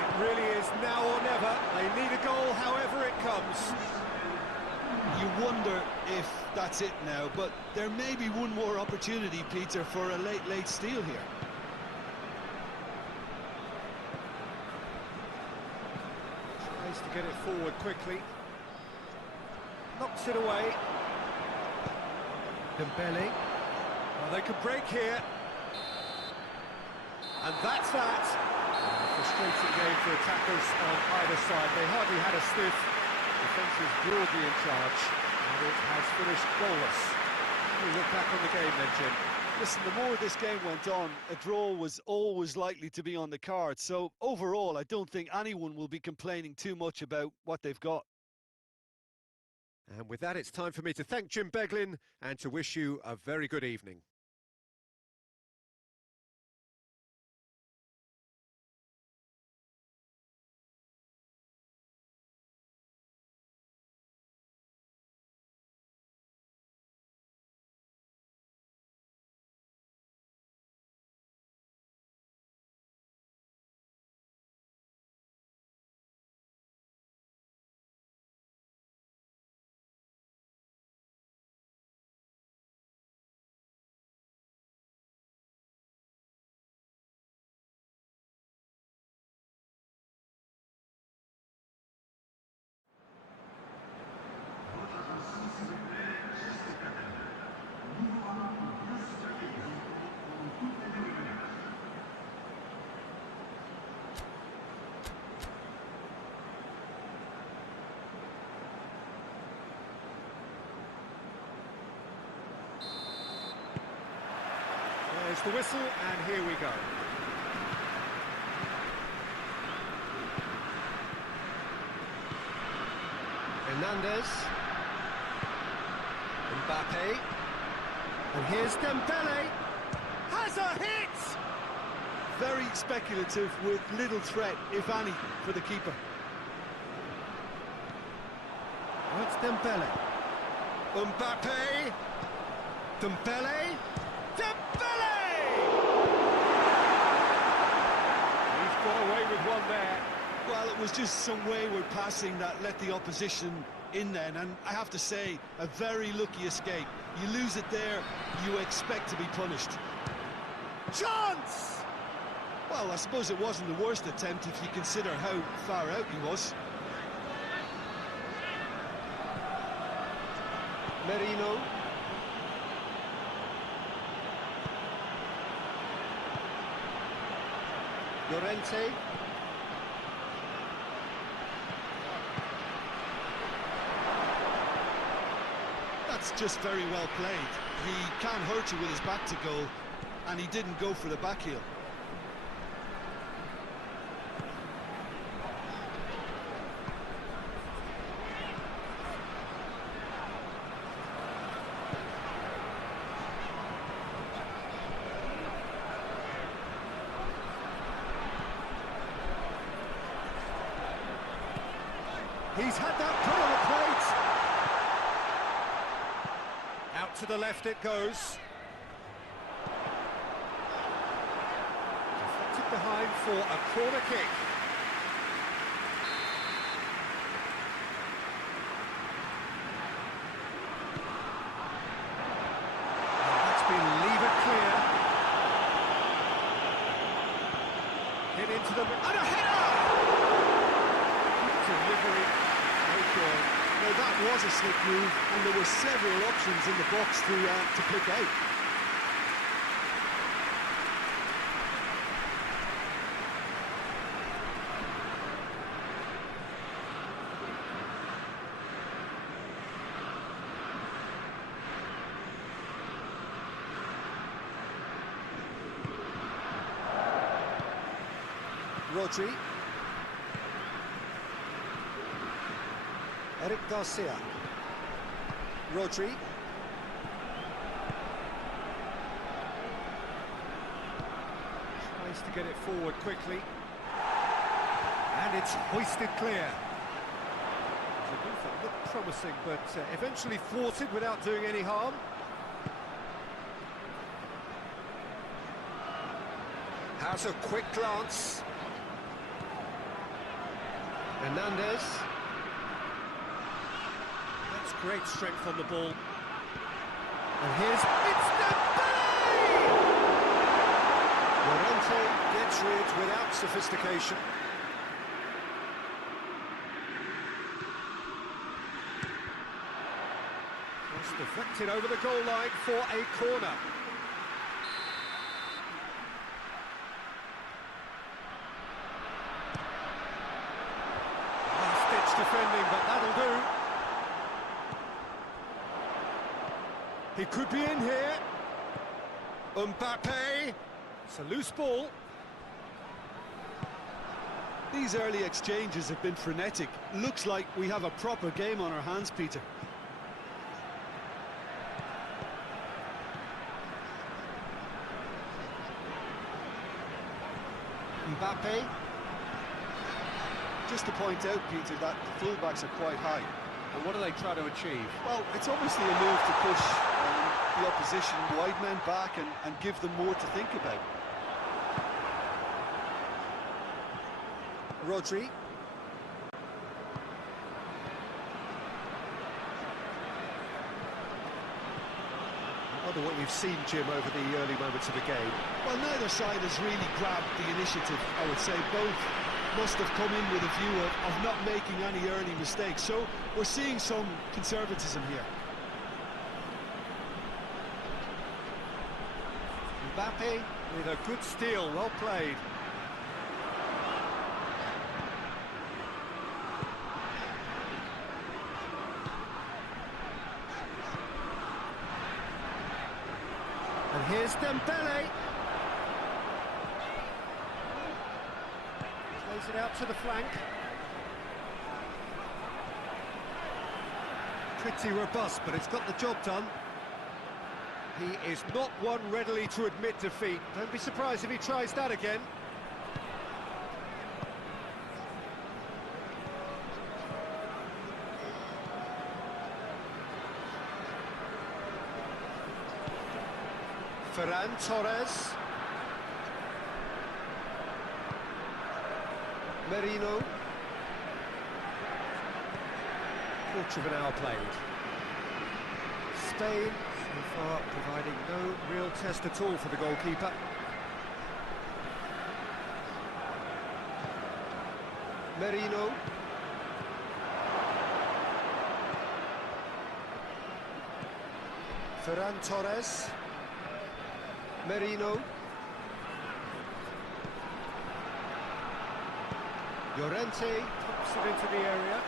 It really is now or never. They need a goal however it comes. You wonder if that's it now, but there may be one more opportunity, Peter, for a late steal here. Tries to get it forward quickly. Knocks it away. Dembele. Well, they could break here. And that's that. Frustrating game for attackers on either side. They hardly had a sniff. Defence is broadly in charge, and it has finished goalless. We'll look back on the game then, Jim. Listen, the more this game went on, a draw was always likely to be on the card. So overall, I don't think anyone will be complaining too much about what they've got. And with that, it's time for me to thank Jim Beglin and to wish you a very good evening. There's the whistle, and here we go. Hernandez. Mbappe. And here's Dembele. Has a hit! Very speculative with little threat, if any, for the keeper. That's Dembele. Mbappe. Dembele. Dembele! He's got away with one there. Well, it was just some wayward passing that let the opposition in then, and I have to say, a very lucky escape. You lose it there, you expect to be punished. Chance! Well, I suppose it wasn't the worst attempt if you consider how far out he was. Merino. Llorente. That's just very well played. He can't hurt you with his back to goal, and he didn't go for the back heel. He's had that put on the plate. Out to the left it goes. Deflected behind for a corner kick. And that's been levered clear. Hit into the... and a header! Delivery. Now that was a slick move, and there were several options in the box to pick out. Rodri. Eric Garcia. Rodri. Tries to get it forward quickly. And it's hoisted clear. The movement looked promising, but eventually thwarted without doing any harm. Has a quick glance. Hernandez. That's great strength on the ball. And here's Dembele! Llorente gets rid without sophistication. It's deflected over the goal line for a corner. Last-ditch defending, but that'll do. He could be in here. Mbappe. It's a loose ball. These early exchanges have been frenetic. Looks like we have a proper game on our hands, Peter. Mbappe. Just to point out, Peter, that the fullbacks are quite high. And what do they try to achieve? Well, it's obviously a move to push the opposition wide men back and give them more to think about. Rodri. I wonder what you've seen, Jim, over the early moments of the game. Well, neither side has really grabbed the initiative, I would say. Both must have come in with a view of not making any early mistakes. So we're seeing some conservatism here. Mbappe with a good steal, well played. And here's Dembele. Plays it out to the flank. Pretty robust, but it's got the job done. He is not one readily to admit defeat. Don't be surprised if he tries that again. Ferran Torres. Merino. Quarter of an hour played. Spain, so far, providing no real test at all for the goalkeeper. Merino. Ferran Torres. Merino. Llorente pops it into the area.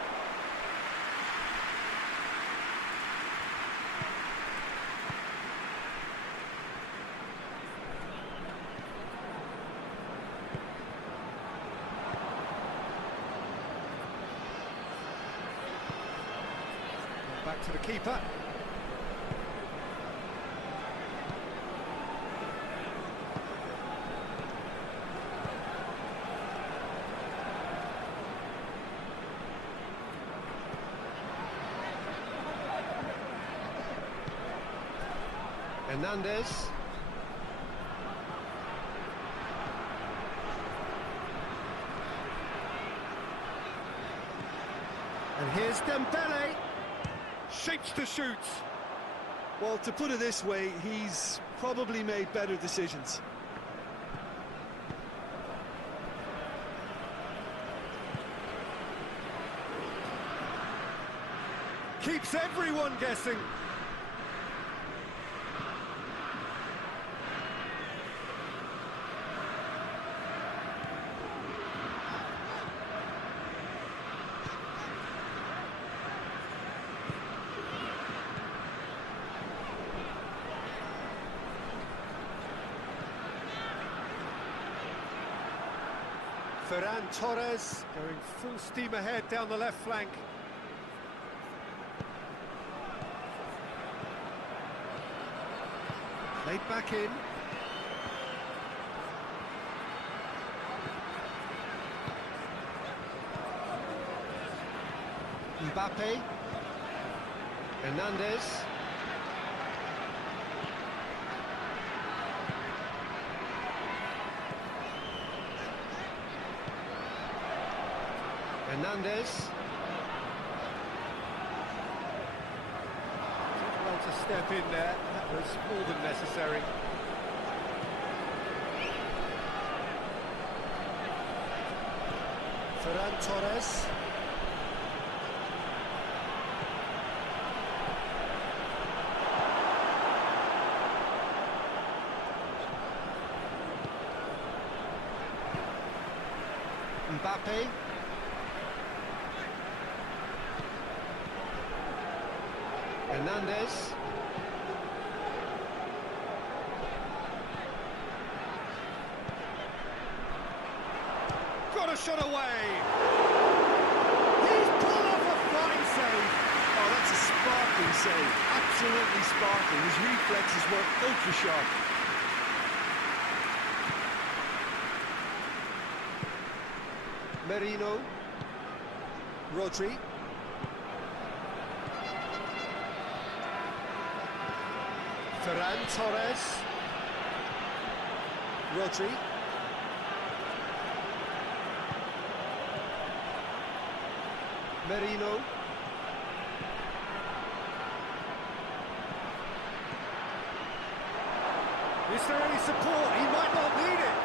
Back to the keeper. Hernandez. And here's Dembele. Shapes to shoot. Well, to put it this way, he's probably made better decisions. Keeps everyone guessing. Ferran Torres going full steam ahead down the left flank. Played back in. Mbappe. Hernandez. Hernandez. Did well to step in there. That was more than necessary. Ferran Torres. Mbappe. Hernandez. Got a shot away. He's pulled off a fine save. Oh, that's a sparkling save. Absolutely sparkling. His reflexes were ultra sharp. Merino. Rodri. Ferran Torres. Rodri. Merino. Is there any support? He might not need it.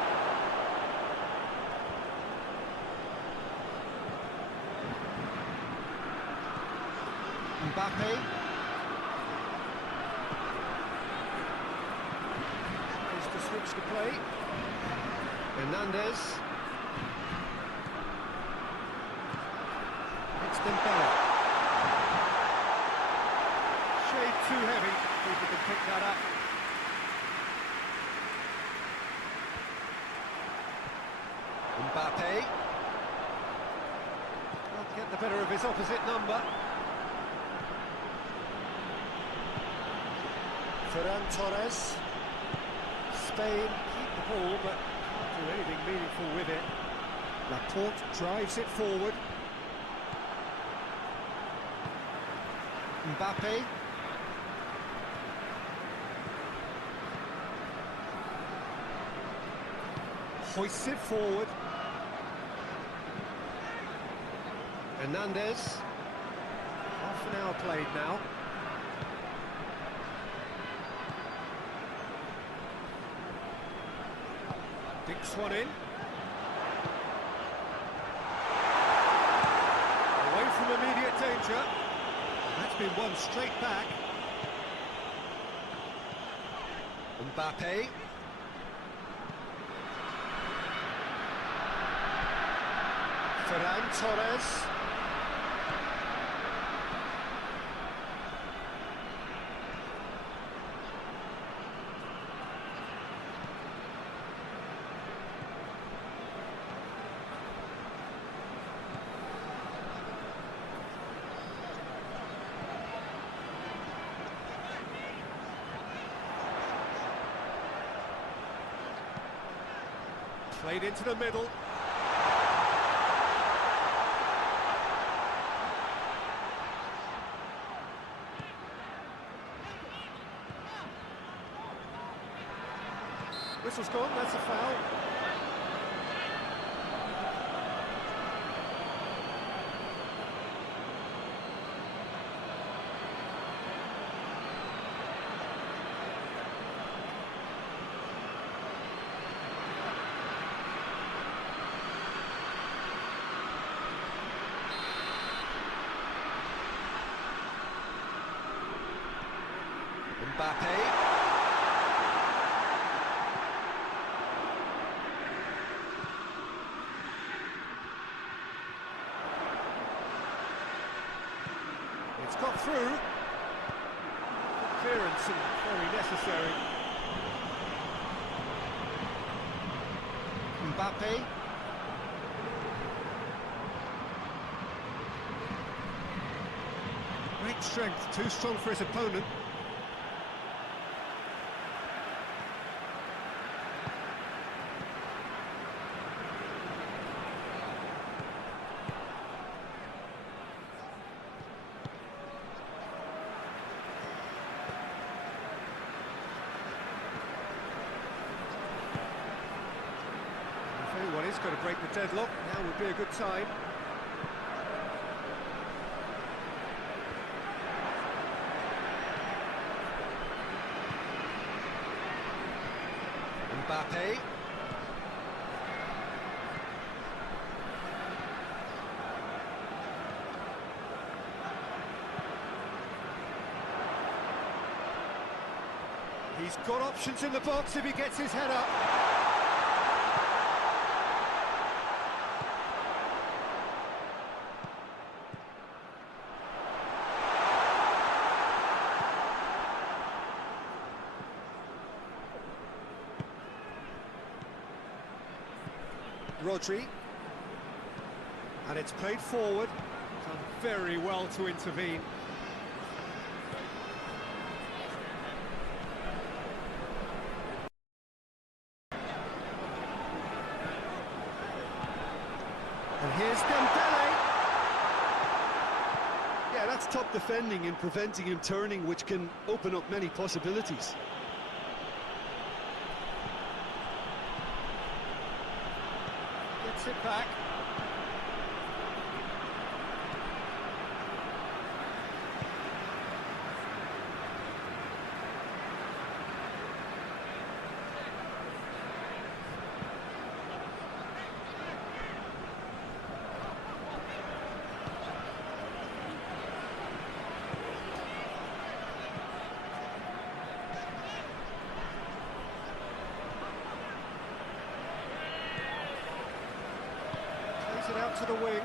Mbappe. Is to switch the play. Hernandez. It's Dembele. Shade too heavy. People can pick that up. Mbappe. Can't get the better of his opposite number. Ferran Torres. Spain keep the ball, but can't do anything meaningful with it. Laporte drives it forward. Mbappe. Hoists it forward. Hernandez. Half an hour played now. Dinks one in. Away from immediate danger. That's been won straight back. Mbappe. Ferran Torres. Played into the middle. Whistle's gone, that's a foul. Mbappe. It's got through. Clearance and very necessary. Mbappe. great strength, too strong for his opponent. Well, he's got to break the deadlock. Now would be a good time. Mbappe. He's got options in the box if he gets his head up. Rodri, and it's played forward. Done very well to intervene. And here's Dembele. Yeah, that's top defending and preventing him turning, which can open up many possibilities. Gets it back. Plays it out to the wing.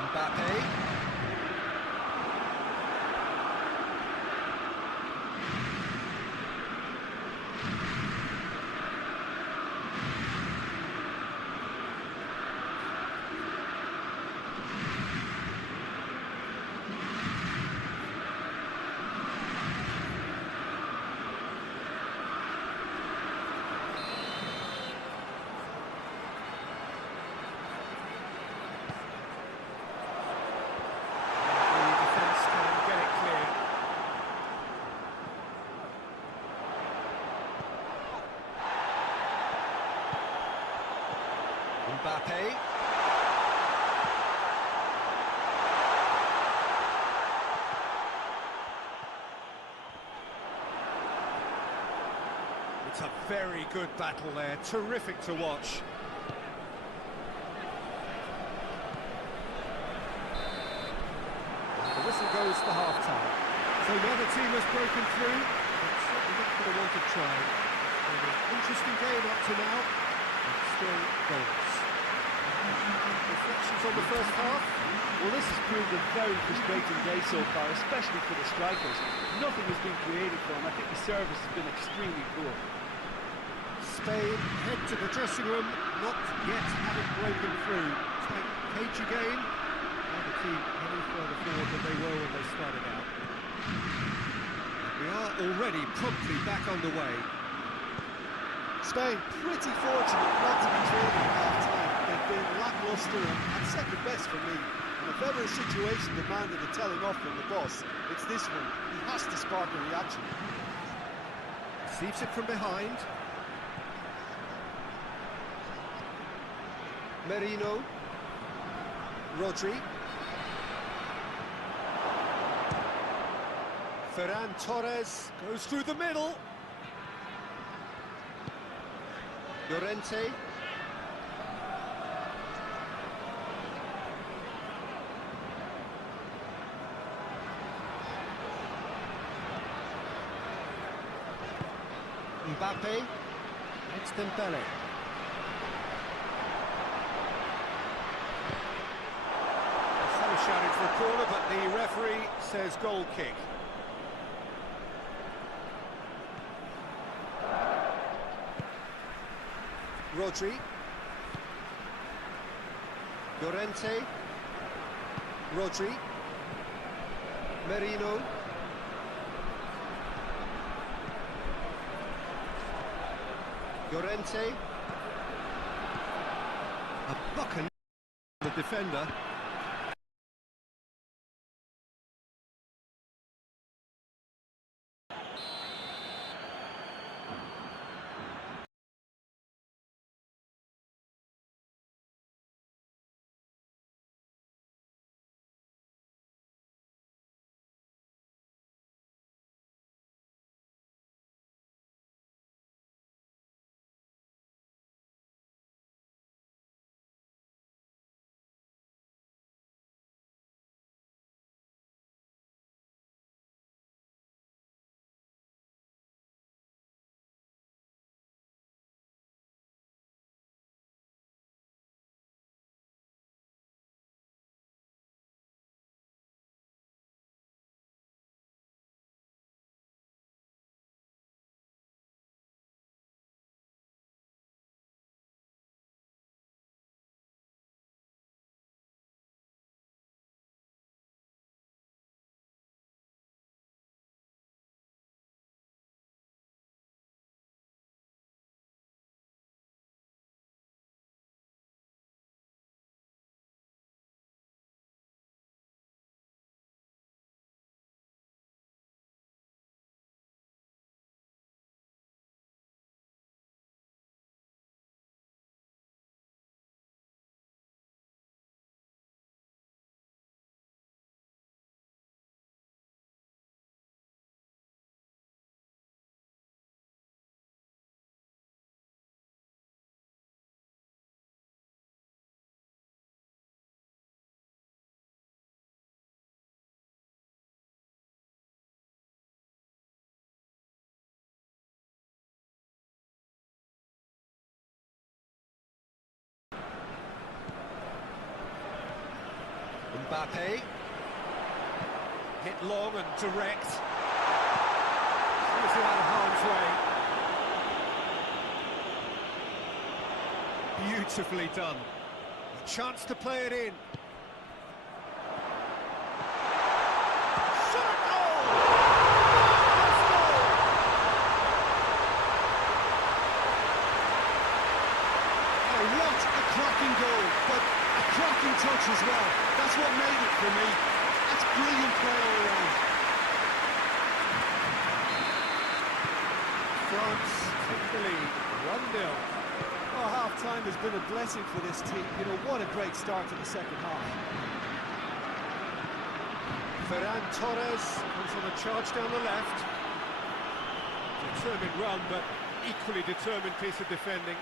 Mbappe. Mbappe. It's a very good battle there, terrific to watch. And the whistle goes for half-time. So neither team has broken through, but certainly not for the want of trying. An interesting game up to now, but still goals. Reflections on the first half? Well, this has proved a very frustrating day so far, especially for the strikers. Nothing has been created for them. I think the service has been extremely poor. Spain head to the dressing room, not yet having broken through. Take page again, and the team any further forward than they were when they started out. We are already promptly back on the way. Spain pretty fortunate not to be trailing at half-time. They've been lacklustre and second best for me. And if ever a situation demanded a telling off from the boss, it's this one. He has to spark a reaction. Receives it from behind. Merino. Rodri. Ferran Torres goes through the middle. Llorente. Mbappe. It's Dembele. Some shouting for a corner, but the referee says goal kick. Rodri. Llorente. Rodri. Merino. Llorente. A bucket. The defender. Mbappe. Hit long and direct. Seems to out of harm's way. Beautifully done. A chance to play it in. Shot a goal! Marvellous goal! Oh, what a cracking goal, but a cracking touch as well. That's what made it for me. That's brilliant play all around. France take the lead, 1-0. Oh, half-time has been a blessing for this team. You know, what a great start to the second half. Ferran Torres comes on a charge down the left. Determined run, but equally determined piece of defending.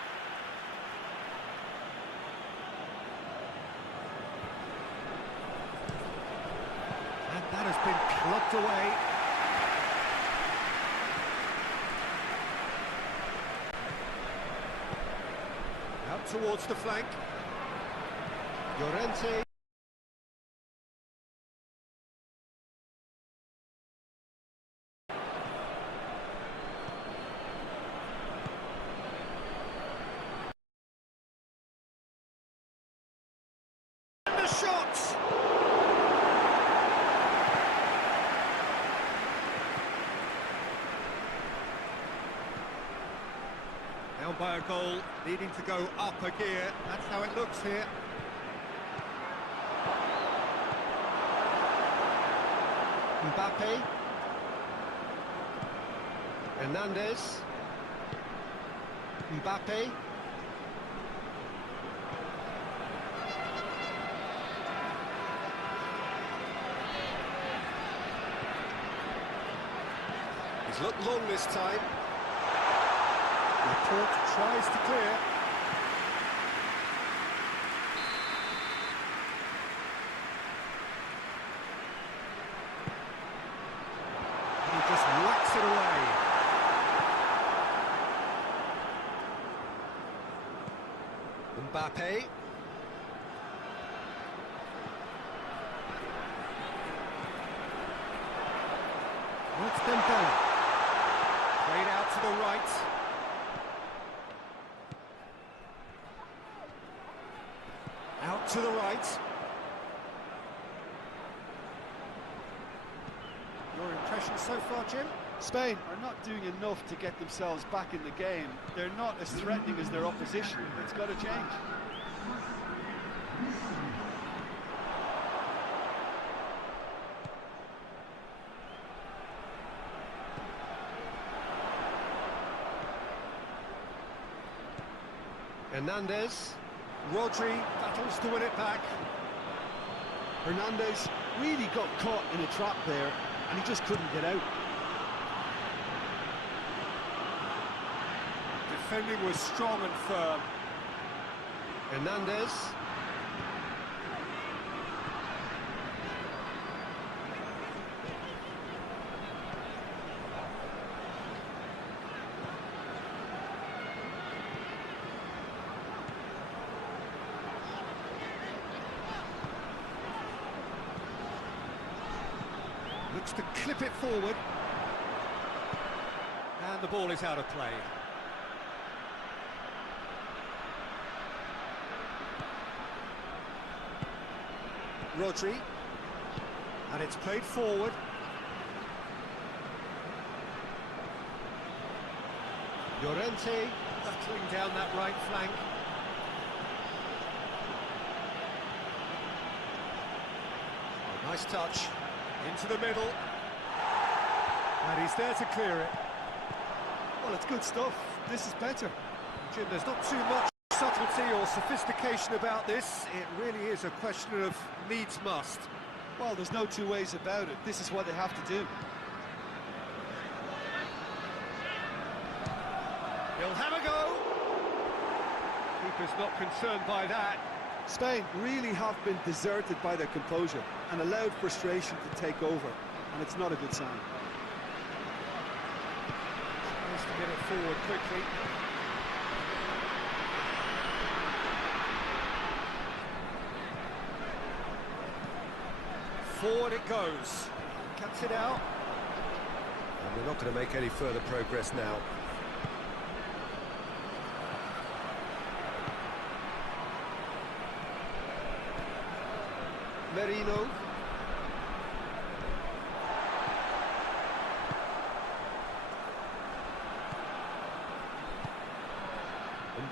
And that has been clubbed away. Out towards the flank. Llorente. And the shot! Down by a goal, needing to go up a gear. That's how it looks here. Mbappe. Hernandez. Mbappe. He's looked long this time. Laporte tries to clear. And he just whacks it away. Mbappe. What's been done? Played out to the right. Out to the right. possession so far, Jim? Spain are not doing enough to get themselves back in the game. They're not as threatening as their opposition. It's got to change. Hernandez. Rodri battles to win it back. Hernandez really got caught in a trap there, and he just couldn't get out. Defending was strong and firm. Hernandez. Looks to clip it forward. And the ball is out of play. Rodri. And it's played forward. Llorente battling down that right flank. Oh, nice touch. Into the middle. And he's there to clear it. Well, it's good stuff. This is better. Jim, there's not too much subtlety or sophistication about this. It really is a question of needs must. Well, there's no two ways about it. This is what they have to do. He'll have a go. Keeper's not concerned by that. Spain really have been deserted by their composure and allowed frustration to take over, and it's not a good sign. Tries to get it forward quickly. Forward it goes. Cuts it out. And we're not going to make any further progress now. Merino.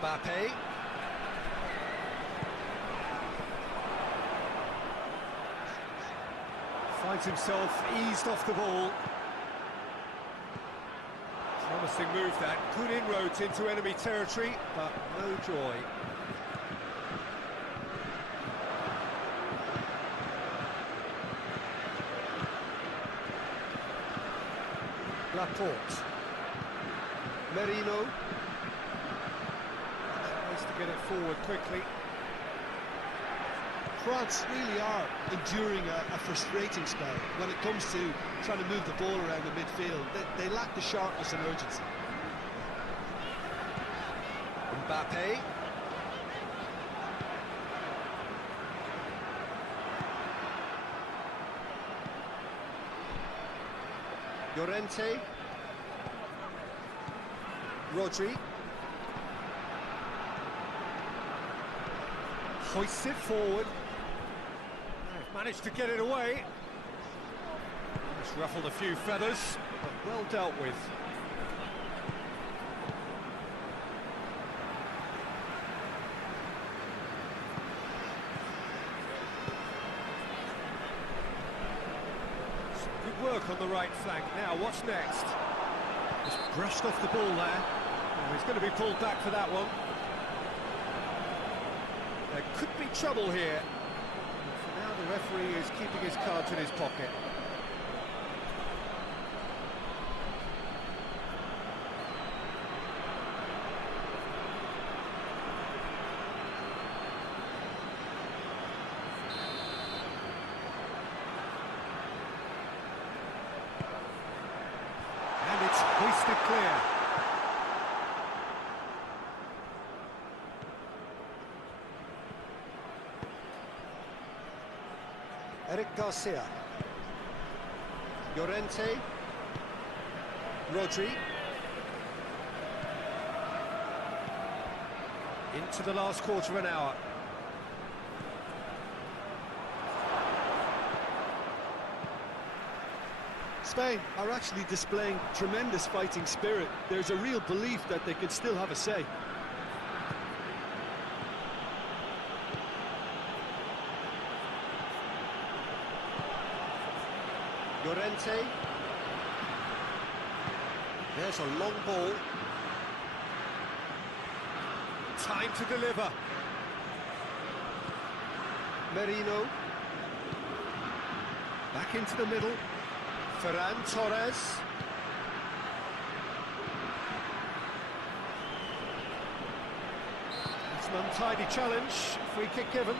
Mbappe. Finds himself eased off the ball. Promising move that. Good inroads into enemy territory, but no joy. Laporte. Merino. Tries to get it forward quickly. France really are enduring a frustrating spell when it comes to trying to move the ball around the midfield. They lack the sharpness and urgency. Mbappe. Llorente. Rodri. Hoists it forward. They've managed to get it away. Just ruffled a few feathers, but well dealt with. Some good work on the right flank. Now, what's next? Just brushed off the ball there. Oh, he's going to be pulled back for that one. There could be trouble here. For now, the referee is keeping his cards in his pocket. And it's hoisted clear. Eric Garcia. Llorente. Rodri. Into the last quarter of an hour. Spain are actually displaying tremendous fighting spirit. There's a real belief that they could still have a say. Llorente. There's a long ball. Time to deliver. Merino. Back into the middle. Ferran Torres. It's an untidy challenge. Free kick given.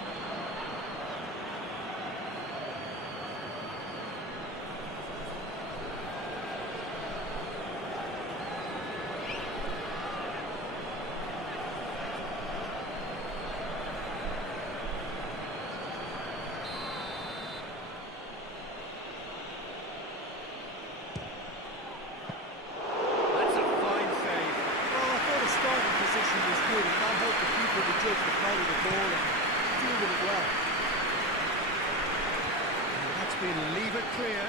Good, and that helped the keeper to judge the flight of the ball and deal with it well. And that's been lever clear.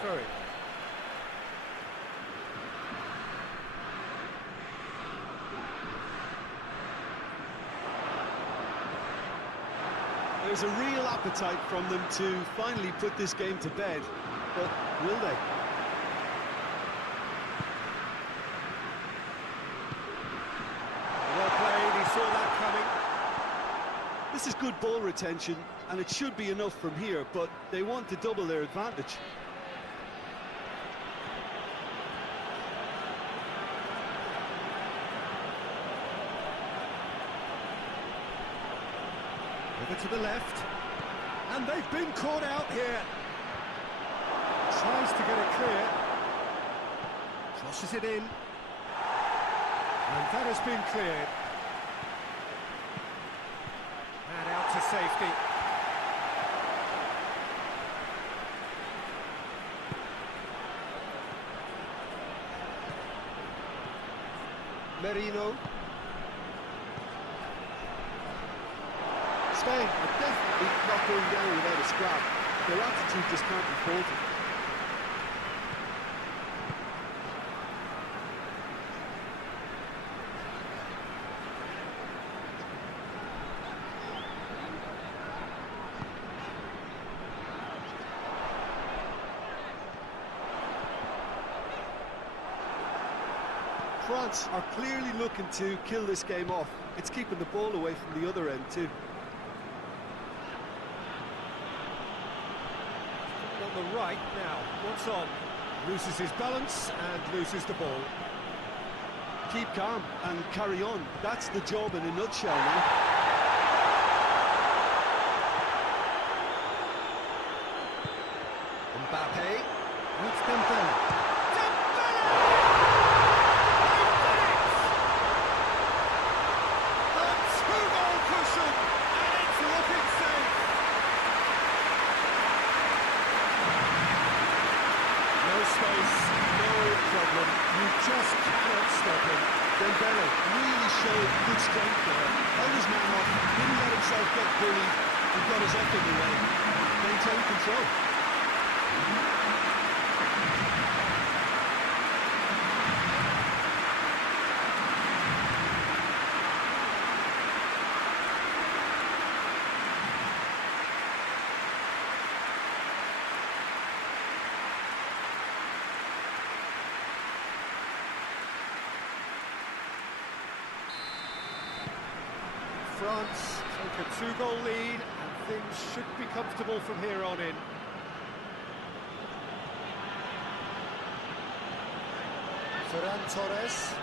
Throw it. There's a real appetite from them to finally put this game to bed, but will they? This is good ball retention, and it should be enough from here, but they want to double their advantage. Over to the left, and they've been caught out here. Tries to get it clear. Crosses it in. And that has been cleared. And out to safety. Merino. Spain are definitely not going down without a scrap. Their attitude just can't be faulted. France are clearly looking to kill this game off. It's keeping the ball away from the other end too. On the right now, what's on? Loses his balance and loses the ball. Keep calm and carry on. That's the job in a nutshell now. Mbappe, meets Dembele. Just cannot stop him. Dembele really showed good strength there. Held his man off, didn't let himself get bullied, and got his effort away. Maintained control. France take a two-goal lead, and things should be comfortable from here on in. Ferran Torres.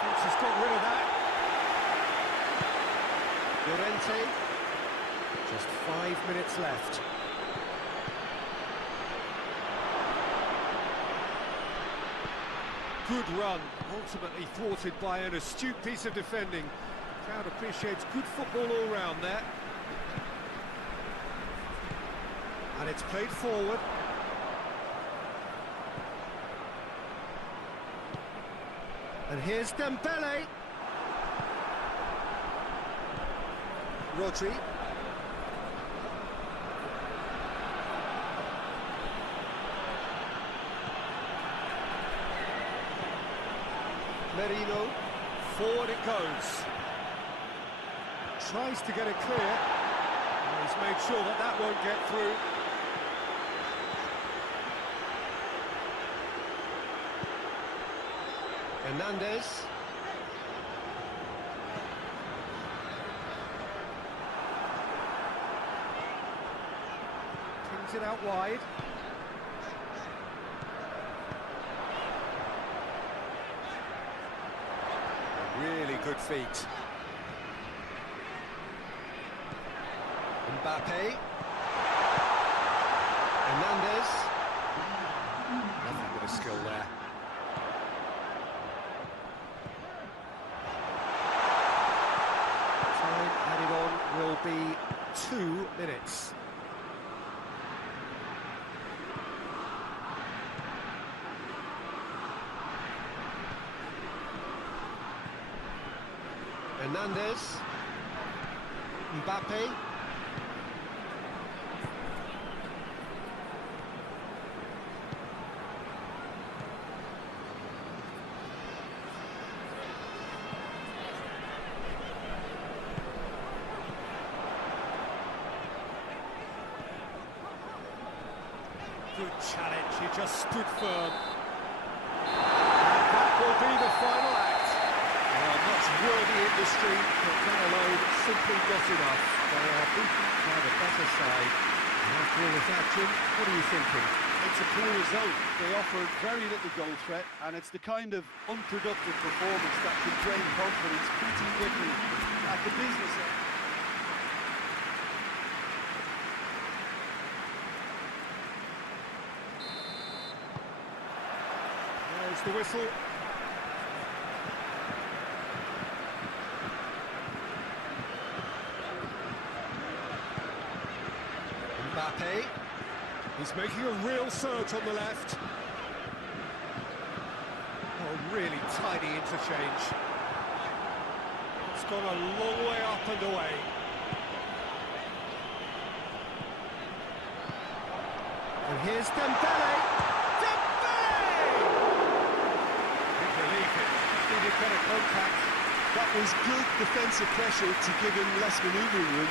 Thinks he's got rid of that. Llorente. Just 5 minutes left. Good run, ultimately thwarted by an astute piece of defending. The crowd appreciates good football all round there. And it's played forward. And here's Dembele. Rodri. Merino. Forward it goes. Tries to get it clear. And he's made sure that that won't get through. Hernandez. Kings it out wide. Really good feet. Mbappe. Hernandez. Nothing but a skill there. Time added on will be 2 minutes. Hernandez. Mbappe. Good challenge, he just stood firm. And that will be the final act. Well, much worthy industry, but that alone simply not enough. They are beaten by the better side. And after all this action, what are you thinking? It's a poor result. They offered very little goal threat, and it's the kind of unproductive performance that can drain confidence pretty quickly at the business end. There's the whistle. Mbappe. He's making a real surge on the left. Oh, really tiny interchange. It's gone a long way up and away. And here's Dembele. Needed better contact. That was good defensive pressure to give him less manoeuvring room.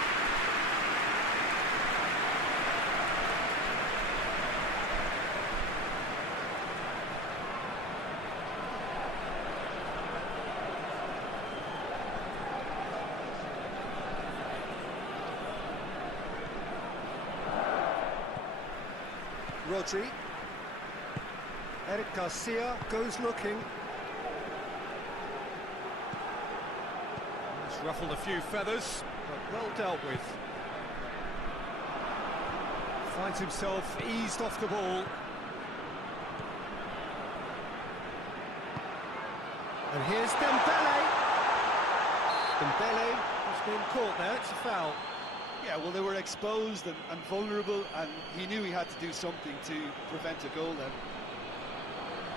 Rodri. Eric Garcia goes looking. He's ruffled a few feathers, but well dealt with. Finds himself eased off the ball. And here's Dembele. Dembele has been caught there, it's a foul. Yeah, well, they were exposed and vulnerable, and he knew he had to do something to prevent a goal then.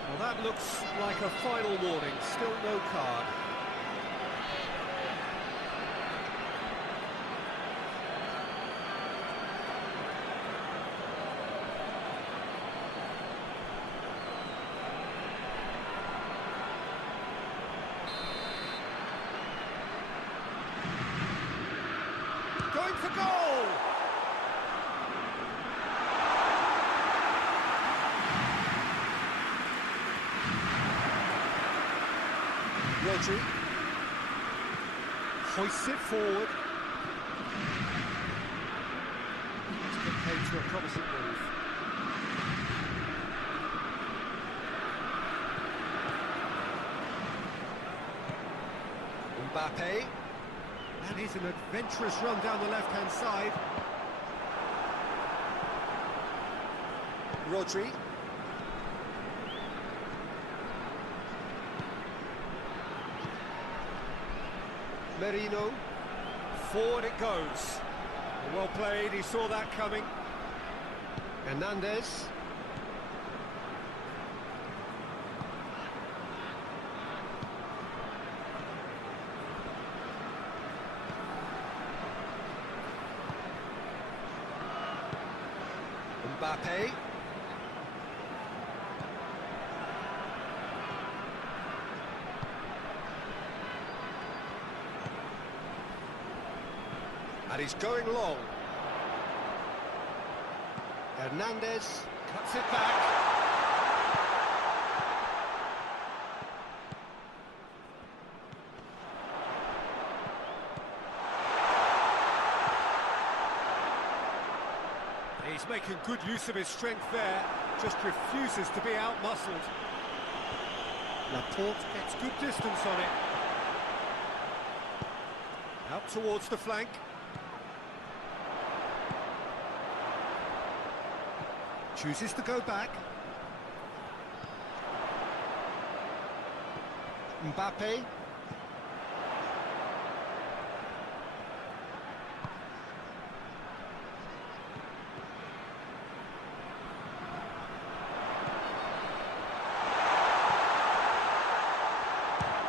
Well, that looks like a final warning, still no card. Going for goal! Rodri hoists it forward. It's been paid to a promising move. Mbappe. That is an adventurous run down the left-hand side. Rodri. Merino. Forward it goes. Well played, he saw that coming. Hernandez. Mbappe. And he's going long. Hernandez cuts it back. He's making good use of his strength there, just refuses to be out-muscled. Laporte gets good distance on it. Out towards the flank. Chooses to go back. Mbappe.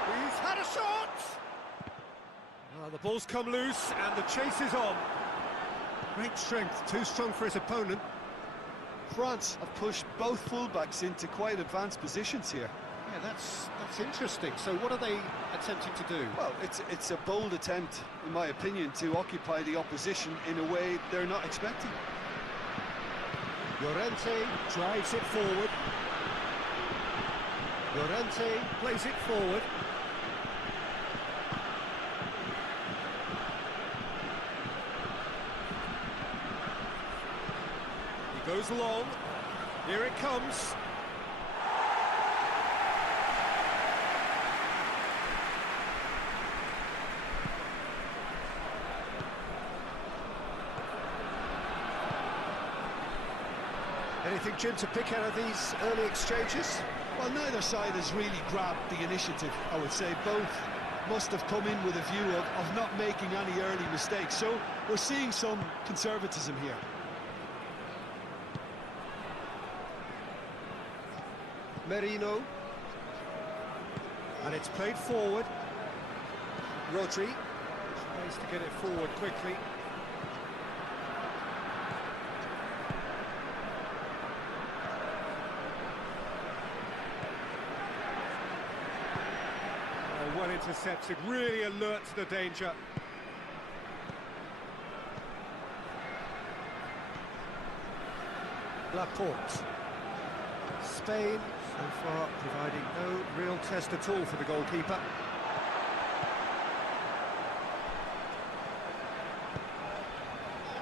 He's had a shot! The ball's come loose and the chase is on. Great strength, too strong for his opponent. France have pushed both fullbacks into quite advanced positions here. Yeah, that's interesting. So what are they attempting to do? Well, it's a bold attempt, in my opinion, to occupy the opposition in a way they're not expecting. Llorente drives it forward. Llorente plays it forward. He goes long. Here it comes. Anything, Jim, to pick out of these early exchanges? Well, neither side has really grabbed the initiative, I would say. Both must have come in with a view of not making any early mistakes. So we're seeing some conservatism here. Merino. And it's played forward. Rodri tries to get it forward quickly. Oh, well intercepted, really alert to the danger. Laporte. Spain, so far, providing no real test at all for the goalkeeper.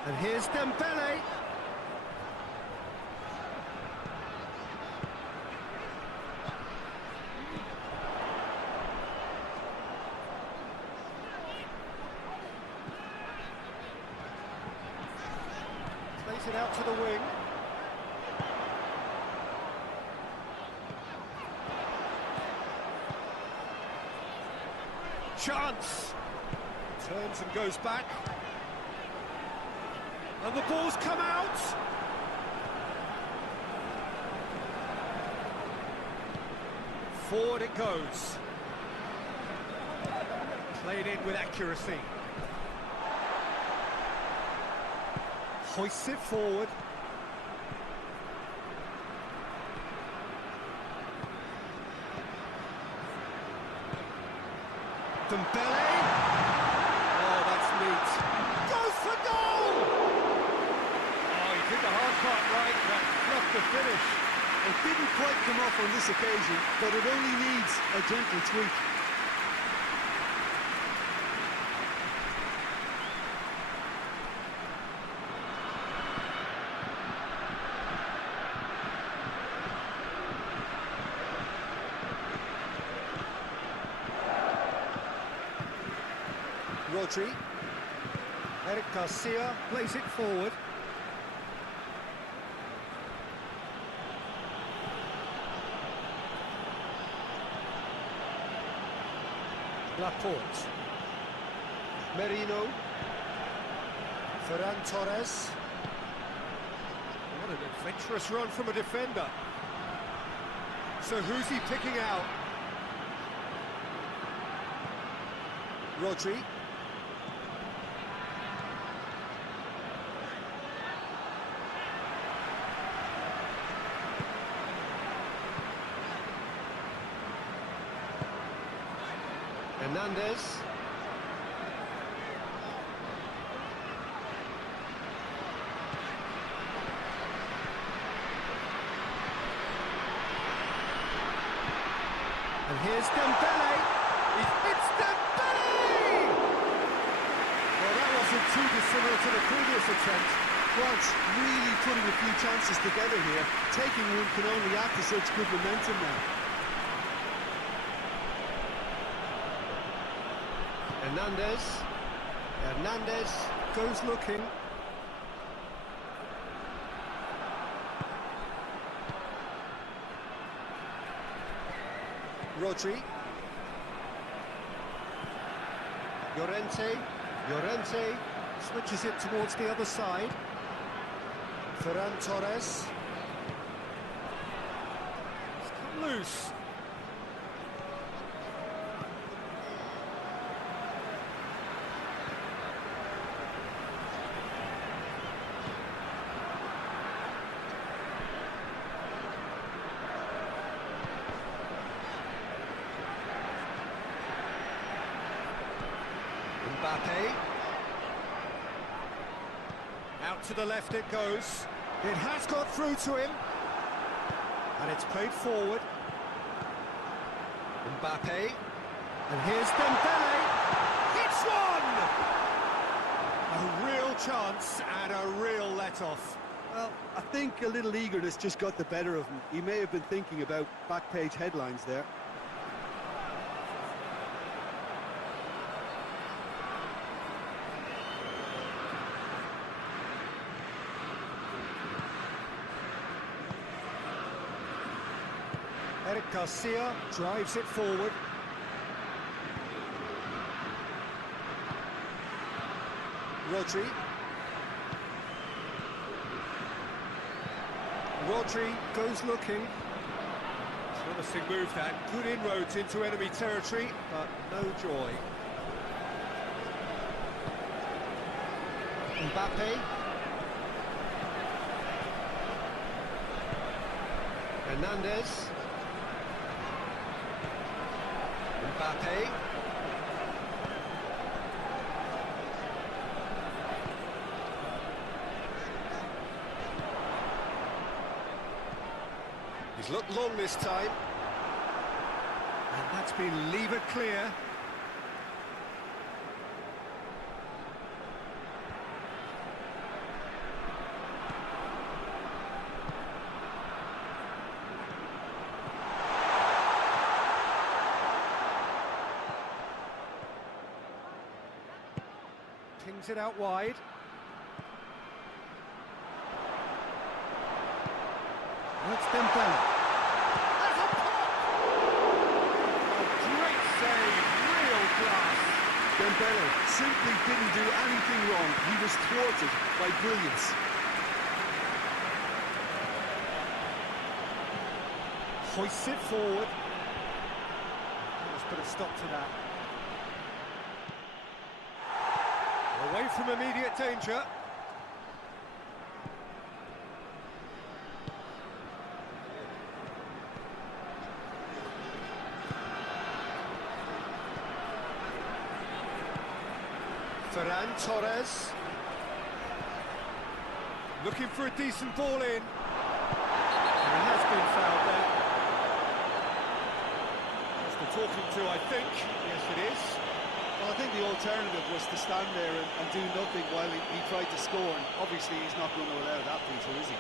And here's Dembele. Plays it out to the wing. Chance! Turns and goes back. And the ball's come out! Forward it goes. Played in with accuracy. Hoists it forward. Dembele. Oh, that's neat. Goes for goal! Oh, he did the hard part right, but left the finish. It didn't quite come off on this occasion, but it only needs a gentle tweak. Rodri. Eric Garcia plays it forward. Laporte. Merino. Ferran Torres. What an adventurous run from a defender. So who's he picking out? Rodri. Hernandez. And here's Dembele. It's Dembele! Well, that wasn't too dissimilar to the previous attempt. France really putting a few chances together here. Taking one can only add to such good momentum now. Hernandez Goes looking. Rodri. Llorente. Switches it towards the other side. Ferran Torres. It's come loose. Mbappe. Out to the left it goes. It has got through to him. And it's played forward. Mbappe. And here's Dembele. It's one! A real chance and a real let-off. Well, I think a little eagerness just got the better of him. He may have been thinking about back-page headlines there. Eric Garcia drives it forward. Rodri goes looking. Promising move that. Good inroads into enemy territory, but no joy. Mbappe. Hernandez. Mbappe. He's looked long this time. And that's been levered clear. Pings it out wide. That's Dembele. There's a pop! A great save, real class. Dembele simply didn't do anything wrong. He was thwarted by brilliance. Hoists it forward. Let's put a stop to that. Away from immediate danger. Ferran Torres. Looking for a decent ball in. And he has been fouled there. That's the talking to, I think. Yes, it is. Well, I think the alternative was to stand there and do nothing while he tried to score. And obviously, he's not going to allow that, Peter, is he?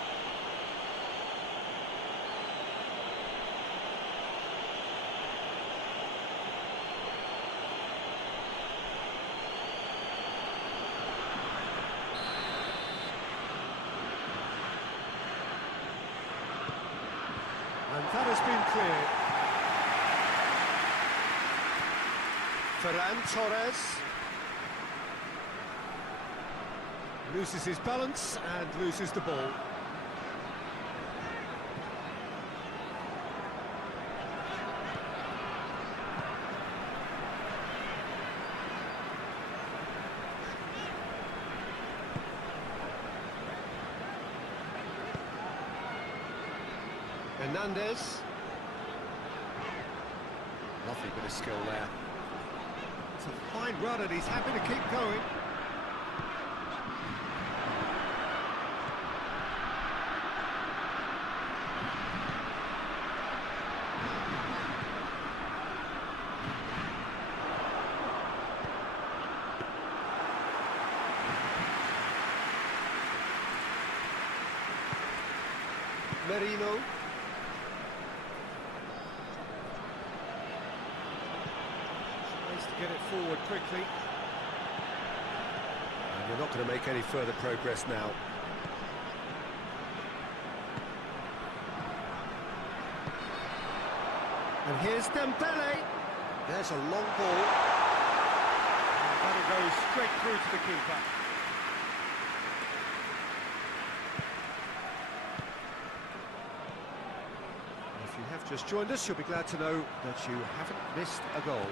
And that has been cleared. Ferran Torres loses his balance and loses the ball. Hernandez. Lovely bit of skill there. It's a fine run and he's happy to keep going. Merino. Tries to get it forward quickly. And you're not going to make any further progress now. And here's Dembele. There's a long ball. And that'll go straight through to the keeper. If you have just joined us, you'll be glad to know that you haven't missed a goal.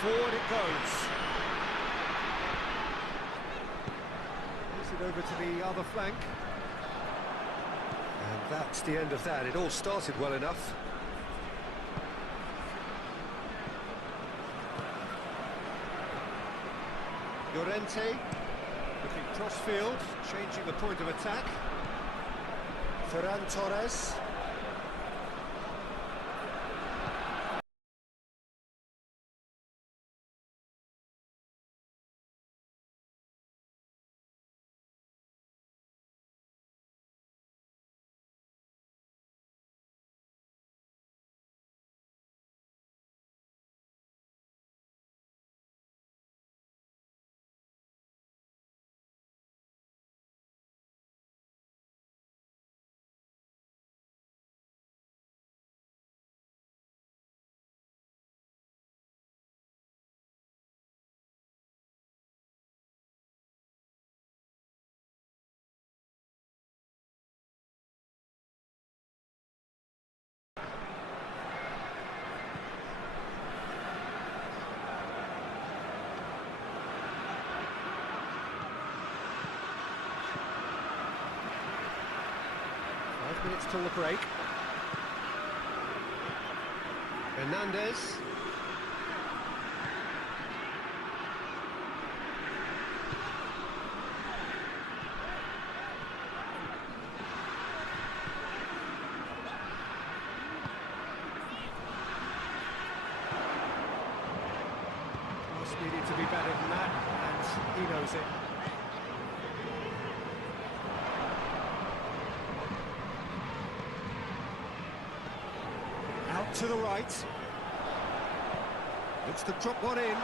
Forward it goes. Moves it over to the other flank. And that's the end of that. It all started well enough. Llorente looking cross-field, changing the point of attack. Ferran Torres. Minutes till the break. Hernandez. Cross needed to be better than that, and he knows it. To the right. Looks to drop one in.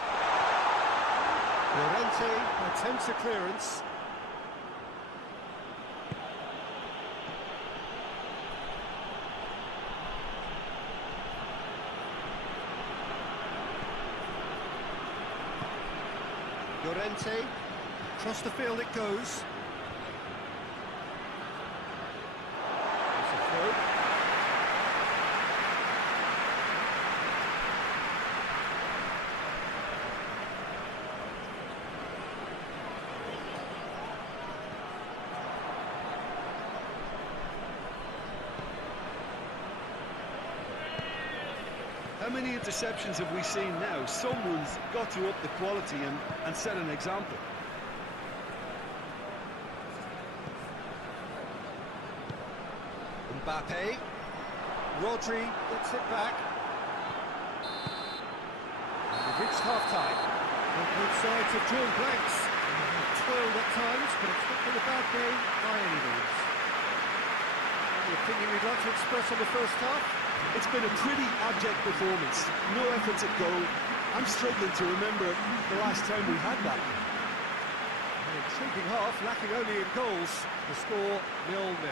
Llorente attempts a clearance. Llorente, across the field it goes. It's a throw. How many interceptions have we seen now? Someone's got to up the quality and set an example. Mbappe. Rodri gets it back. And we've reached half-time. Both sides have drawn blanks. And have toiled at times, but it's not been a bad game by any means. Any opinion you'd like to express on the first half? It's been a pretty abject performance. No efforts at goal. I'm struggling to remember the last time we had that. An intriguing half, lacking only in goals. The score 0-0.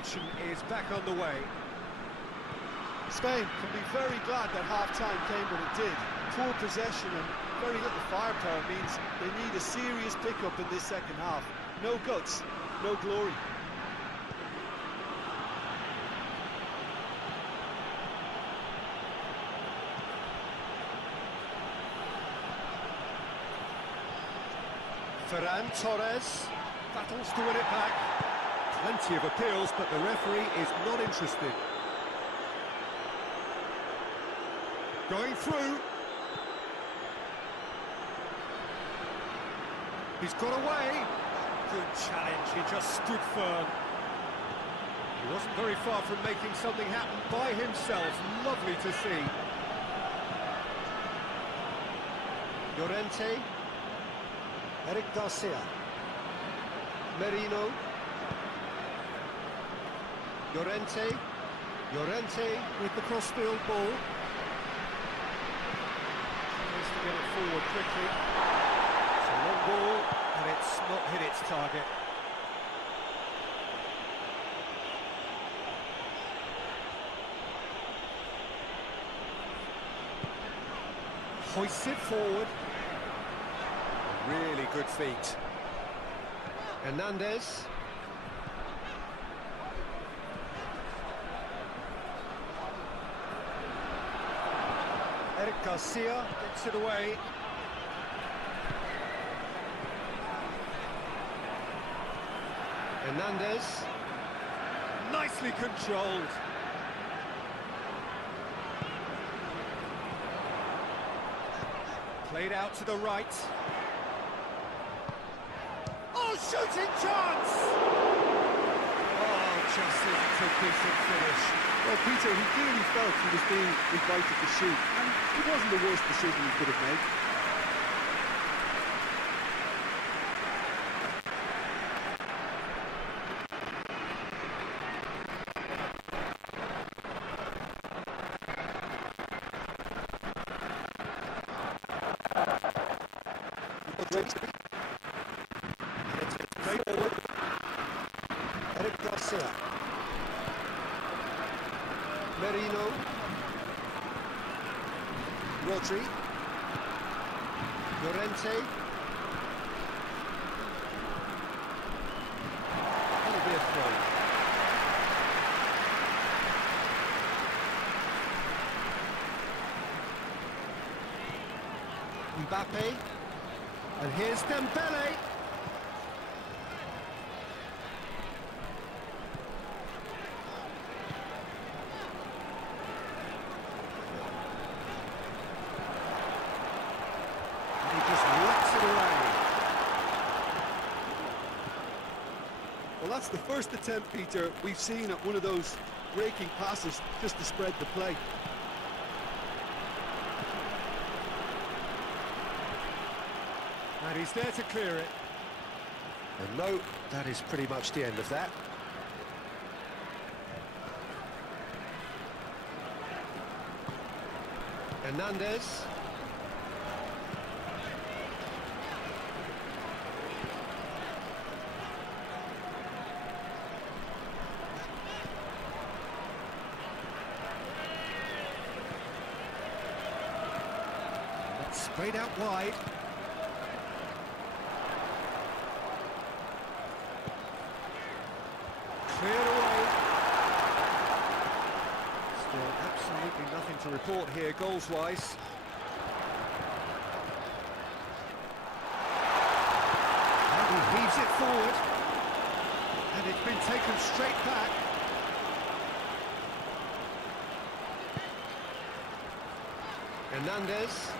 action is back on the way. Spain can be very glad that half-time came when it did. Poor possession and very little firepower means they need a serious pickup in this second half. No guts, no glory. Ferran Torres battles to win it back. Plenty of appeals, but the referee is not interested. Going through. He's got away. Good challenge, he just stood firm. He wasn't very far from making something happen by himself. Lovely to see. Llorente. Eric Garcia. Merino. Llorente. Llorente with the cross-field ball. Tries to get it forward quickly. It's a long ball, and it's not hit its target. Hoists it forward. Really good feet. Hernandez. Eric Garcia gets it away. Hernandez. Nicely controlled. Played out to the right. Oh, shooting chance! Oh, just a decent finish. Well, Peter, he clearly felt he was being invited to shoot, and it wasn't the worst decision he could have made. Eric Garcia. Merino. Rodri. Llorente. That'll be a throw. Mbappe. And here's Dembele. Well, that's the first attempt, Peter, we've seen at one of those breaking passes just to spread the play. And he's there to clear it. And no, that is pretty much the end of that. Hernandez. Sprayed out wide. Cleared away. Still absolutely nothing to report here goals-wise. And he heaves it forward. And it's been taken straight back. Hernandez.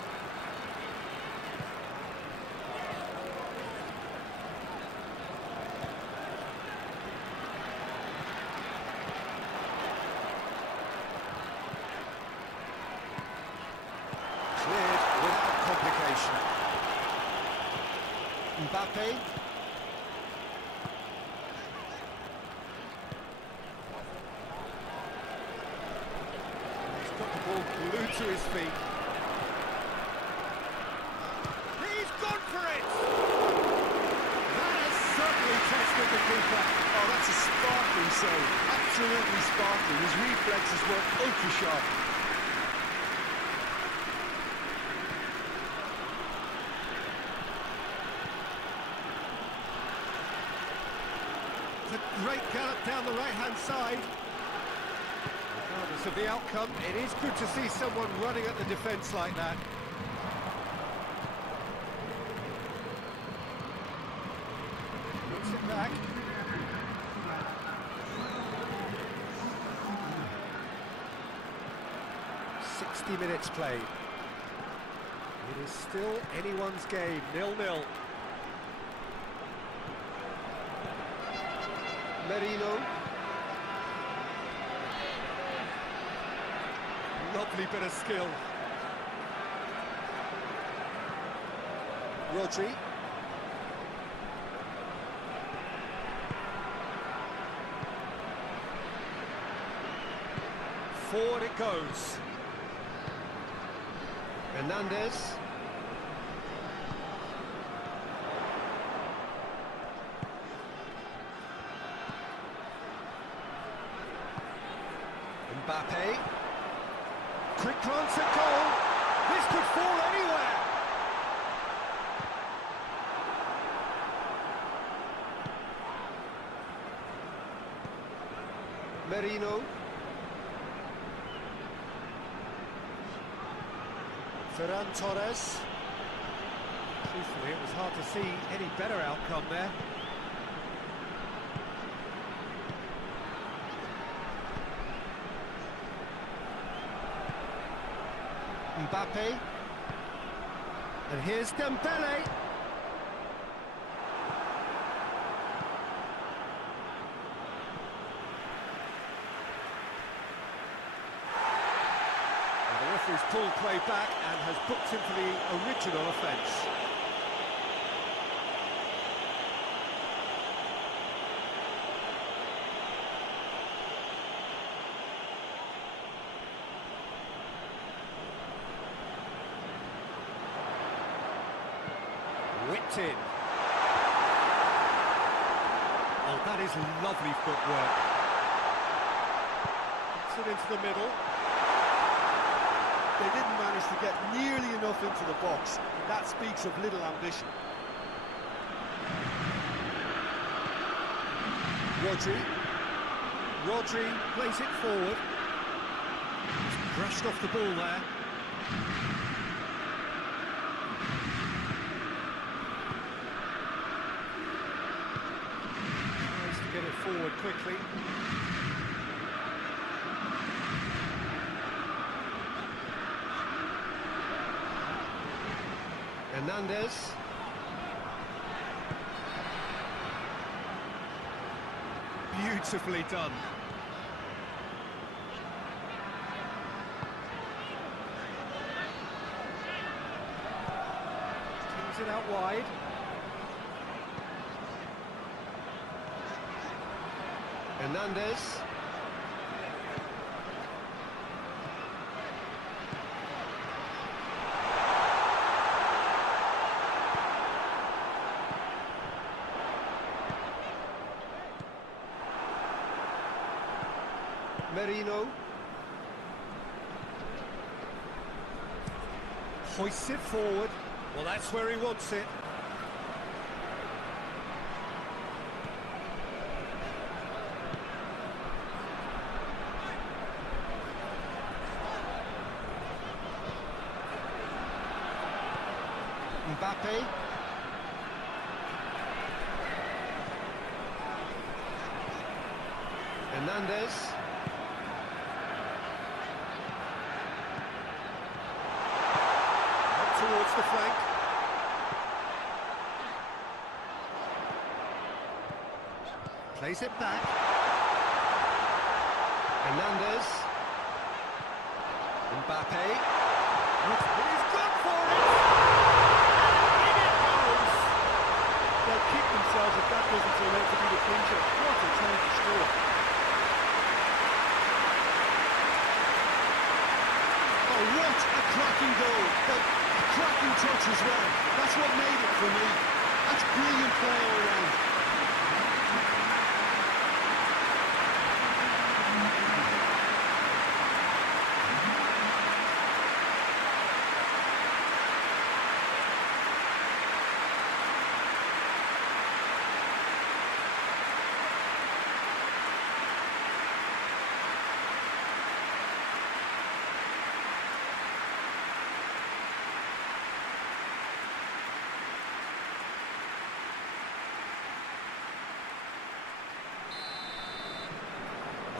Mbappe. He's got the ball glued to his feet. He's gone for it! That has certainly tested the keeper. Oh, that's a sparkling you say? Absolutely sparkling. His reflexes were ultra sharp. It's a great gallop down the right-hand side. Regardless of the outcome, it is good to see someone running at the defence like that. Puts it back. Minutes played. It is still anyone's game, 0-0. Merino. Lovely bit of skill. Rodri. Forward it goes. Hernandez. Mbappe. Quick glance at goal. This could fall anywhere. Merino. Ferran Torres. Truthfully, it was hard to see any better outcome there. Mbappe. And here's Dembele. He's pulled play back and has booked him for the original offence. Whipped in. Oh, that is lovely footwork. Puts it into the middle. They didn't manage to get nearly enough into the box. That speaks of little ambition. Rodri plays it forward. He's brushed off the ball there. Tries to get it forward quickly. Hernandez. Beautifully done. Turns it out wide. Hernandez. Merino. Hoists it forward. Well, that's where he wants it. Mbappe. Hernandez. Towards the flank. Plays it back. Hernandez. Mbappe. He's gone for it! In it goes! They'll kick themselves if that doesn't turn out to be the clincher. What a time to score. Oh, what a cracking goal! But cracking touch as well. That's what made it for me. That's brilliant play all around.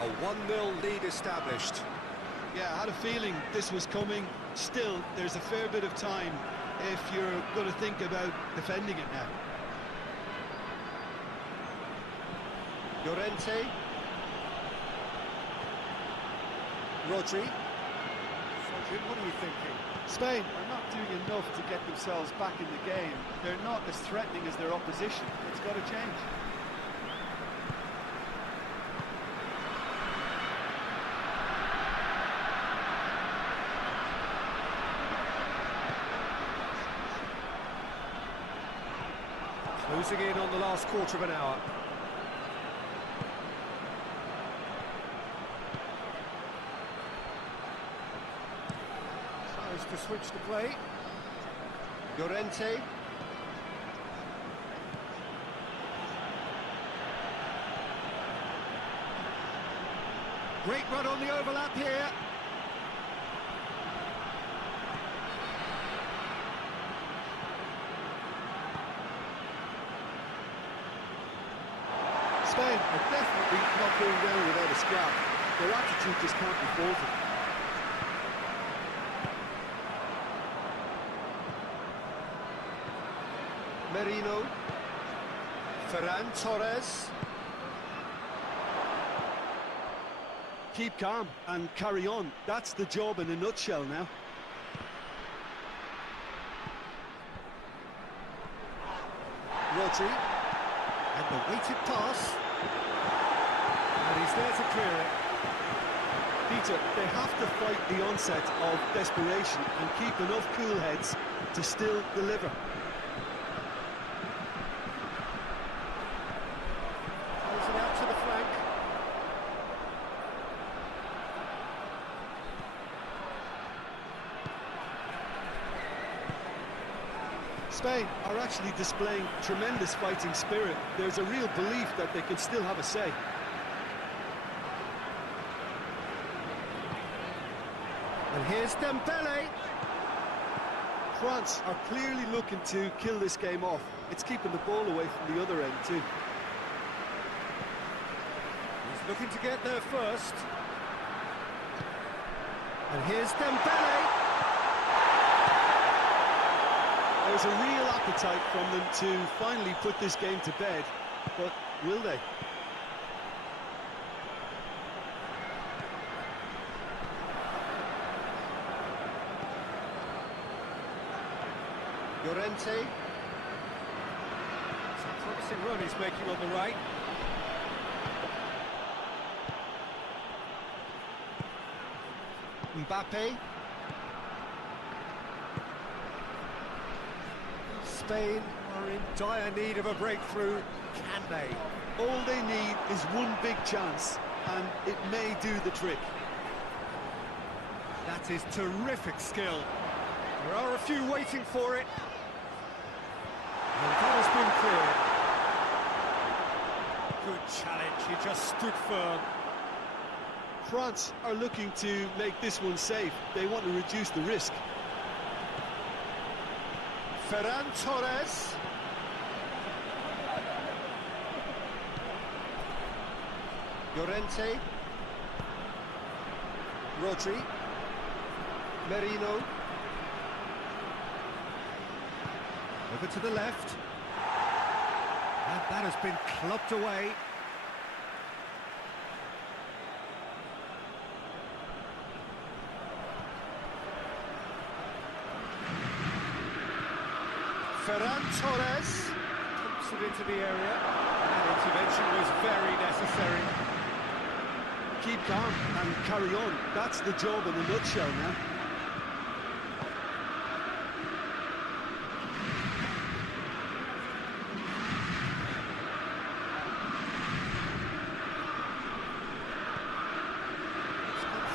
A 1-0 lead established. Yeah, I had a feeling this was coming. Still, there's a fair bit of time if you're going to think about defending it now. Llorente. Rodri. Sergeant, what are you thinking? Spain are not doing enough to get themselves back in the game. They're not as threatening as their opposition. It's got to change. Closing in on the last quarter of an hour. Tries to switch the play. Llorente. Great run on the overlap here. Spain are definitely not going down without a scrap. Their attitude just can't be faulted. Merino. Ferran Torres. Keep calm and carry on. That's the job in a nutshell now. Rodri. And the weighted pass. And he's there to clear it. Peter, they have to fight the onset of desperation and keep enough cool heads to still deliver. Throws it out to the flank. Spain are actually displaying tremendous fighting spirit. There's a real belief that they can still have a say. And here's Dembele. France are clearly looking to kill this game off. It's keeping the ball away from the other end too. He's looking to get there first. And here's Dembele. There's a real appetite from them to finally put this game to bed, but will they? Llorente. It's a promising run he's making on the right. Mbappe. Spain are in dire need of a breakthrough. Can they? All they need is one big chance, and it may do the trick. That is terrific skill. There are a few waiting for it. And that has been cleared. Good challenge, he just stood firm. France are looking to make this one safe. They want to reduce the risk. Ferran Torres. Llorente. Rodri. Merino. Over to the left. And that has been clubbed away. Ferran Torres. Pumps it into the area. That intervention was very necessary. Keep calm and carry on. That's the job in a nutshell now.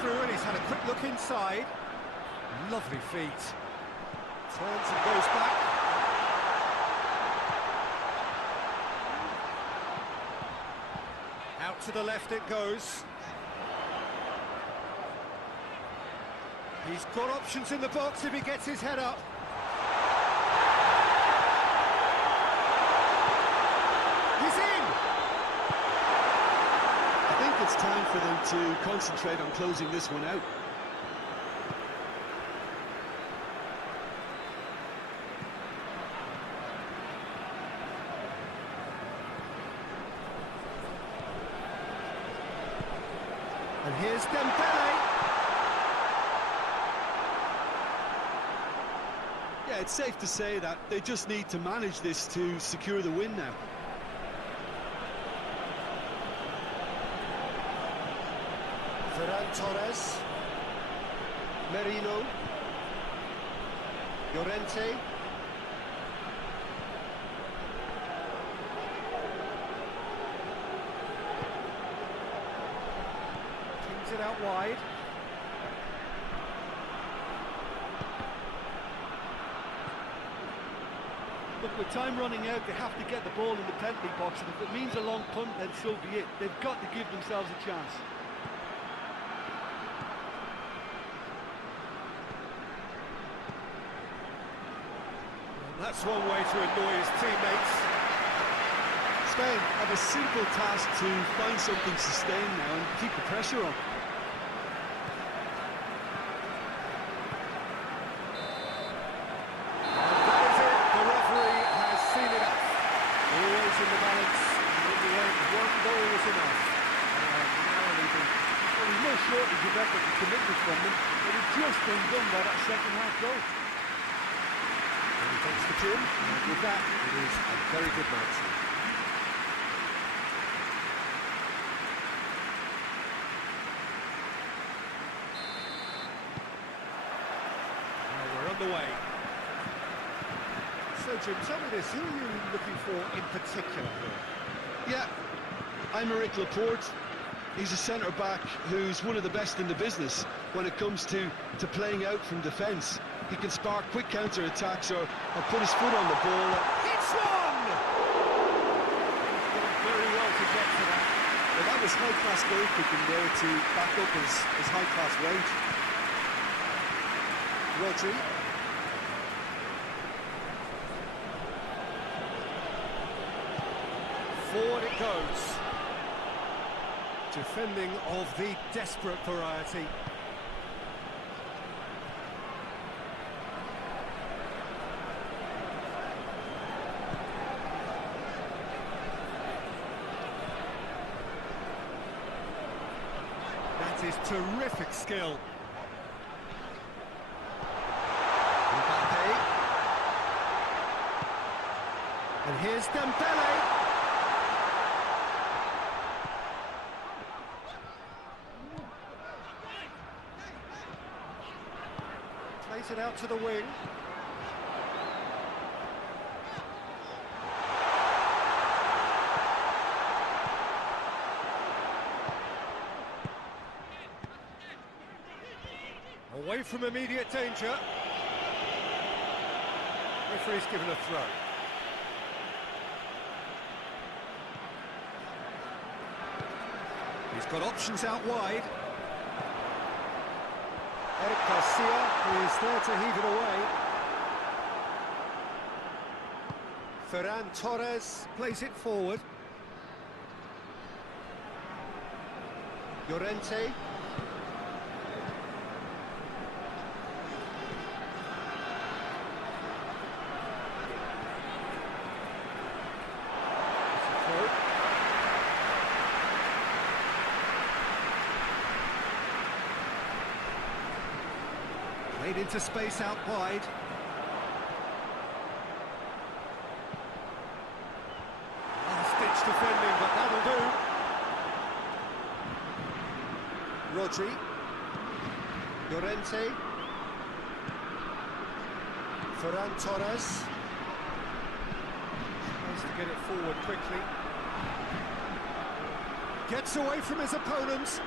Through, and he's had a quick look inside. Lovely feet. Turns and goes back. Out to the left it goes. He's got options in the box if he gets his head up. I think it's time for them to concentrate on closing this one out. And here's Dembele. Yeah, it's safe to say that they just need to manage this to secure the win now. Ferran Torres. Merino. Llorente. Kings it out wide. Look, with time running out, they have to get the ball in the penalty box, and if it means a long punt, then so be it. They've got to give themselves a chance. That's one way to annoy his teammates. Spain have a simple task to find something sustained now and keep the pressure on. That is it. The referee has seen it up. Always in the balance. And in the end, one goal was enough. Well, there's no shortage of effort and commitment from them, but it's just undone by that second-half goal. Many thanks to Jim. And with that, it is a very good match. Now we're underway. So, Jim, tell me this. Who are you looking for in particular here? Yeah, I'm Aymeric Laporte. He's a centre-back who's one of the best in the business when it comes to playing out from defence. He can spark quick counter-attacks or put his foot on the ball. It's one! He's done very well to get to that. Well, that was high-class goal-kicking there to back up his high-class range. Rodri. Forward it goes. Defending of the desperate variety. That is terrific skill. Mbappe. And here's Dembele. Plays it out to the wing. Away from immediate danger. Referee's given a throw. He's got options out wide. Eric Garcia is there to heave it away. Ferran Torres plays it forward. Llorente. Played into space out wide. Last-ditch defending, but that'll do. Rodri. Llorente. Ferran Torres. Tries to get it forward quickly. Gets away from his opponents.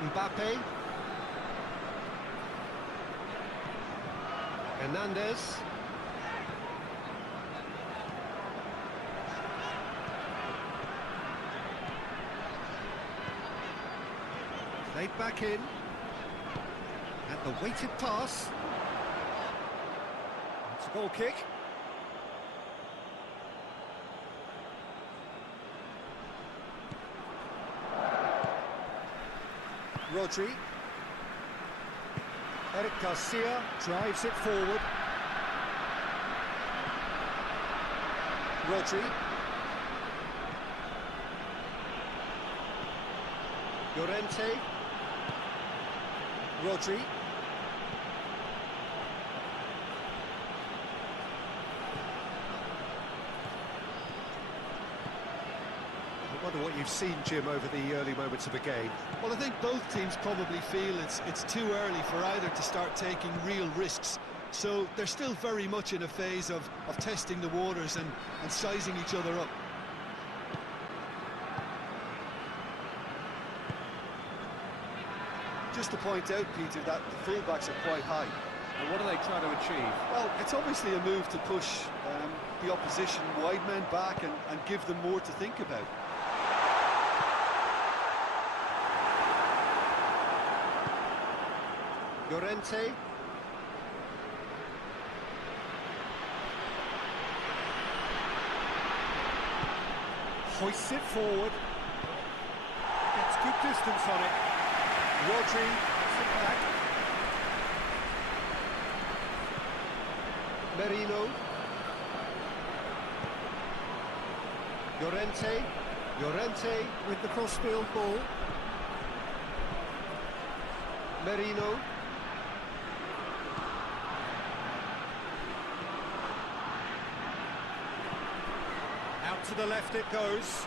Mbappe. Hernandez. Played back in. And the weighted pass. Goal kick. Rodri. Eric Garcia drives it forward. Rodri. Llorente. Rodri. I wonder what you've seen, Jim, over the early moments of the game. Well, I think both teams probably feel it's too early for either to start taking real risks. So they're still very much in a phase of testing the waters and sizing each other up. Just to point out, Peter, that the fullbacks are quite high. And what are they trying to achieve? Well, it's obviously a move to push the opposition wide men back and give them more to think about. Llorente. Hoists it forward. Gets good distance on it. Rodri gets it back. Merino. Llorente. Llorente with the cross-field ball. Merino. Out to the left it goes.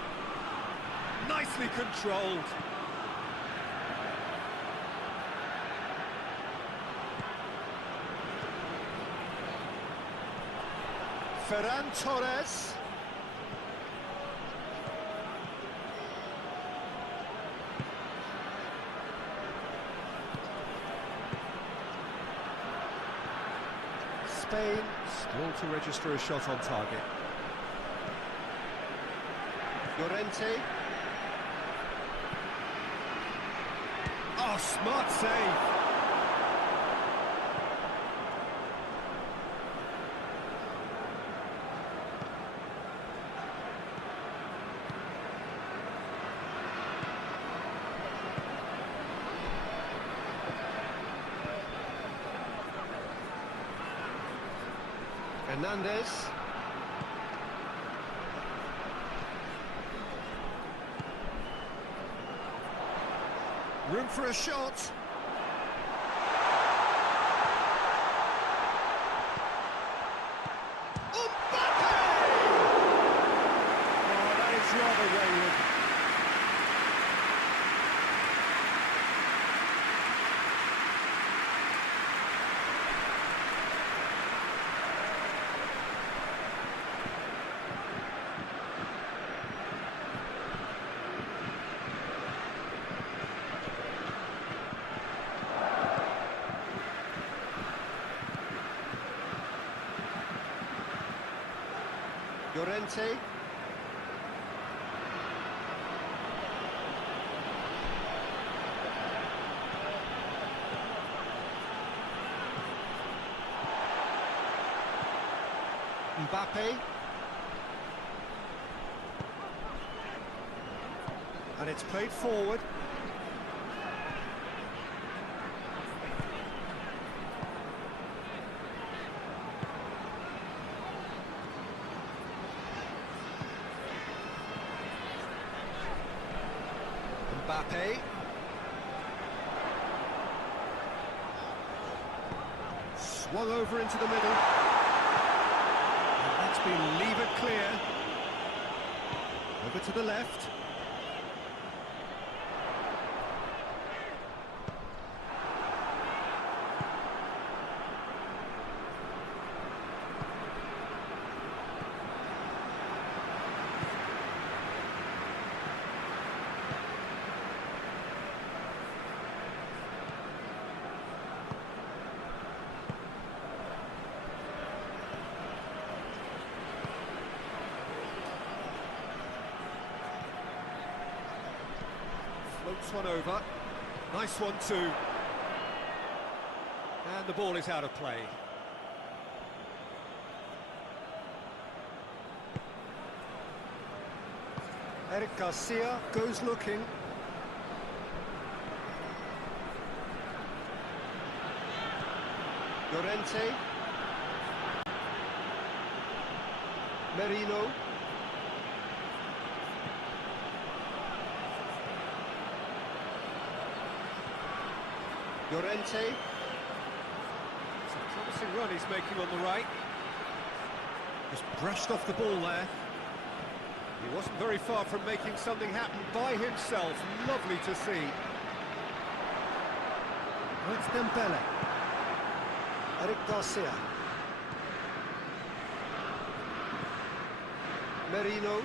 Nicely controlled. Ferran Torres. Spain still to register a shot on target. Llorente. Oh, smart save. Hernandez. Room for a shot. Mbappe! Oh, that is rather wayward. Llorente. Mbappe. And it's played forward. Mbappe. Swung over into the middle. And that's been levered clear. Over to the left. Floats one over. Nice one too. And the ball is out of play. Eric Garcia goes looking. Llorente. Merino. Llorente. It's a promising run he's making on the right. Just brushed off the ball there. He wasn't very far from making something happen by himself. Lovely to see. It's Dembele. Eric Garcia. Merino.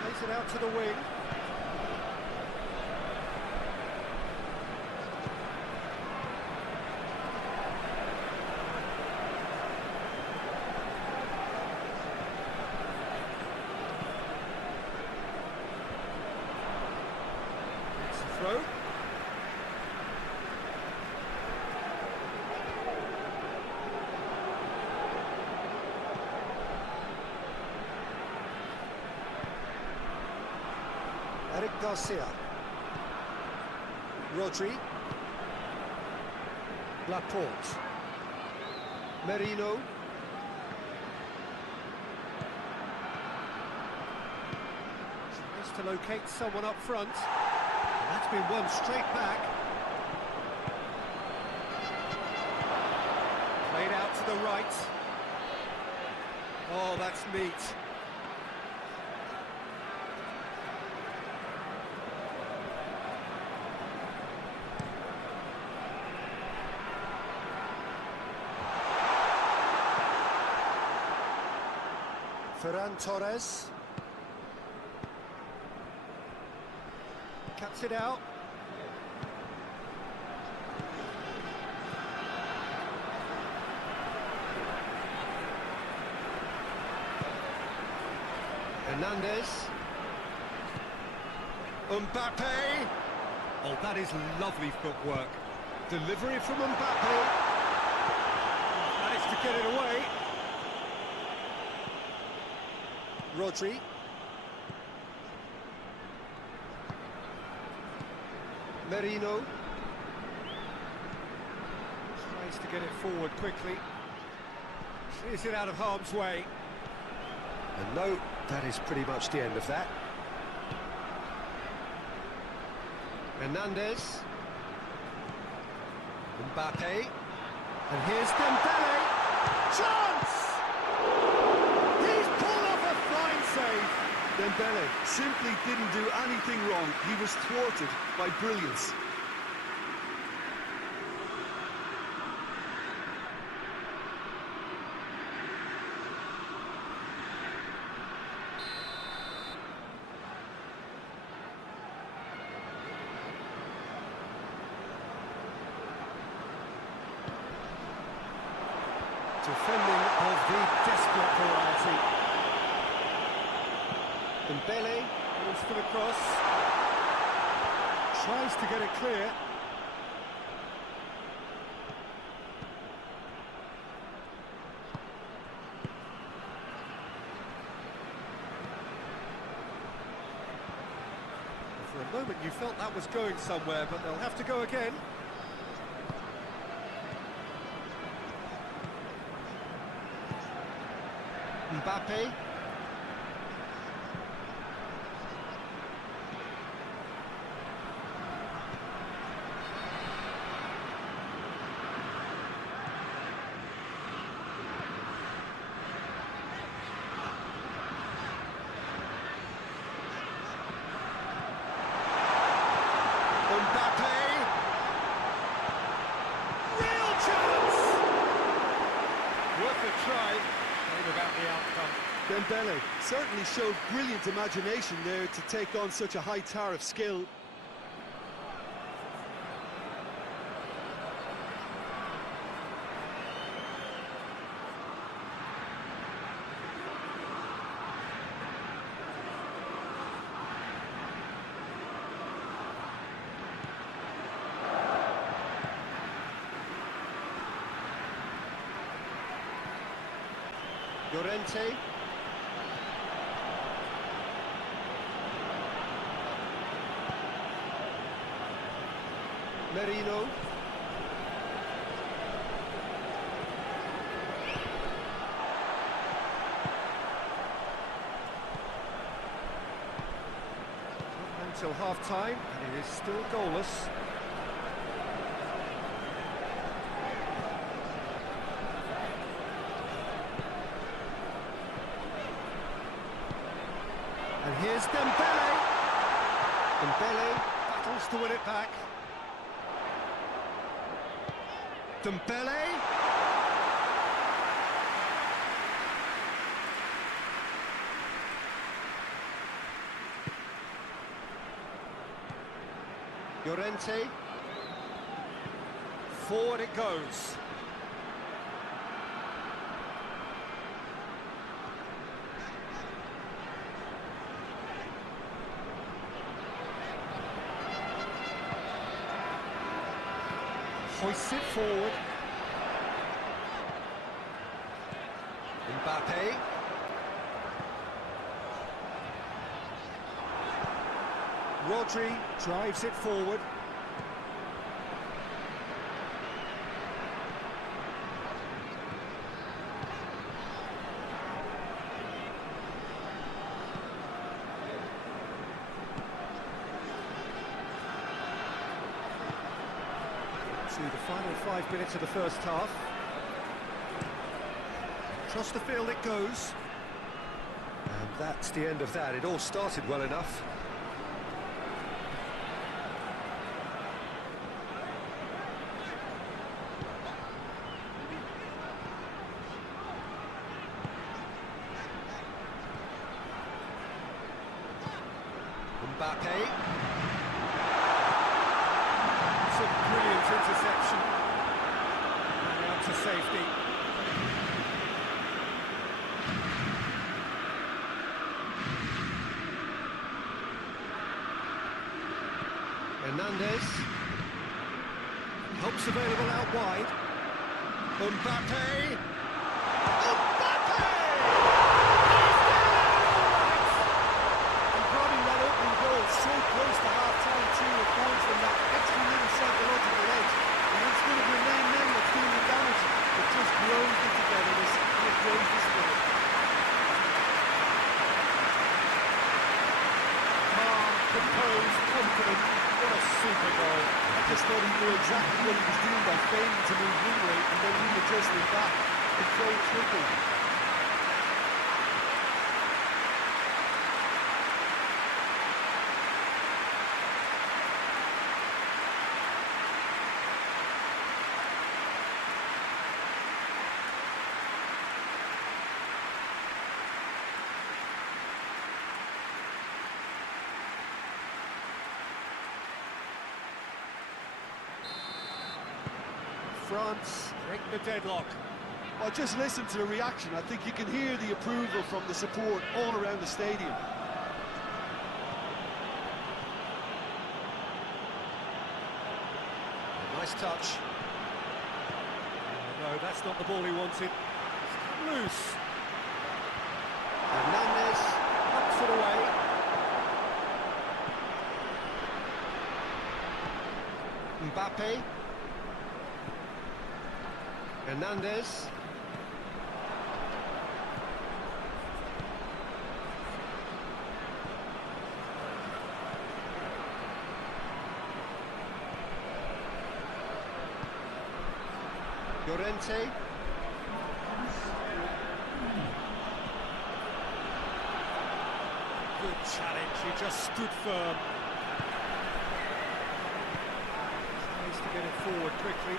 Plays it out to the wing. It's a throw. Eric Garcia. Rodri. Laporte. Merino. Tries to locate someone up front. And that's been won straight back. Played out to the right. Oh, that's neat. Ferran Torres. Cuts it out. Hernandez. Mbappe. Oh, that is lovely footwork. Delivery from Mbappe. Managed to get it away. Rodri. Merino. Tries to get it forward quickly. Clears it out of harm's way. And no, that is pretty much the end of that. Hernandez. Mbappe. And here's Dembele. Chance! Save. Dembele simply didn't do anything wrong. He was thwarted by brilliance. Defending of the desperate variety. Dembele goes for the cross. Tries to get it clear. For a moment you felt that was going somewhere, but they'll have to go again. Mbappe. Mbappe! Real chance! Worth a try. Shame about the outcome. Dembele certainly showed brilliant imagination there to take on such a high tower of skill. Llorente. Merino. Until half-time, and it is still goalless. And here's Dembele. Dembele battles to win it back. Dembele. Llorente. Forward it goes. Hoists it forward. Mbappe. Rodri drives it forward. To the final 5 minutes of the first half. Across the field it goes. And that's the end of that. It all started well enough. Mbappe. It's a brilliant interception. And out to safety. Hernandez. Helps available out wide. Mbappe. So close to half-time too, it finds them that extra little psychological edge. And instead of remain men that's doing the damage, it just grows the togetherness and it grows the spirit. Calm, composed, confident. What a super goal. I just thought he knew exactly what he was doing by failing to move wing rate and then readjusting back. It's so tricky. France break the deadlock. Well, just listen to the reaction. I think you can hear the approval from the support all around the stadium. Nice touch. Oh, no, that's not the ball he wanted. It's come loose. Hernandez knocks it away. Mbappe. Hernandez. Llorente. Good challenge, he just stood firm. Needs to get it forward quickly.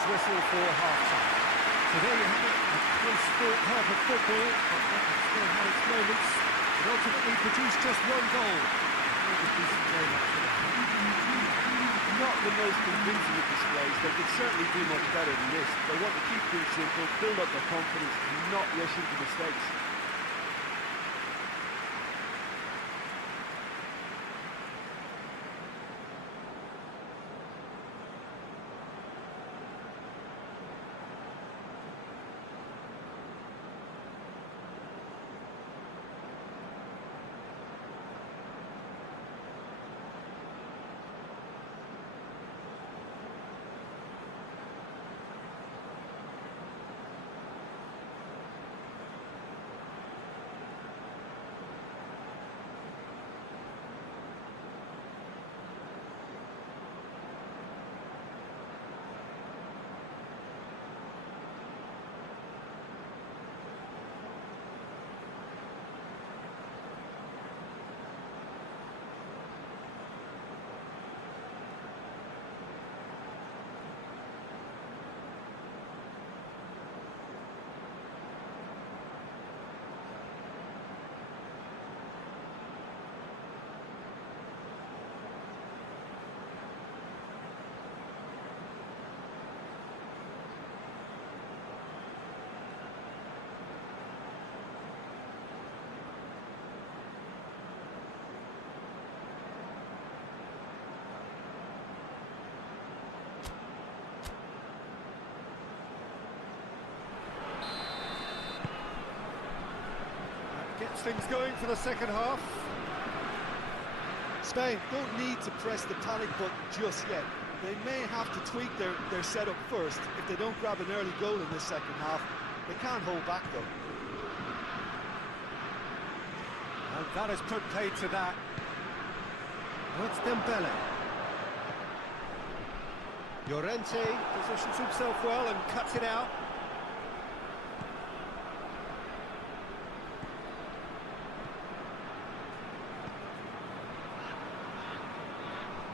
Whistle for half-time. So there you have it, a close sport half of football, but that has still had its moments. It ultimately produced just one goal. Not the most convincing of displays. They could certainly do much better than this. They want to keep things simple, build up their confidence, and not rush into mistakes. Gets things going for the second half. Spain don't need to press the panic button just yet. They may have to tweak their setup first if they don't grab an early goal in this second half. They can't hold back though. And that has put paid to that. Now it's Dembele. Llorente positions himself well and cuts it out.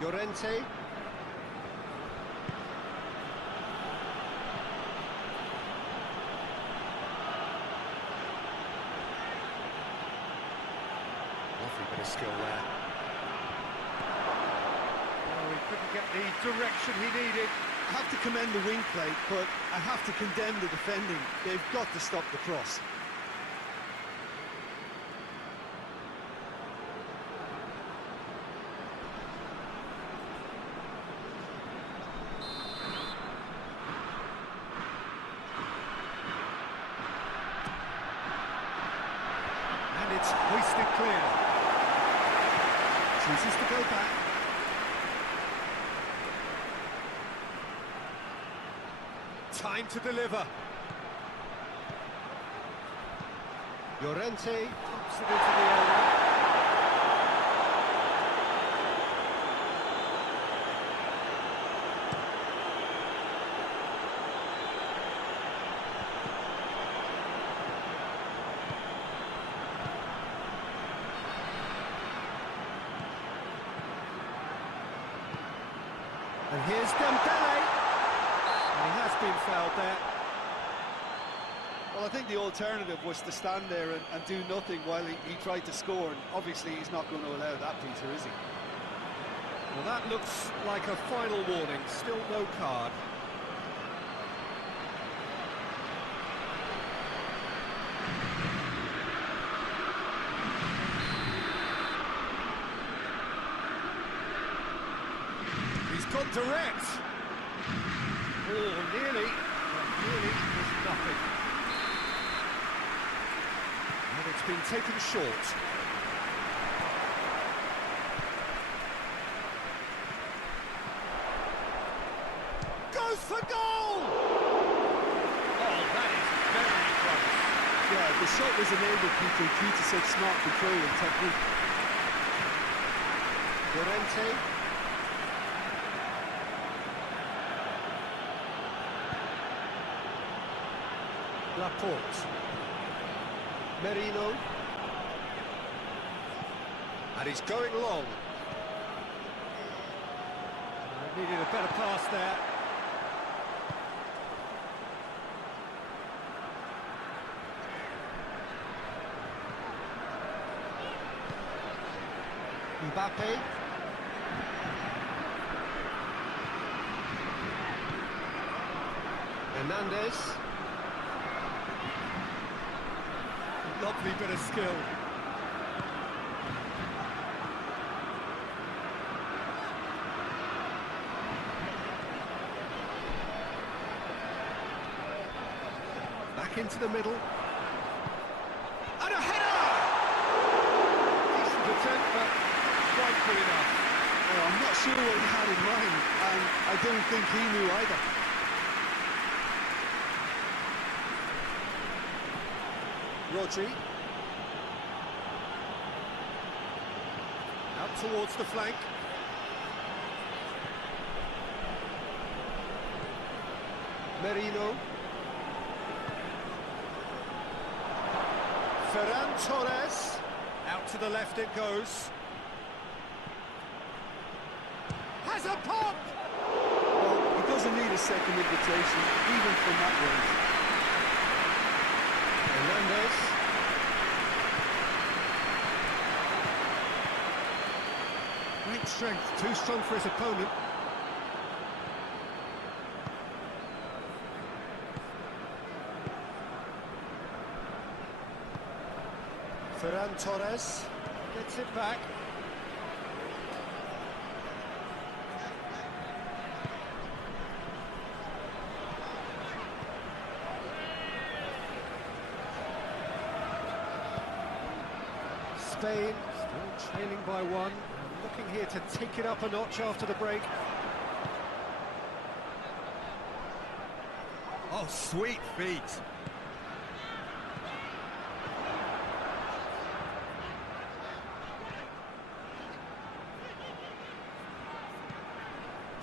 Llorente. Lovely bit of skill there. Oh, he couldn't get the direction he needed. I have to commend the wing play, but I have to condemn the defending. They've got to stop the cross. And it's hoisted clear. Chooses to go back. Time to deliver. Llorente pops it into the area. And here's Dembele. He has been fouled there. Well, I think the alternative was to stand there and do nothing while he tried to score, and obviously he's not going to allow that, Peter, is he? Well, that looks like a final warning. Still no card. He's gone direct. Oh, nearly. But nearly was nothing. And it's been taken short. Goes for goal! Oh, that is very close. Yeah, the shot was enabled, Peter, due to such smart control and technique. Llorente. Laporte. Merino. And he's going long. Needed a better pass there. Mbappe. Hernandez. Lovely bit of skill. Back into the middle. And a header! Decent attempt, but quite good enough. Well, I'm not sure what he had in mind, and I don't think he knew either. Rodri. Out towards the flank. Merino. Ferran Torres. Out to the left it goes. Has a pop! Well, he doesn't need a second invitation, even from that range. Hernandez. Great strength, too strong for his opponent. Ferran Torres gets it back. Spain still trailing by one, and looking here to take it up a notch after the break. Oh, sweet feet.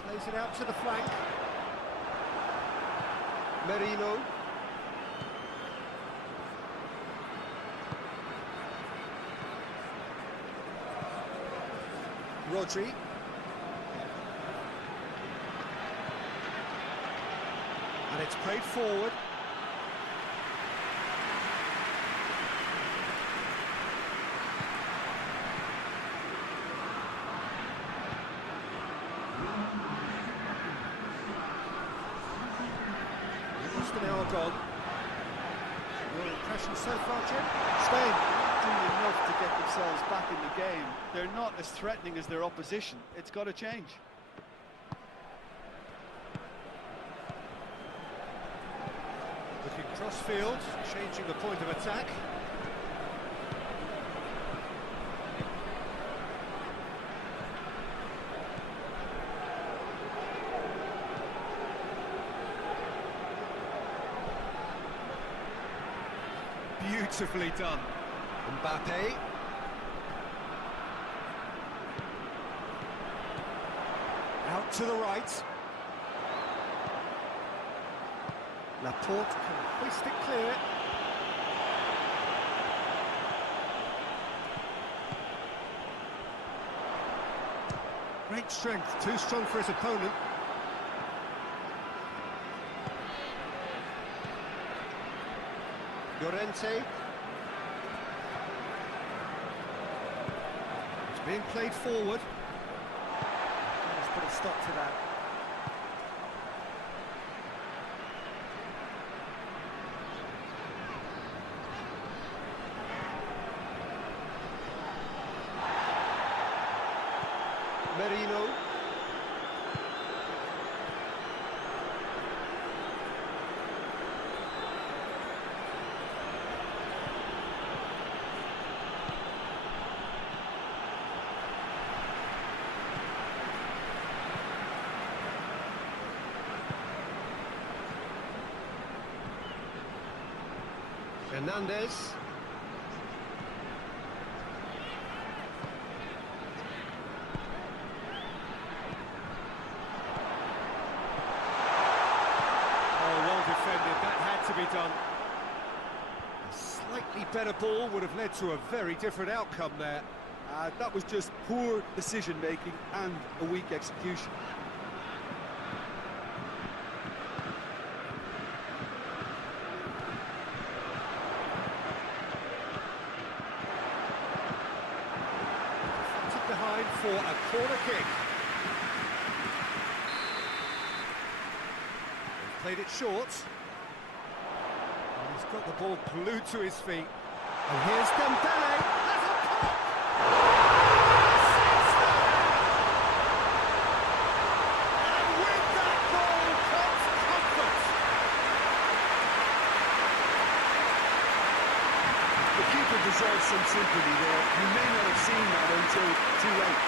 Plays it out to the flank. Merino. Rodri. And it's played forward. Almost an hour gone. Your impression so far, Jim? Spain doing enough to get themselves back in the game. They're not as threatening as their opposition. It's got to change. Looking cross-field, changing the point of attack. Beautifully done. Mbappe. Out to the right. Laporte can hoist it clear. Great strength, too strong for his opponent. Llorente. It's being played forward. Let's put a stop to that. Merino. Hernandez. To be done. A slightly better ball would have led to a very different outcome there. That was just poor decision-making and a weak execution. Deflected behind for a corner kick. They've played it short. He's got the ball glued to his feet. And here's Dembele. That's a pop! And with that goal comes comfort. The keeper deserves some sympathy there. You may not have seen that until too late.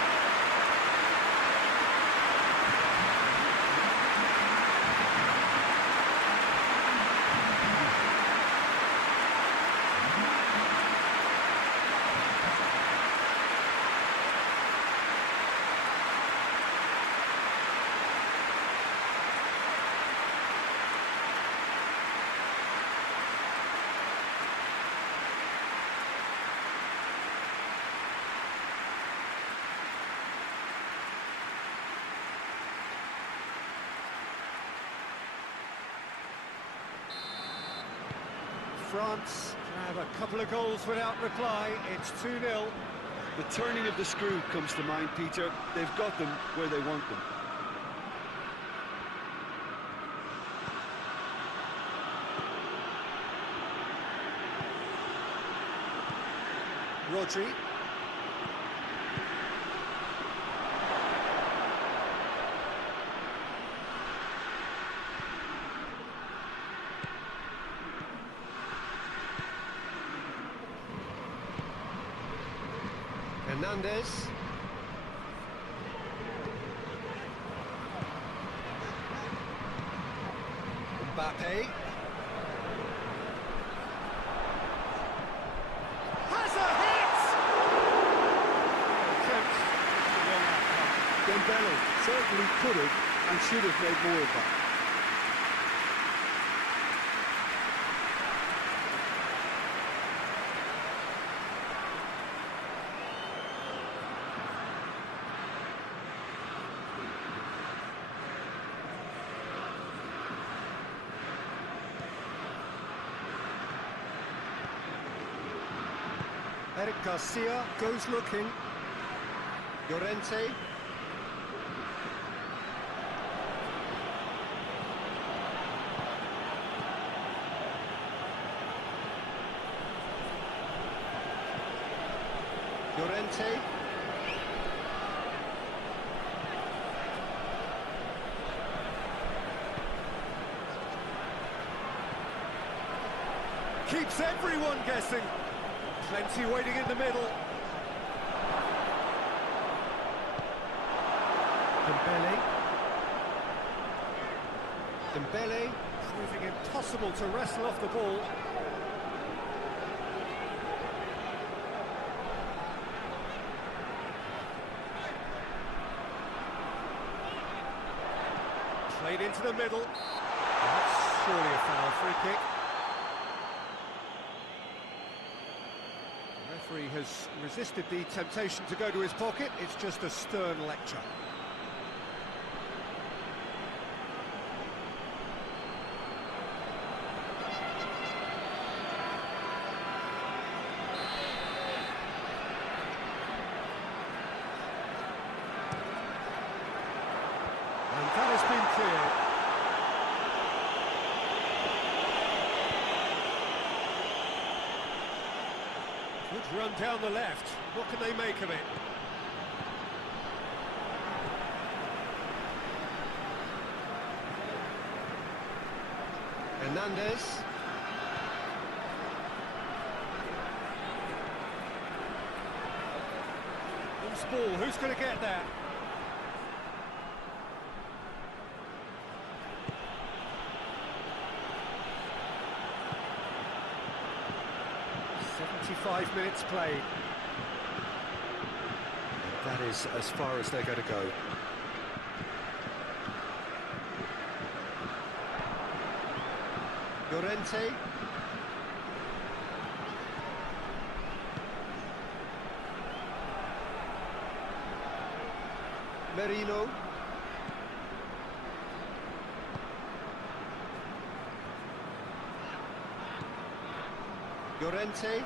France have a couple of goals without reply. It's 2-0. The turning of the screw comes to mind, Peter. They've got them where they want them. Rodri. Hernandez. Mbappe. Has a hit! Attempts, just a wrong outcome. Dembele certainly could have and should have made more of that. Eric Garcia goes looking. Llorente. Llorente. Keeps everyone guessing. Plenty waiting in the middle. Dembele. Dembele. Proving impossible to wrestle off the ball. Played into the middle. That's surely a foul, free kick. The referee has resisted the temptation to go to his pocket. It's just a stern lecture. And that has been cleared. Good run down the left. What can they make of it? Hernandez. Loose ball, who's going to get that? "75 minutes played." That is as far as they're going to go. Llorente. Merino. Llorente.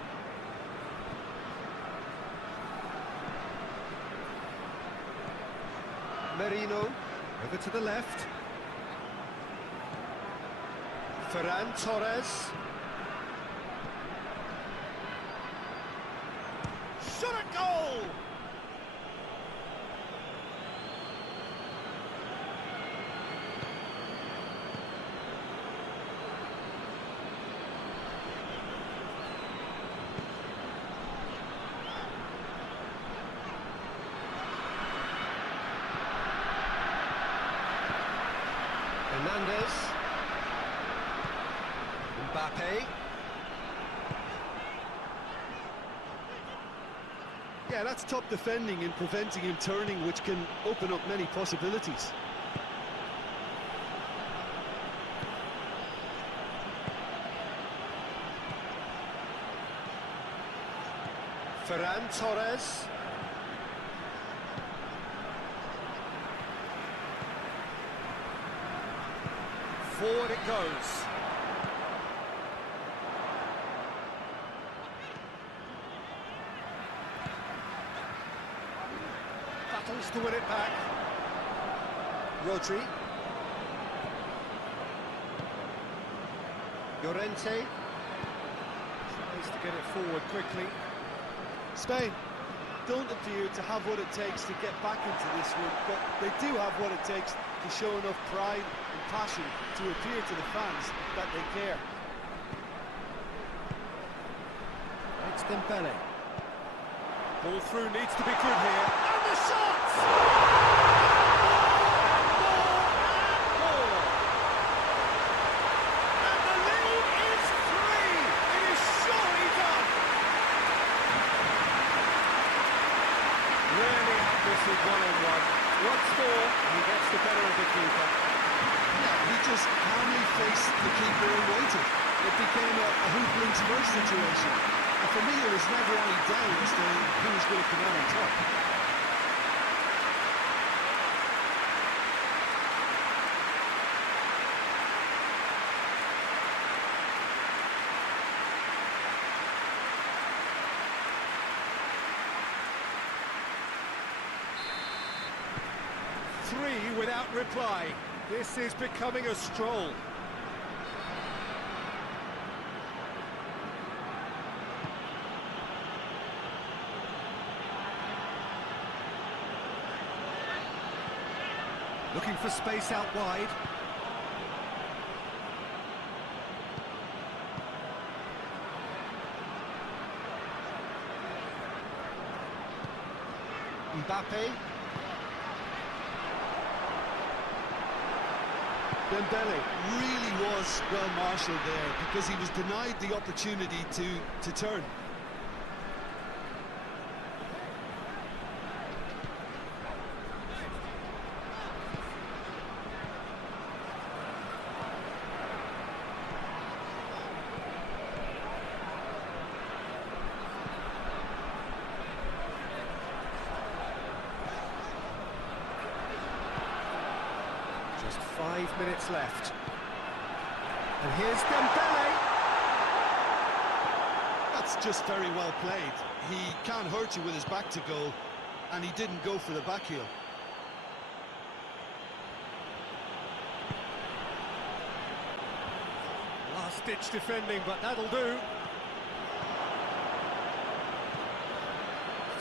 Merino. Over to the left. Ferran Torres. Shot at goal! Hernandez. Mbappe. Yeah, that's top defending and preventing him turning, which can open up many possibilities. Ferran Torres. Forward it goes. Battles to win it back. Rodri. Llorente. Tries to get it forward quickly. Spain don't appear to have what it takes to get back into this one, but they do have what it takes to show enough pride and passion to appear to the fans that they care. It's Dembele. Ball through needs to be good here. And the shots! And the lead is 3! It is surely done! Really out-whistled one-on-one. Once more, he gets the better of the keeper. Yeah, he just calmly faced the keeper and waited. It became a who blinks first situation. And for me, it was never any doubt as to who was going to come out on top. Three without reply. This is becoming a stroll. Looking for space out wide. Mbappe. Dembele really was well marshalled there because he was denied the opportunity to turn. Just 5 minutes left. And here's Dembele. That's just very well played. He can't hurt you with his back to goal, and he didn't go for the back heel. Last-ditch defending, but that'll do.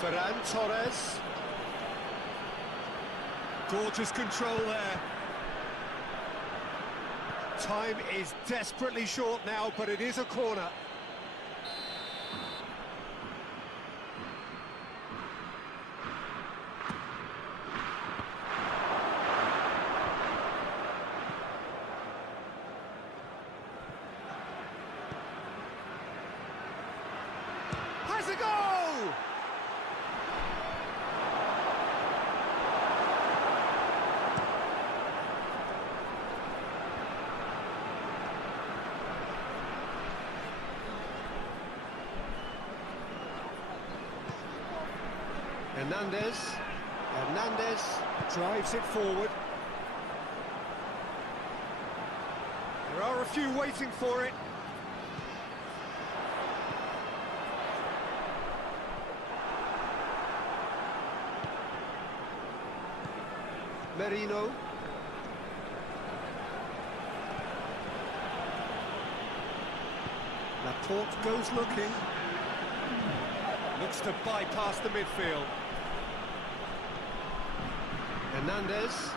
Ferran Torres. Gorgeous control there. Time is desperately short now, but it is a corner. Has a goal! Hernandez drives it forward. There are a few waiting for it. Merino. Laporte goes looking. Looks to bypass the midfield. Hernandez.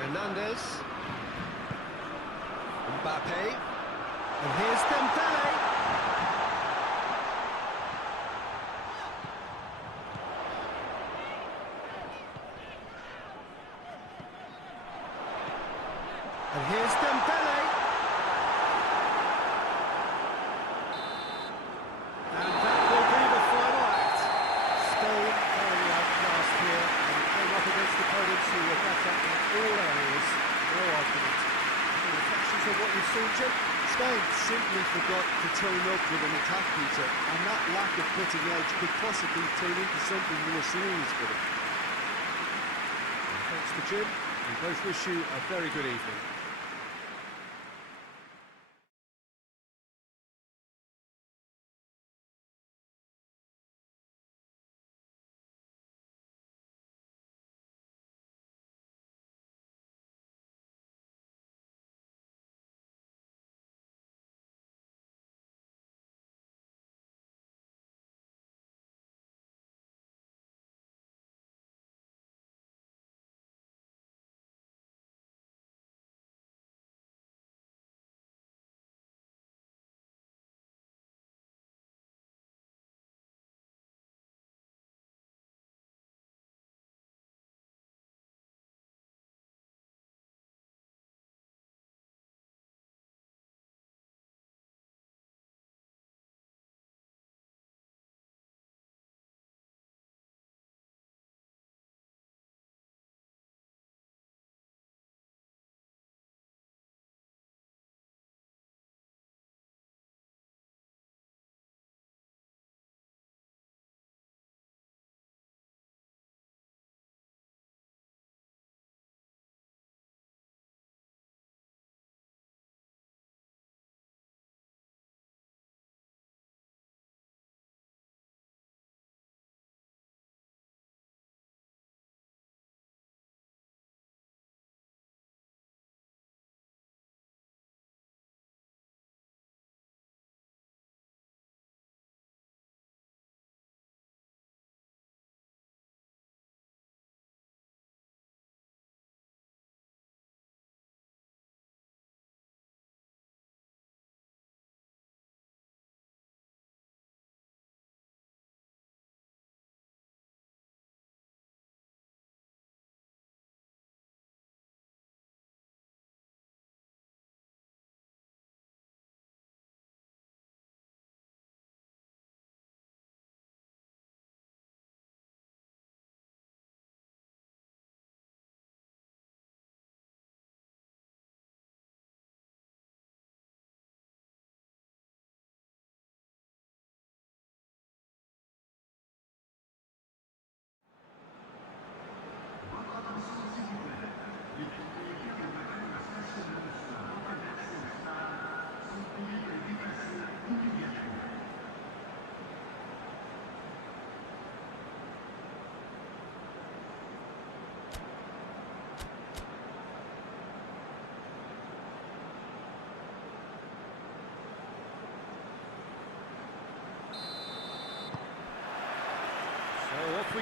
Hernandez. Mbappe. And here's Dembele. And here's Dembele. And that will be the final act. Spain very outclassed here and came up against opponents who were better in all areas. No argument. Any reflections on what you've seen, Jim? Spain simply forgot to turn up with an attack, Peter, and that lack of cutting edge could possibly turn into something more serious for them. Thanks to Jim. We both wish you a very good evening.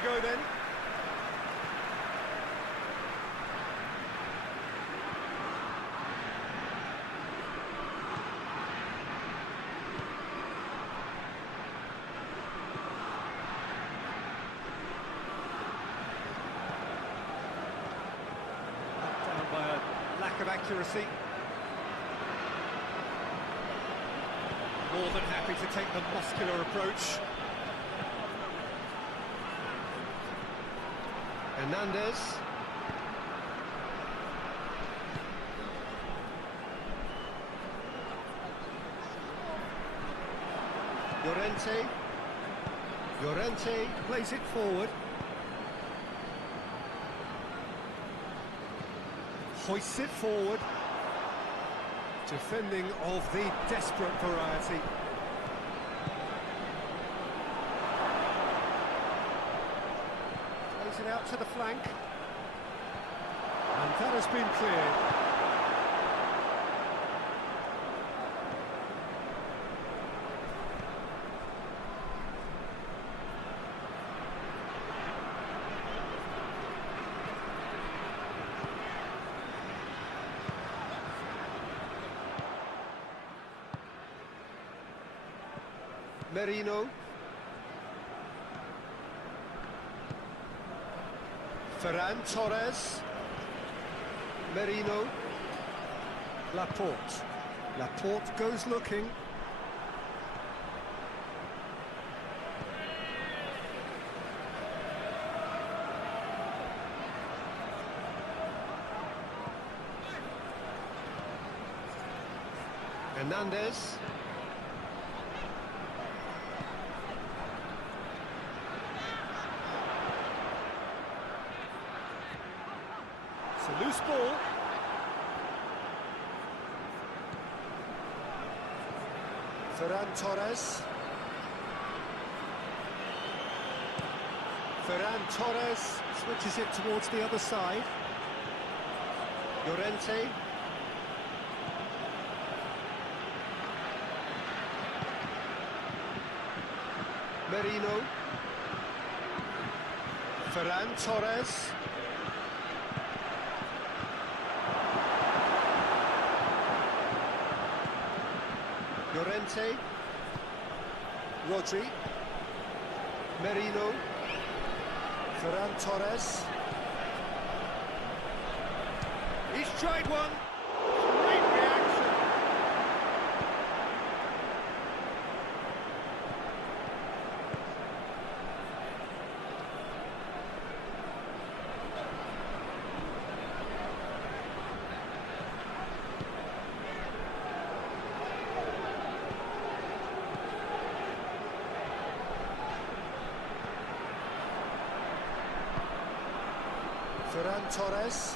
go then. Down by a lack of accuracy. More than happy to take the muscular approach. Hernandez. Llorente plays it forward. Hoists it forward. Defending of the desperate variety. Plays it out to the flank. And that has been cleared. Merino. Ferran Torres. Merino. Laporte. Laporte goes looking. Hernandez. It's a loose ball. Ferran Torres. Ferran Torres switches it towards the other side. Llorente. Merino. Ferran Torres. Llorente. Rodri. Merino. Ferran Torres. He's tried one. Great reaction. Ferran Torres.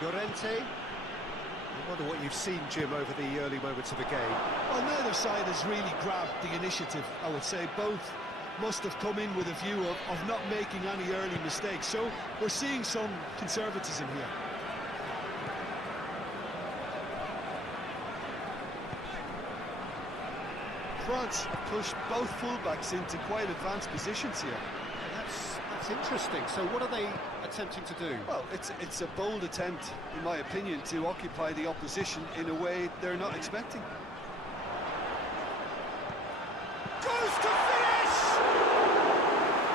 Llorente. I wonder what you've seen, Jim, over the early moments of the game. Well, neither side has really grabbed the initiative, I would say. Both must have come in with a view of not making any early mistakes. So we're seeing some conservatism here. France pushed both fullbacks into quite advanced positions here. That's interesting. So what are they attempting to do? Well, it's a bold attempt, in my opinion, to occupy the opposition in a way they're not expecting. Goes to finish!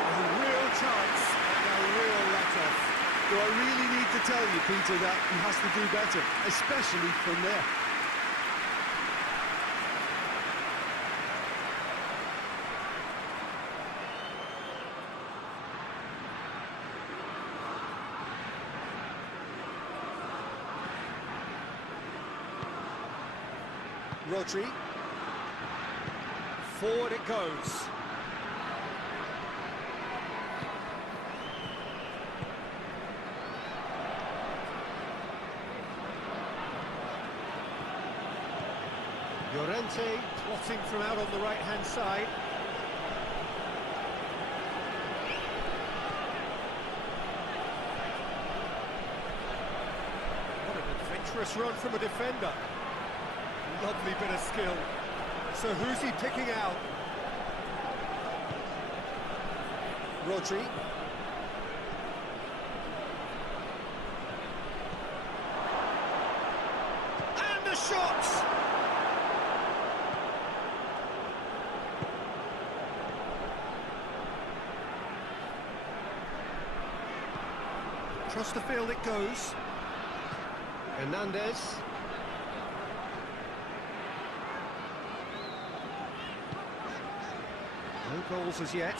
A real chance and a real let-off. Do I really need to tell you, Peter, that he has to do better, especially from there? Rodri. Forward it goes. Llorente plotting from out on the right-hand side. Dangerous run from a defender. Lovely bit of skill. So who's he picking out? Rodri. And the shot! Across the field it goes. Hernandez. No goals as yet.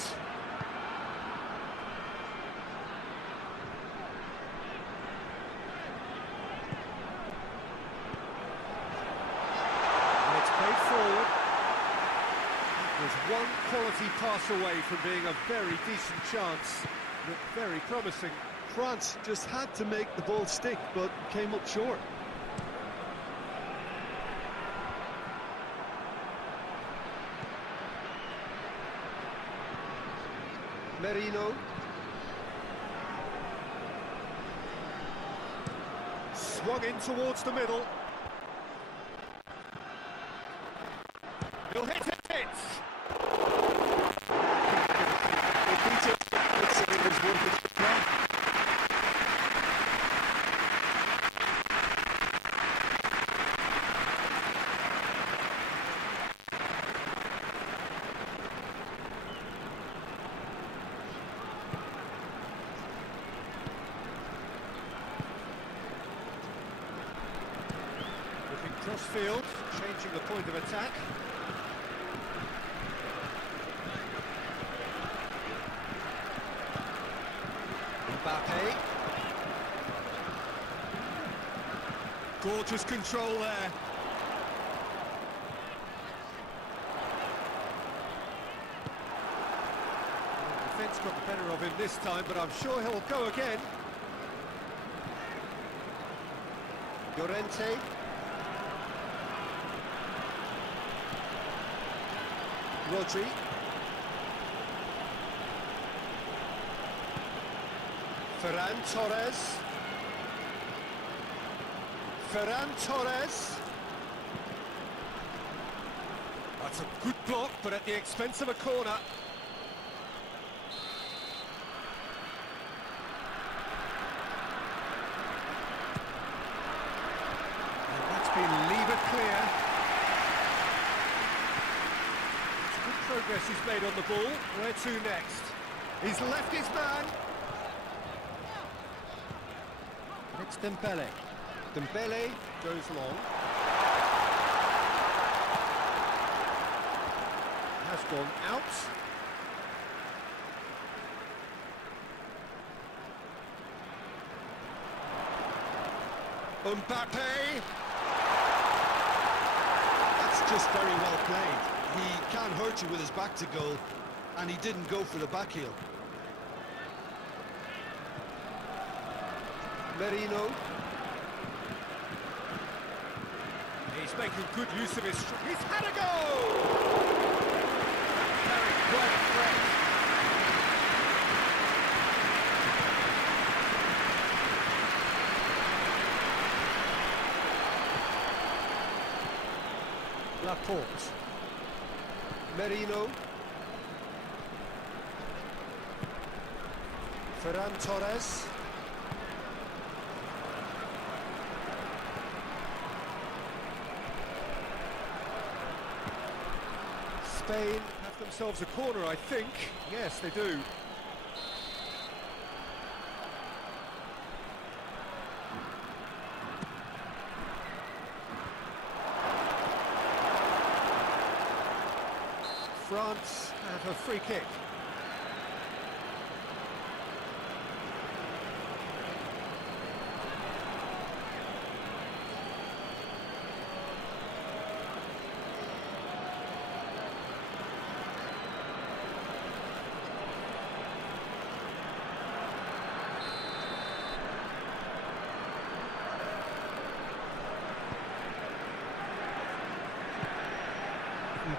And it's played forward. That was one quality pass away from being a very decent chance. Looked very promising. France just had to make the ball stick, but came up short. Merino. Swung in towards the middle. He'll hit it! It was worth it. Crossfield, changing the point of attack. Mbappe. Gorgeous control there. Defence got the better of him this time, but I'm sure he'll go again. Llorente. Rodri. Ferran Torres. Ferran Torres. That's a good block, but at the expense of a corner. And that's been lever clear. Progress he's made on the ball. Where to next? He's left his man. It's Dembele. Dembele goes long. Has gone out. Mbappe. That's just very well played. He can't hurt you with his back to goal, and he didn't go for the back heel. Merino. He's making good use of his... He's had a goal! Carried quite a threat. Laporte. Merino. Ferran Torres. Spain have themselves a corner, I think. Yes, they do. France have a free kick.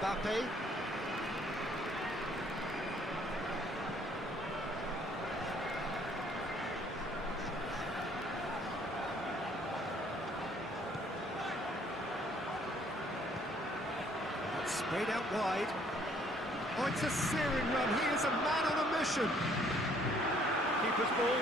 Mbappe. Sprayed out wide. Oh, it's a searing run. He is a man on a mission. Keeper's ball.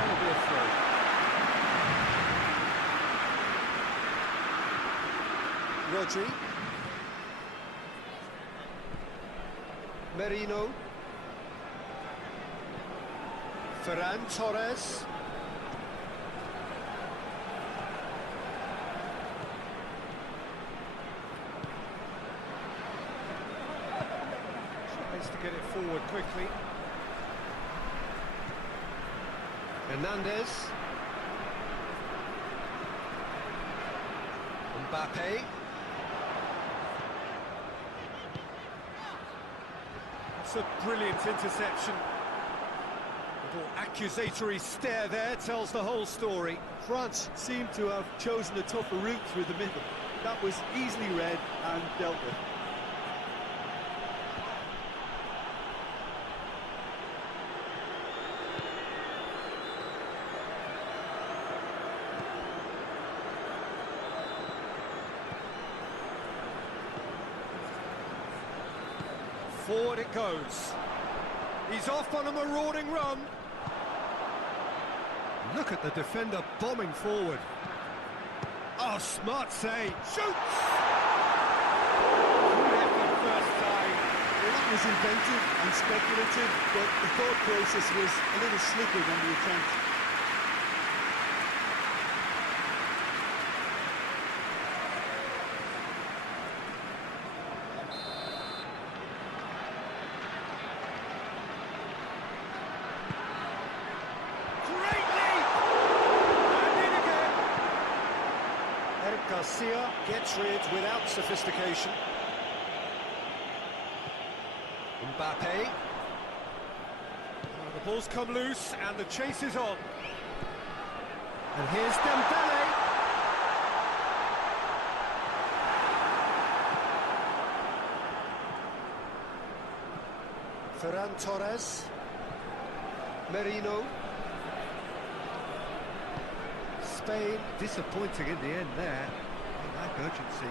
That'll be a throw. Rodri. Merino. Ferran Torres. Tries to get it forward quickly. Hernandez. Mbappe. That's a brilliant interception. Little accusatory stare there tells the whole story. France seem to have chosen a tougher route through the middle. That was easily read and dealt with. Forward it goes. He's off on a marauding run. Look at the defender bombing forward. Oh, smart save. Shoots! Good effort first time. Well, that was inventive and speculative, but the thought process was a little slicker than the attempt. Garcia gets rid without sophistication. Mbappe. The ball's come loose and the chase is on. And here's Dembele. Ferran Torres. Merino. Spain disappointing in the end there. They lack urgency.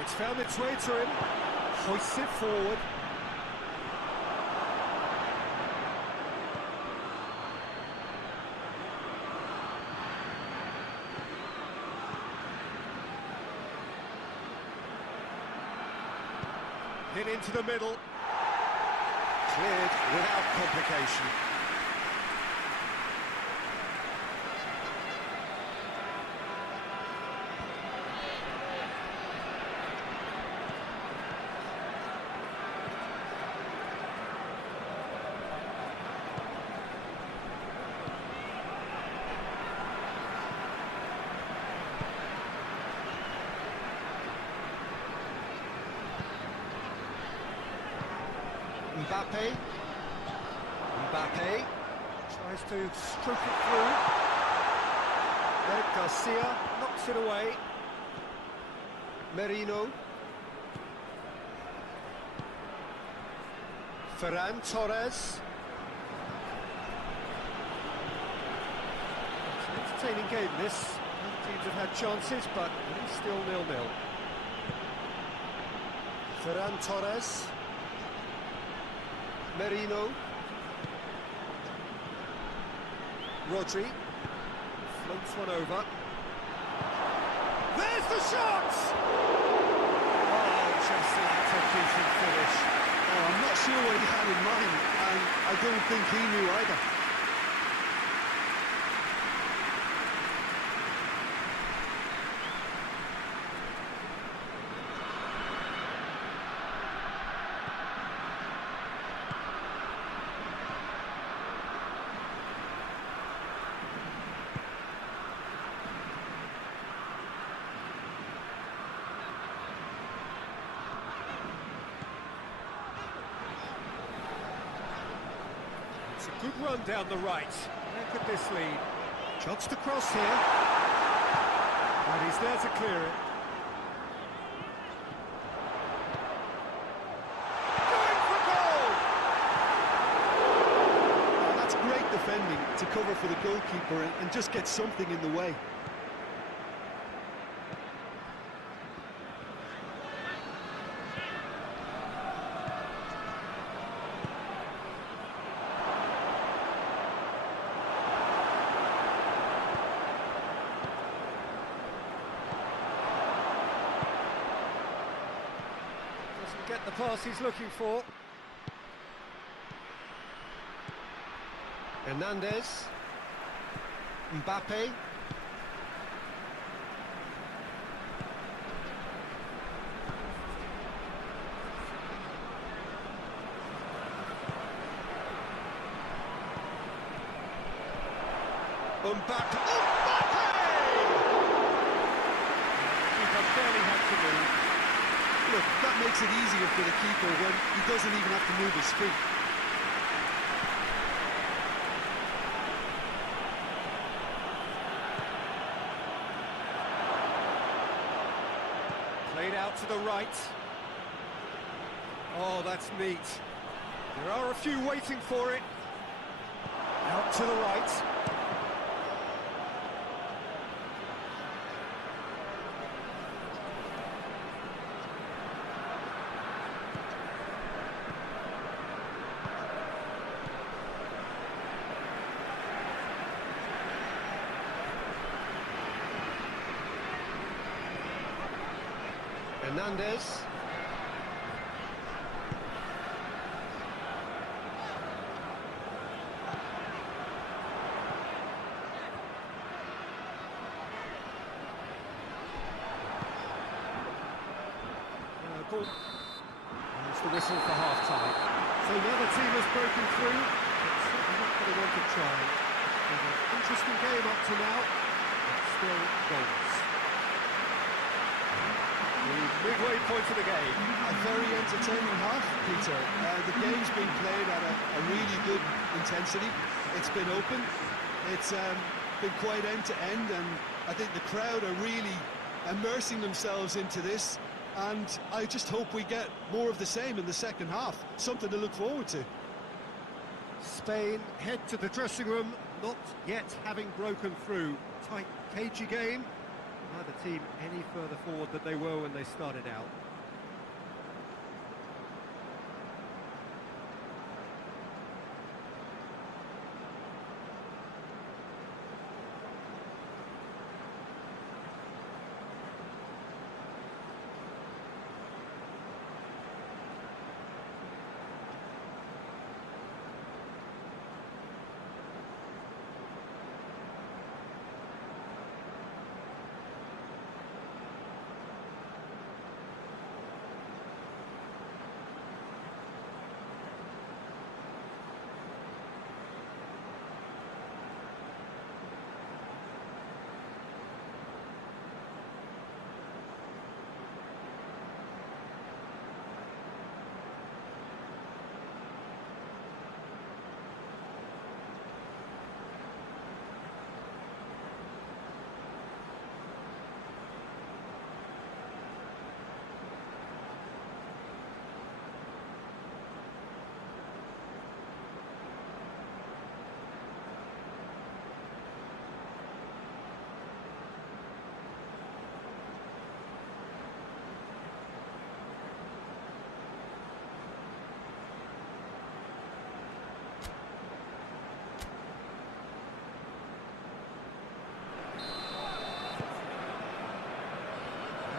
It's found its way to him. Hoists it forward. Hit into the middle. Cleared without complication. Mbappe. Mbappe tries to stroke it through. Eric Garcia knocks it away. Merino. Ferran Torres. It's an entertaining game, this. Both teams have had chances, but it is still 0-0. Ferran Torres. Merino. Rodri. Floats one over. There's the shot! Oh, just like a decent finish. Oh, I'm not sure what he had in mind, and I don't think he knew either. It's a good run down the right. Where could this lead? Shots to cross here. And he's there to clear it. Going for goal! Oh, that's great defending to cover for the goalkeeper and just get something in the way. Doesn't get the pass he's looking for. Hernandez. Mbappe. Mbappe! Keeper barely had to move. Look, that makes it easier for the keeper when he doesn't even have to move his feet. Played out to the right. Oh, that's neat. There are a few waiting for it. Out to the right. Hernandez. There's the whistle for half-time. So the other team has broken through, but certainly not going to want to try. It's been an interesting game up to now, but still goals. The midway point of the game. A very entertaining half, Peter. The game's been played at a really good intensity. It's been open. It's been quite end-to-end, and I think the crowd are really immersing themselves into this. And I just hope we get more of the same in the second half. Something to look forward to. Spain head to the dressing room, not yet having broken through. Tight, cagey game. Neither team any further forward than they were when they started out.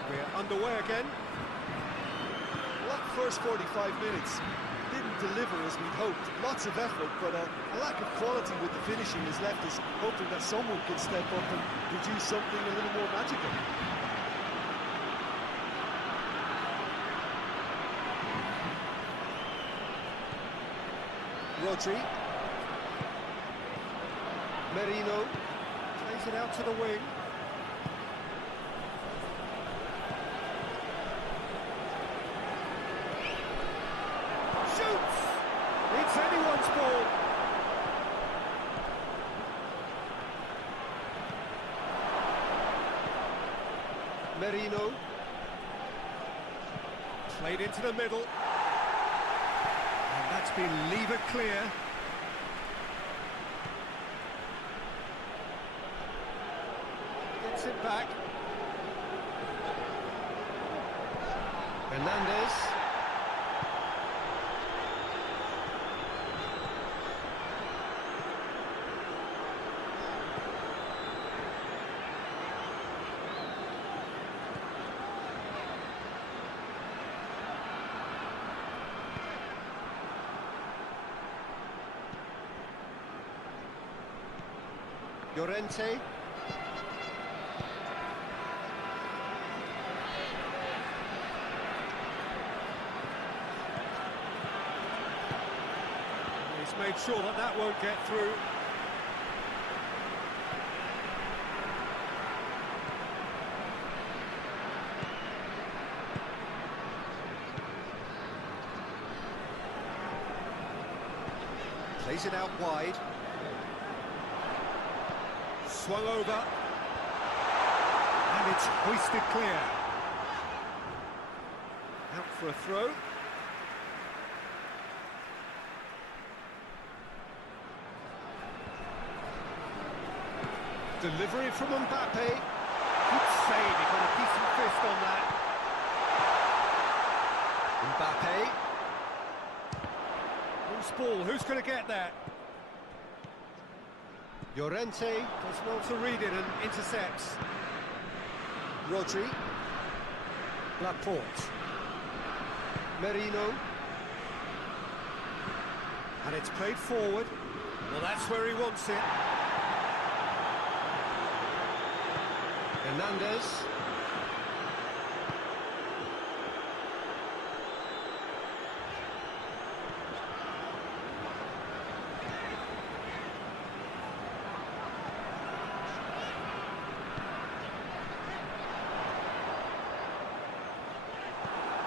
We're underway again. Well, that first 45 minutes didn't deliver as we'd hoped. Lots of effort, but a lack of quality with the finishing has left us hoping that someone can step up and produce something a little more magical. Rodri. Merino plays it out to the wing. Shoots! It's anyone's ball. Merino. Played into the middle. And that's been levered clear. Gets it back. Hernandez. Llorente. He's made sure that that won't get through. Plays it out wide. Swung over. And it's hoisted clear. Out for a throw. Delivery from Mbappe. Good save, he got a decent fist on that. Mbappe. Loose ball, who's going to get that? Llorente does well to read it and intercepts. Rodri. Laporte. Merino. And it's played forward. Well, that's where he wants it. Hernandez.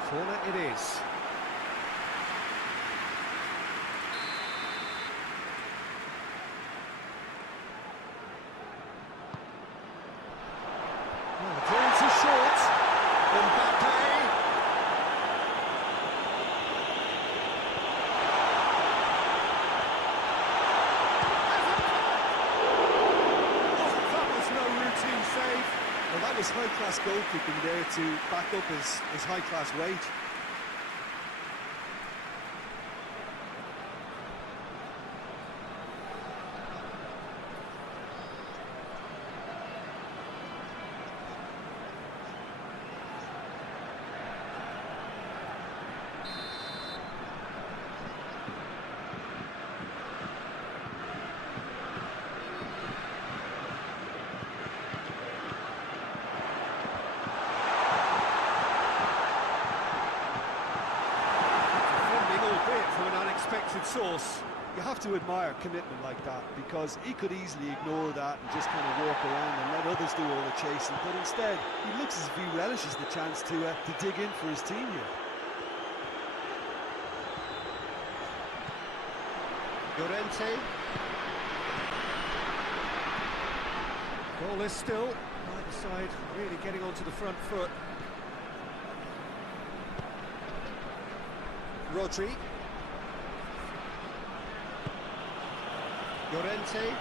Corner it is. Drawn too short. Mbappe. That was no routine save. Well, that was high-class goalkeeping there to back up his high-class weight. Source. You have to admire commitment like that, because he could easily ignore that and just kind of walk around and let others do all the chasing, but instead he looks as if he relishes the chance to dig in for his team here. Llorente. Goal is still. Neither side really getting onto the front foot. Rodri. Llorente.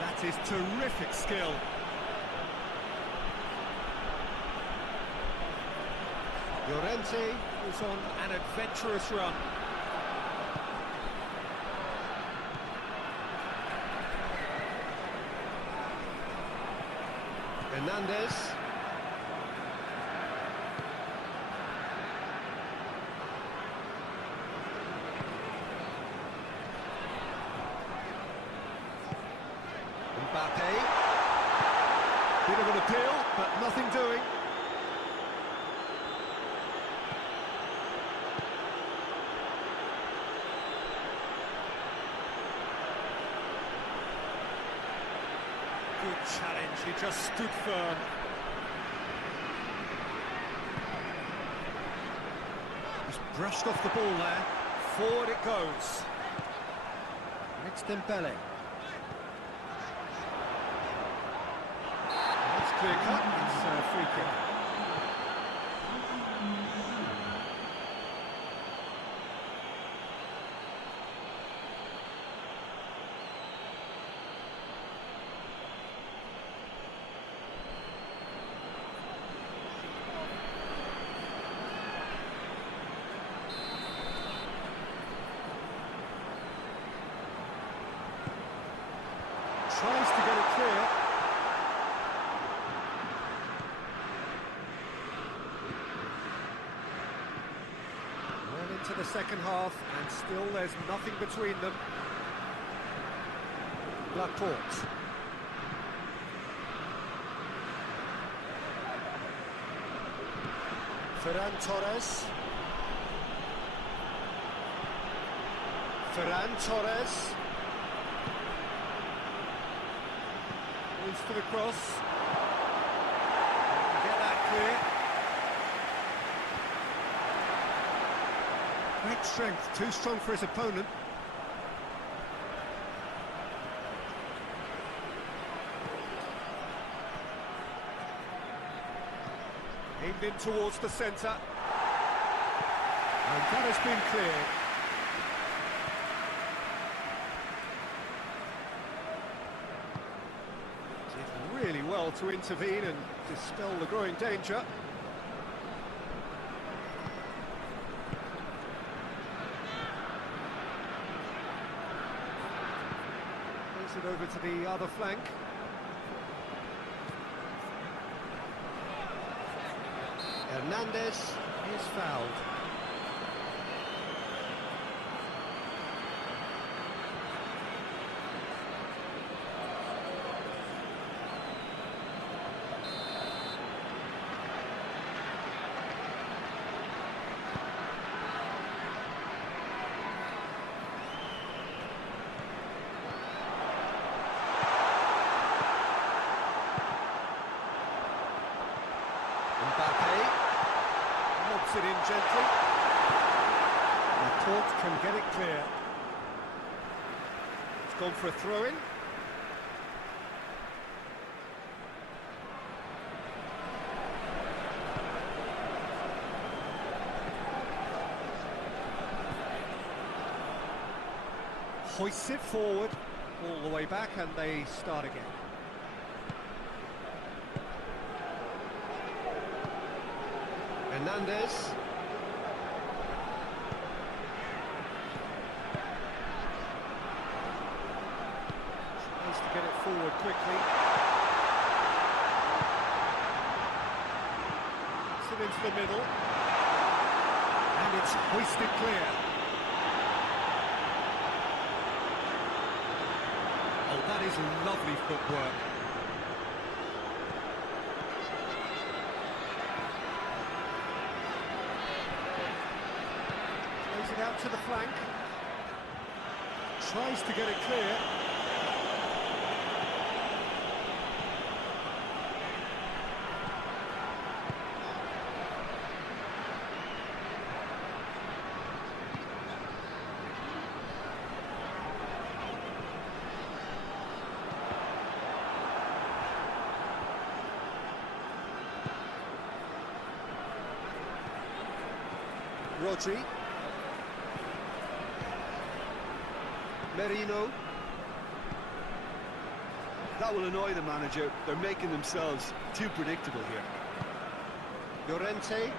That is terrific skill. Llorente goes on an adventurous run. Hernandez. Mbappe. Bit of an appeal, but nothing doing. Good challenge, he just stood firm. He's brushed off the ball there. Forward it goes. Next Dembele. Clear cut, it's free kick. Tries to get it clear. Well into the second half, and still there's nothing between them. Laporte. Ferran Torres. Ferran Torres. Moves for the cross. Get that clear. Great strength, too strong for his opponent. Aimed in towards the centre. And that has been cleared. Did really well to intervene and dispel the growing danger. Plays it over to the other flank. Hernandez is fouled. Mbappe lobs it in gently. Laporte can get it clear. It's gone for a throw-in. Hoists it forward, all the way back, and they start again. Hernandez. Tries to get it forward quickly. Puts it into the middle. And it's hoisted clear. Oh, that is lovely footwork. Plays it out to the flank. Tries to get it clear. Rodri. Merino. That will annoy the manager. They're making themselves too predictable here. Llorente.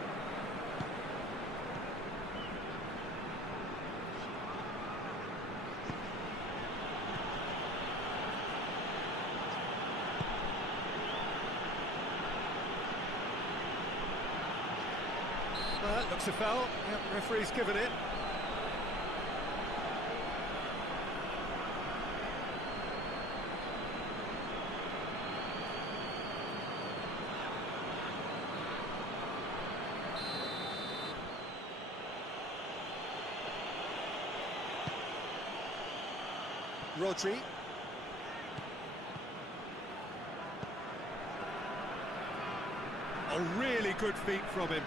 That looks a foul. Yep, referee's given it. Rodri. A really good feat from him.